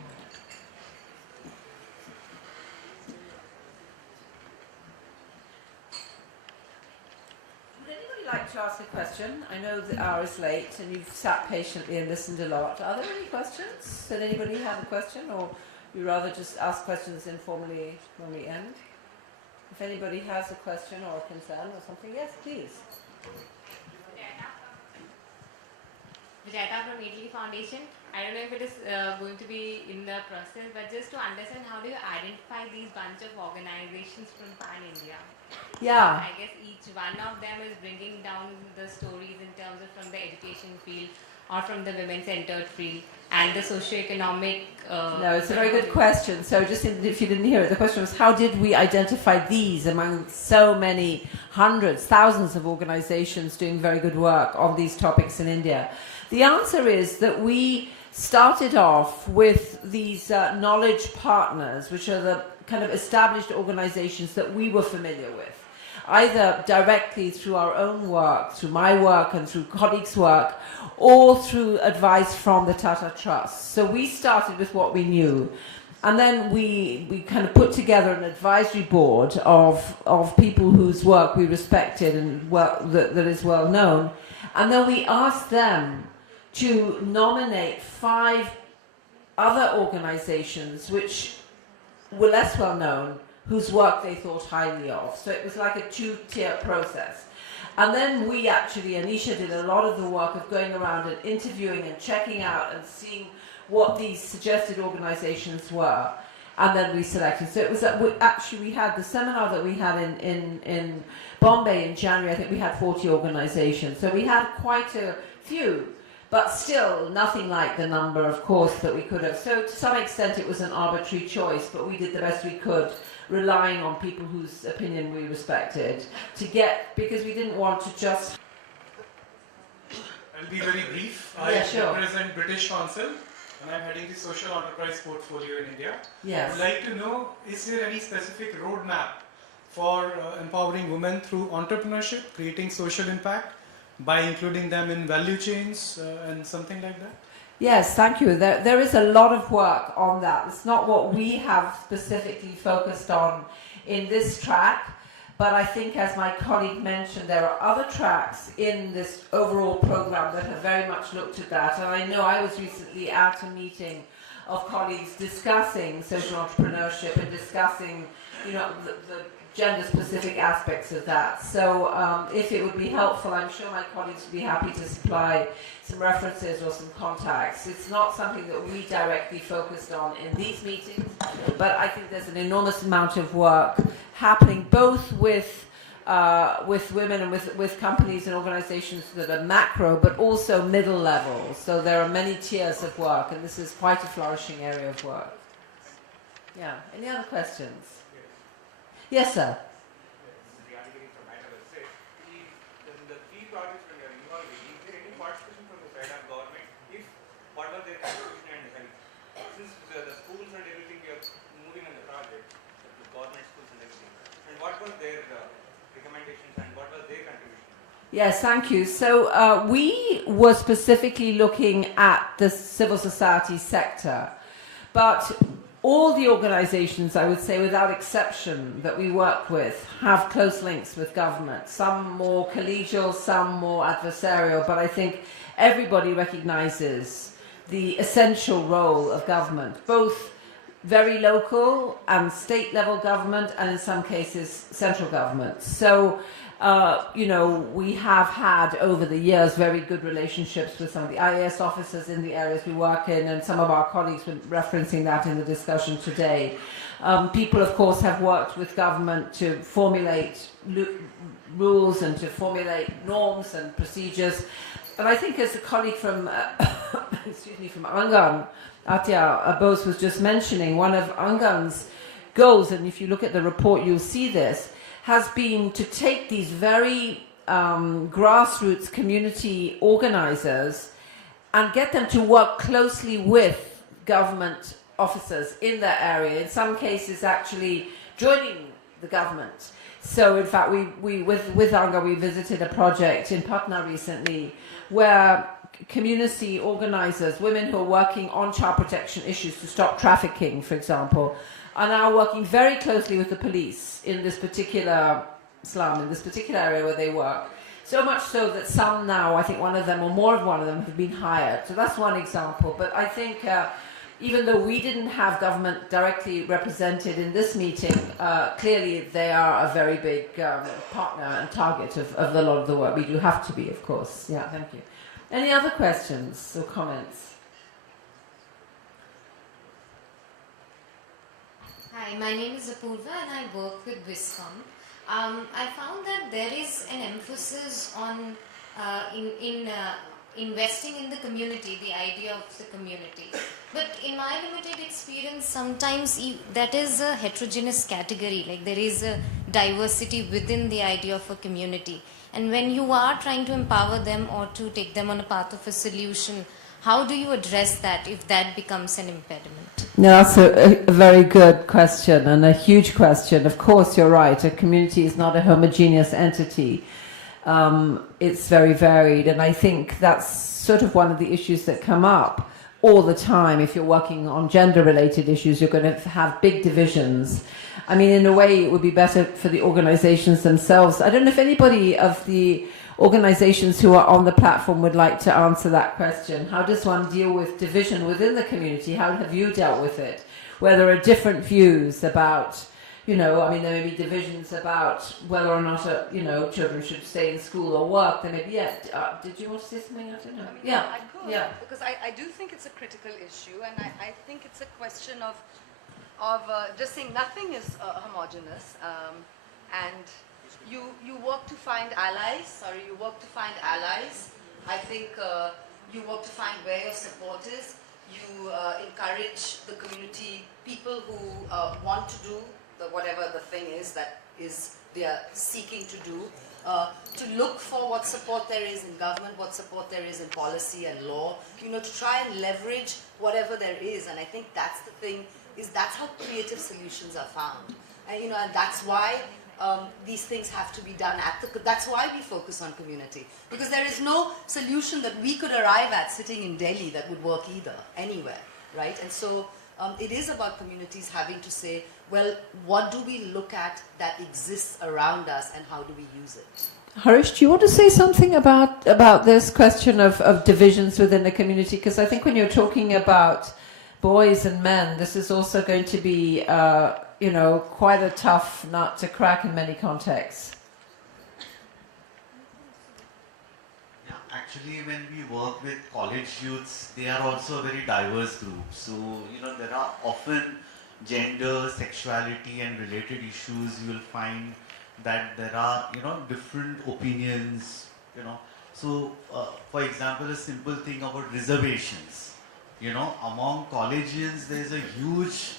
Like to ask a question? I know the hour is late and you've sat patiently and listened a lot. Are there any questions? Did anybody have a question, or you rather just ask questions informally when we end? If anybody has a question or a concern or something, yes, please. Vijayata from Italy Foundation. I don't know if it is going to be in the process, but just to understand, how do you identify these bunch of organizations from Pan-India? Yeah. I guess each one of them is bringing down the stories in terms of from the education field or from the women-centered field and the socio-economic... No, it's a very good question. So just if you didn't hear it, the question was, how did we identify these among so many hundreds, thousands of organizations doing very good work on these topics in India? The answer is that we started off with these knowledge partners, which are the kind of established organizations that we were familiar with, either directly through our own work, through my work and through colleagues' work, or through advice from the Tata Trusts. So we started with what we knew. And then we kind of put together an advisory board of people whose work we respected and work that is well known. And then we asked them to nominate 5 other organizations which were less well known, whose work they thought highly of. So it was like a 2-tier process. And then we actually, Anisha did a lot of the work of going around and interviewing and checking out and seeing what these suggested organizations were. And then we selected. So it was that we had the seminar that we had in Bombay in January. I think we had 40 organizations. So we had quite a few, but still nothing like the number, of course, that we could have. So to some extent it was an arbitrary choice, but we did the best we could, relying on people whose opinion we respected, because we didn't want to just... I'll be very brief. Yeah, sure. I represent British Council, and I'm heading the social enterprise portfolio in India. Yes. I would like to know, is there any specific roadmap for empowering women through entrepreneurship, creating social impact by including them in value chains and something like that? Yes, thank you. There is a lot of work on that. It's not what we have specifically focused on in this track, but I think, as my colleague mentioned, there are other tracks in this overall program that have very much looked at that. And I know I was recently at a meeting of colleagues discussing social entrepreneurship and discussing, the gender-specific aspects of that. So if it would be helpful, I'm sure my colleagues would be happy to supply some references or some contacts. It's not something that we directly focused on in these meetings, but I think there's an enormous amount of work happening both with women and with companies and organizations that are macro, but also middle level. So there are many tiers of work, and this is quite a flourishing area of work. Yeah. Any other questions? Yes, sir. Yes, thank you. So we were specifically looking at the civil society sector, but all the organizations, I would say without exception, that we work with have close links with government, some more collegial, some more adversarial, but I think everybody recognizes the essential role of government, both very local and state level government, and in some cases central government. So we have had over the years very good relationships with some of the IAS officers in the areas we work in, and some of our colleagues were referencing that in the discussion today. People, of course, have worked with government to formulate rules and to formulate norms and procedures. And I think, as a colleague from, from Angan, Atya Bose was just mentioning, one of Angan's goals, and if you look at the report, you'll see this, has been to take these very grassroots community organizers and get them to work closely with government officers in their area, in some cases actually joining the government. So in fact, we with Anga, we visited a project in Patna recently where community organizers, women who are working on child protection issues to stop trafficking, for example, are now working very closely with the police in this particular slum, in this particular area where they work. So much so that some now, I think one of them or more of one of them have been hired. So that's one example. But I think even though we didn't have government directly represented in this meeting, clearly they are a very big partner and target of a lot of the work. We do have to be, of course. Yeah, thank you. Any other questions or comments? Hi, my name is Apurva and I work with Viscom. I found that there is an emphasis on investing in the community, the idea of the community. But in my limited experience, sometimes that is a heterogeneous category, like there is a diversity within the idea of a community. And when you are trying to empower them or to take them on a path of a solution, how do you address that if that becomes an impediment? No, that's a very good question and a huge question. Of course, you're right. A community is not a homogeneous entity. It's very varied. And I think that's sort of one of the issues that come up all the time. If you're working on gender-related issues, you're going to have big divisions. I mean, in a way, it would be better for the organizations themselves. I don't know if anybody of the organizations who are on the platform would like to answer that question. How does one deal with division within the community? How have you dealt with it? Where there are different views about, there may be divisions about whether or not, children should stay in school or work. There may be, did you want to say something? I don't know. I could, because I do think it's a critical issue, and I think it's a question of just saying nothing is homogeneous, and you work to find allies. I think you work to find where your support is. You encourage the community, people who want to do whatever the thing is that they are seeking to do, to look for what support there is in government, what support there is in policy and law, to try and leverage whatever there is. And I think that's the thing, that's how creative solutions are found. And that's why these things have to be done that's why we focus on community. Because there is no solution that we could arrive at sitting in Delhi that would work either, anywhere, right? And so it is about communities having to say, well, what do we look at that exists around us and how do we use it? Harish, do you want to say something about this question of divisions within the community? Because I think when you're talking about boys and men, this is also going to be, quite a tough nut to crack in many contexts. Yeah, actually, when we work with college youths, they are also a very diverse group. So, there are often gender, sexuality and related issues. You will find that there are, different opinions, So, for example, a simple thing about reservations. Among collegians, there's a huge,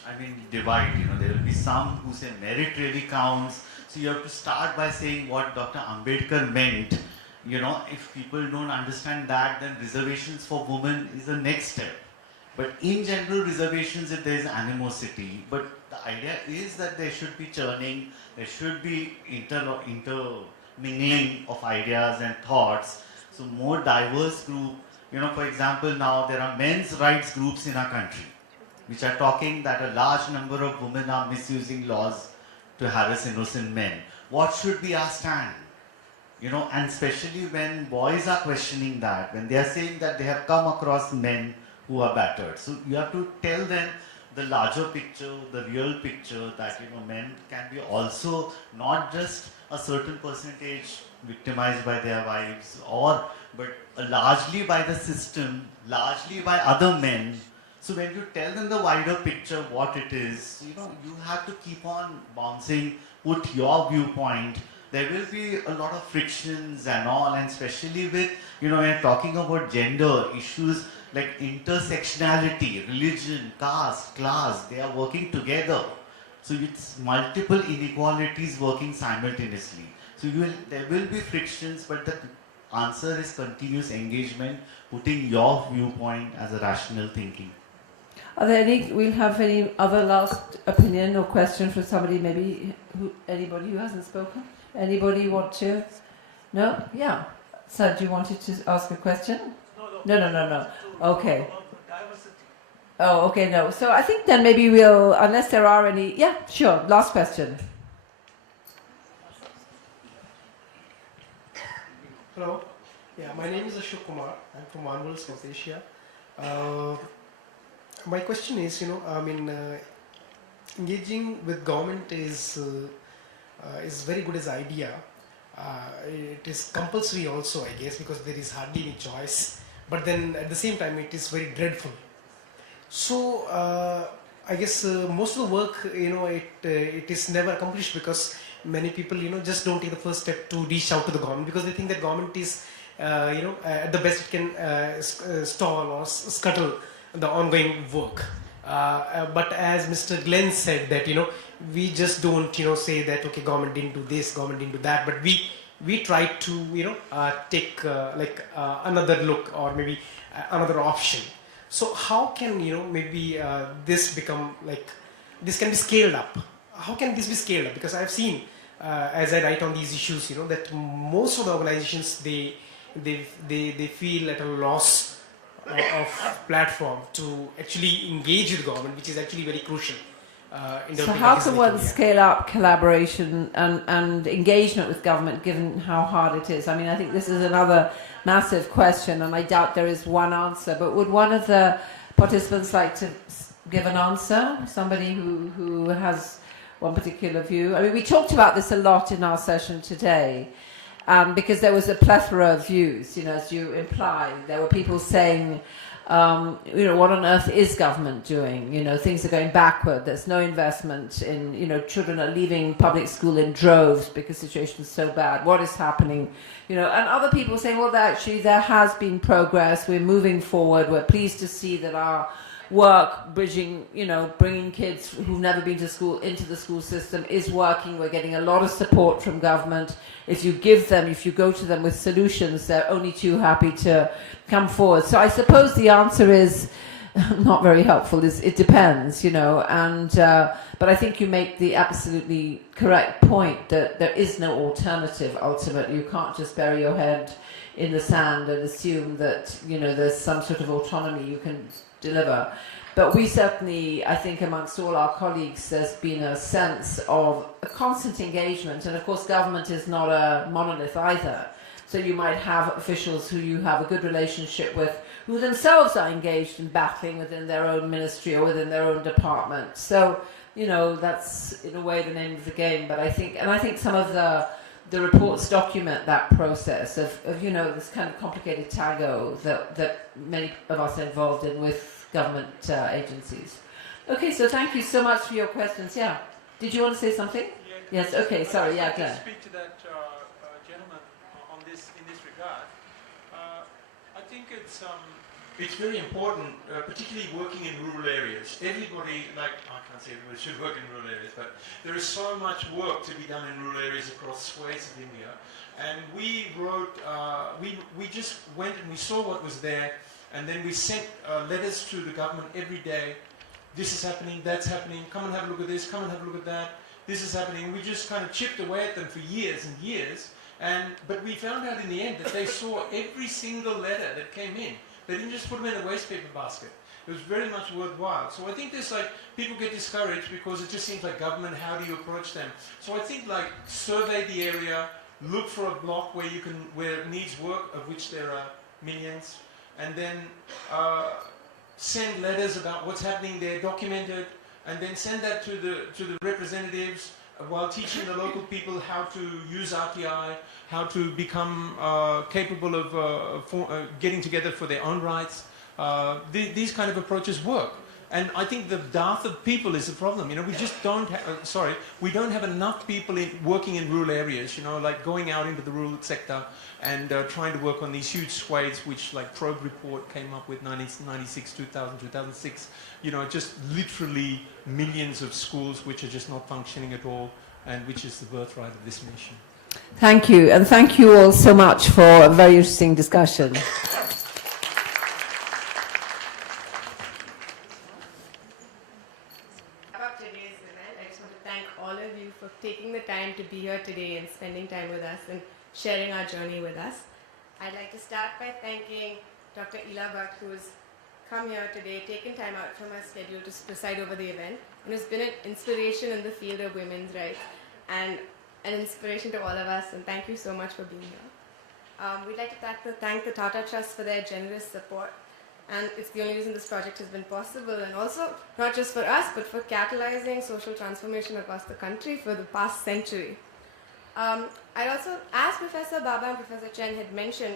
divide. There will be some who say merit really counts. So you have to start by saying what Dr. Ambedkar meant. If people don't understand that, then reservations for women is the next step. But in general, reservations, if there is animosity, but the idea is that there should be churning, there should be intermingling of ideas and thoughts. So more diverse group. For example, now there are men's rights groups in our country, which are talking that a large number of women are misusing laws to harass innocent men. What should be our stand? And especially when boys are questioning that, when they are saying that they have come across men who are battered. So you have to tell them the larger picture, the real picture, that men can be also not just a certain percentage victimized by their wives, but largely by the system, largely by other men. So when you tell them the wider picture, what it is, you have to keep on bouncing, put your viewpoint. There will be a lot of frictions and all, and especially with, when you're talking about gender issues like intersectionality, religion, caste, class, they are working together. So it's multiple inequalities working simultaneously. So there will be frictions, but the answer is continuous engagement, putting your viewpoint as a rational thinking. Are there we'll have any other last opinion or question for somebody, maybe, anybody who hasn't spoken? Anybody want to? No? Yeah. So do you wanted to ask a question? No. Okay. Oh, okay, no. So I think then maybe we'll, unless there are any, yeah, sure, last question. Hello. Yeah, my name is Ashok Kumar. I'm from Anvil, South Asia. My question is, engaging with government is very good as idea. It is compulsory also, I guess, because there is hardly any choice. But then at the same time, it is very dreadful. So I guess most of the work, it is never accomplished because many people, just don't take the first step to reach out to the government because they think that government is, at the best it can stall or scuttle the ongoing work. But as Mr. Glenn said that, we just don't, say that, okay, government didn't do this, government didn't do that, but we try to, take another look or maybe another option. So how can, maybe this become this can be scaled up? How can this be scaled up? Because I've seen, as I write on these issues, that most of the organizations, they feel at a loss of platform to actually engage with government, which is actually very crucial. So how can one scale up collaboration and engagement with government given how hard it is? I think this is another massive question and I doubt there is one answer, but would one of the participants like to give an answer? Somebody who has one particular view? We talked about this a lot in our session today because there was a plethora of views, as you imply. There were people saying, what on earth is government doing? Things are going backward. There's no investment in, children are leaving public school in droves because the situation is so bad. What is happening? And other people saying, well, actually there has been progress. We're moving forward. We're pleased to see that our work bridging, bringing kids who've never been to school into the school system is working. We're getting a lot of support from government. If you go to them with solutions, they're only too happy to come forward. So I suppose the answer is not very helpful is it depends, and but I think you make the absolutely correct point that there is no alternative ultimately. You can't just bury your head in the sand and assume that there's some sort of autonomy you can deliver. But we certainly, I think amongst all our colleagues, there's been a sense of a constant engagement, and of course government is not a monolith either. So you might have officials who you have a good relationship with, who themselves are engaged in battling within their own ministry or within their own department. So, that's in a way the name of the game. But I think some of the reports document that process of this kind of complicated tango that many of us are involved in with government agencies. Okay, so thank you so much for your questions. Yeah. Did you want to say something? Yeah. Yes, okay, sorry, yeah, Glenn. To speak to that gentleman in this regard. I think it's very important, particularly working in rural areas. Everybody, I can't say everybody should work in rural areas, but there is so much work to be done in rural areas across swathes of India. And we wrote, we just went and we saw what was there, and then we sent letters to the government every day. This is happening, that's happening, come and have a look at this, come and have a look at that. This is happening. We just kind of chipped away at them for years and years. But we found out in the end that they saw every single letter that came in. They didn't just put them in a waste paper basket. It was very much worthwhile. So I think there's people get discouraged because it just seems like government, how do you approach them? So I think survey the area, look for a block where it needs work, of which there are millions, and then send letters about what's happening there, document it, and then send that to the representatives while teaching the local people how to use RTI, how to become capable of getting together for their own rights. These kind of approaches work. And I think the dearth of people is the problem. We just don't have, we don't have enough people working in rural areas, going out into the rural sector and trying to work on these huge swathes, which Probe Report came up with 1996, 2000, 2006. Just literally millions of schools which are just not functioning at all, and which is the birthright of this nation. Thank you, and thank you all so much for a very interesting discussion. Taking the time to be here today and spending time with us and sharing our journey with us. I'd like to start by thanking Dr. Ila Bhatt, who has come here today, taken time out from her schedule to preside over the event, and has been an inspiration in the field of women's rights and an inspiration to all of us, and thank you so much for being here. We'd like to thank the Tata Trusts for their generous support, and it's the only reason this project has been possible, and also not just for us, but for catalyzing social transformation across the country for the past century. I'd also, as Professor Baba and Professor Chen had mentioned,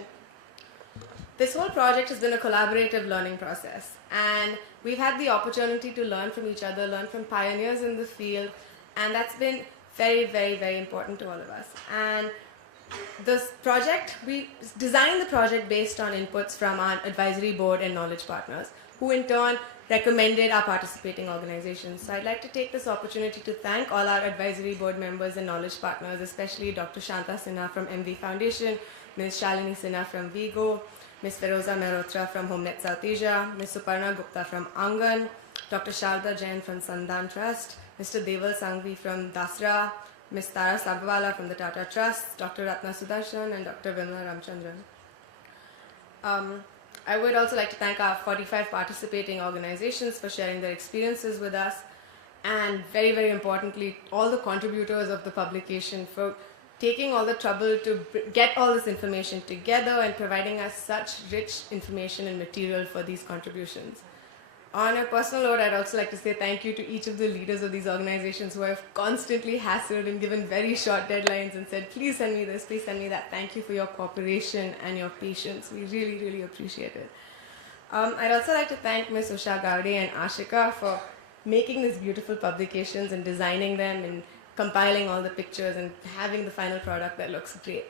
this whole project has been a collaborative learning process, and we've had the opportunity to learn from each other, learn from pioneers in the field, and that's been very, very, very important to all of us. And this project, we designed the project based on inputs from our advisory board and knowledge partners, who in turn recommended our participating organizations. So I'd like to take this opportunity to thank all our advisory board members and knowledge partners, especially Dr. Shanta Sinha from MV Foundation, Ms. Shalini Sinha from Vigo, Ms. Feroza Mehrotra from HomeNet South Asia, Ms. Suparna Gupta from Angan, Dr. Sharda Jain from Tata Trust, Mr. Deval Sangvi from Dasra, Ms. Tara Sabwala from the Tata Trusts, Dr. Ratna Sudarshan, and Dr. Vimla Ramchandran. I would also like to thank our 45 participating organizations for sharing their experiences with us, and very, very importantly, all the contributors of the publication for taking all the trouble to get all this information together and providing us such rich information and material for these contributions. On a personal note, I'd also like to say thank you to each of the leaders of these organizations who have constantly hassled and given very short deadlines and said, please send me this, please send me that. Thank you for your cooperation and your patience. We really, really appreciate it. I'd also like to thank Ms. Usha Gowde and Ashika for making these beautiful publications and designing them and compiling all the pictures and having the final product that looks great.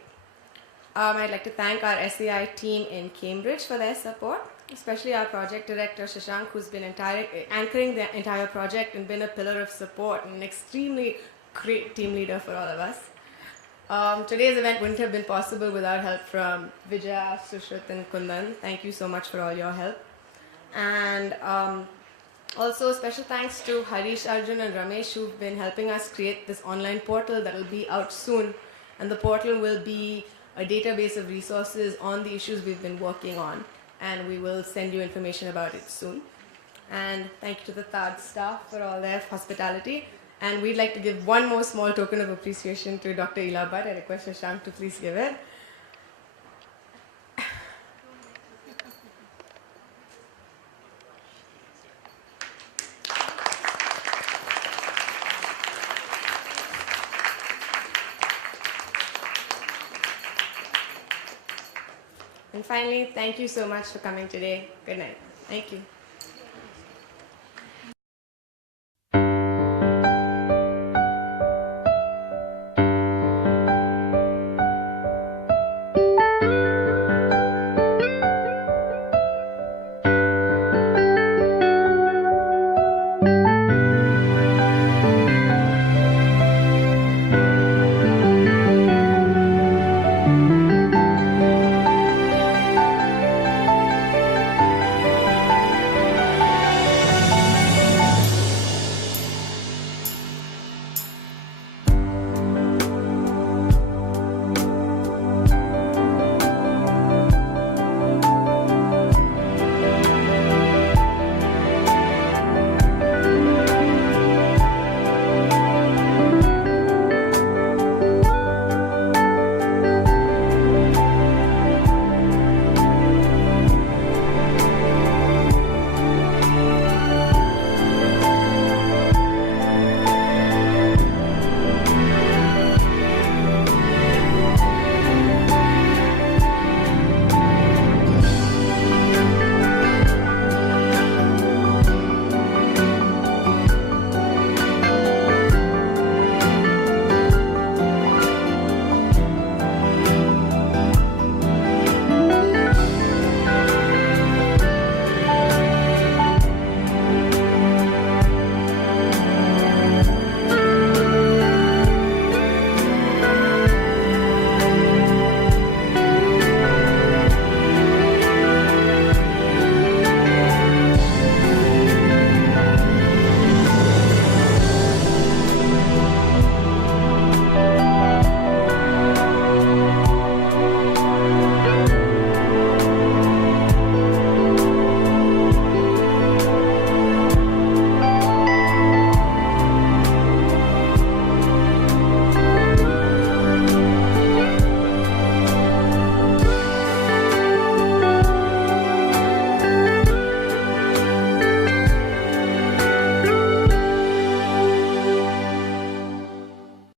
I'd like to thank our SAI team in Cambridge for their support, especially our project director Shashank, who's been anchoring the entire project and been a pillar of support and an extremely great team leader for all of us. Today's event wouldn't have been possible without help from Vijaya, Sushrit and Kundan. Thank you so much for all your help. And also special thanks to Harish, Arjun and Ramesh who've been helping us create this online portal that will be out soon. And the portal will be a database of resources on the issues we've been working on. And we will send you information about it soon. And thank you to the TAD staff for all their hospitality. And we'd like to give one more small token of appreciation to Dr. Ila Bhatt. I request Shashank to please give it. And finally, thank you so much for coming today. Good night. Thank you.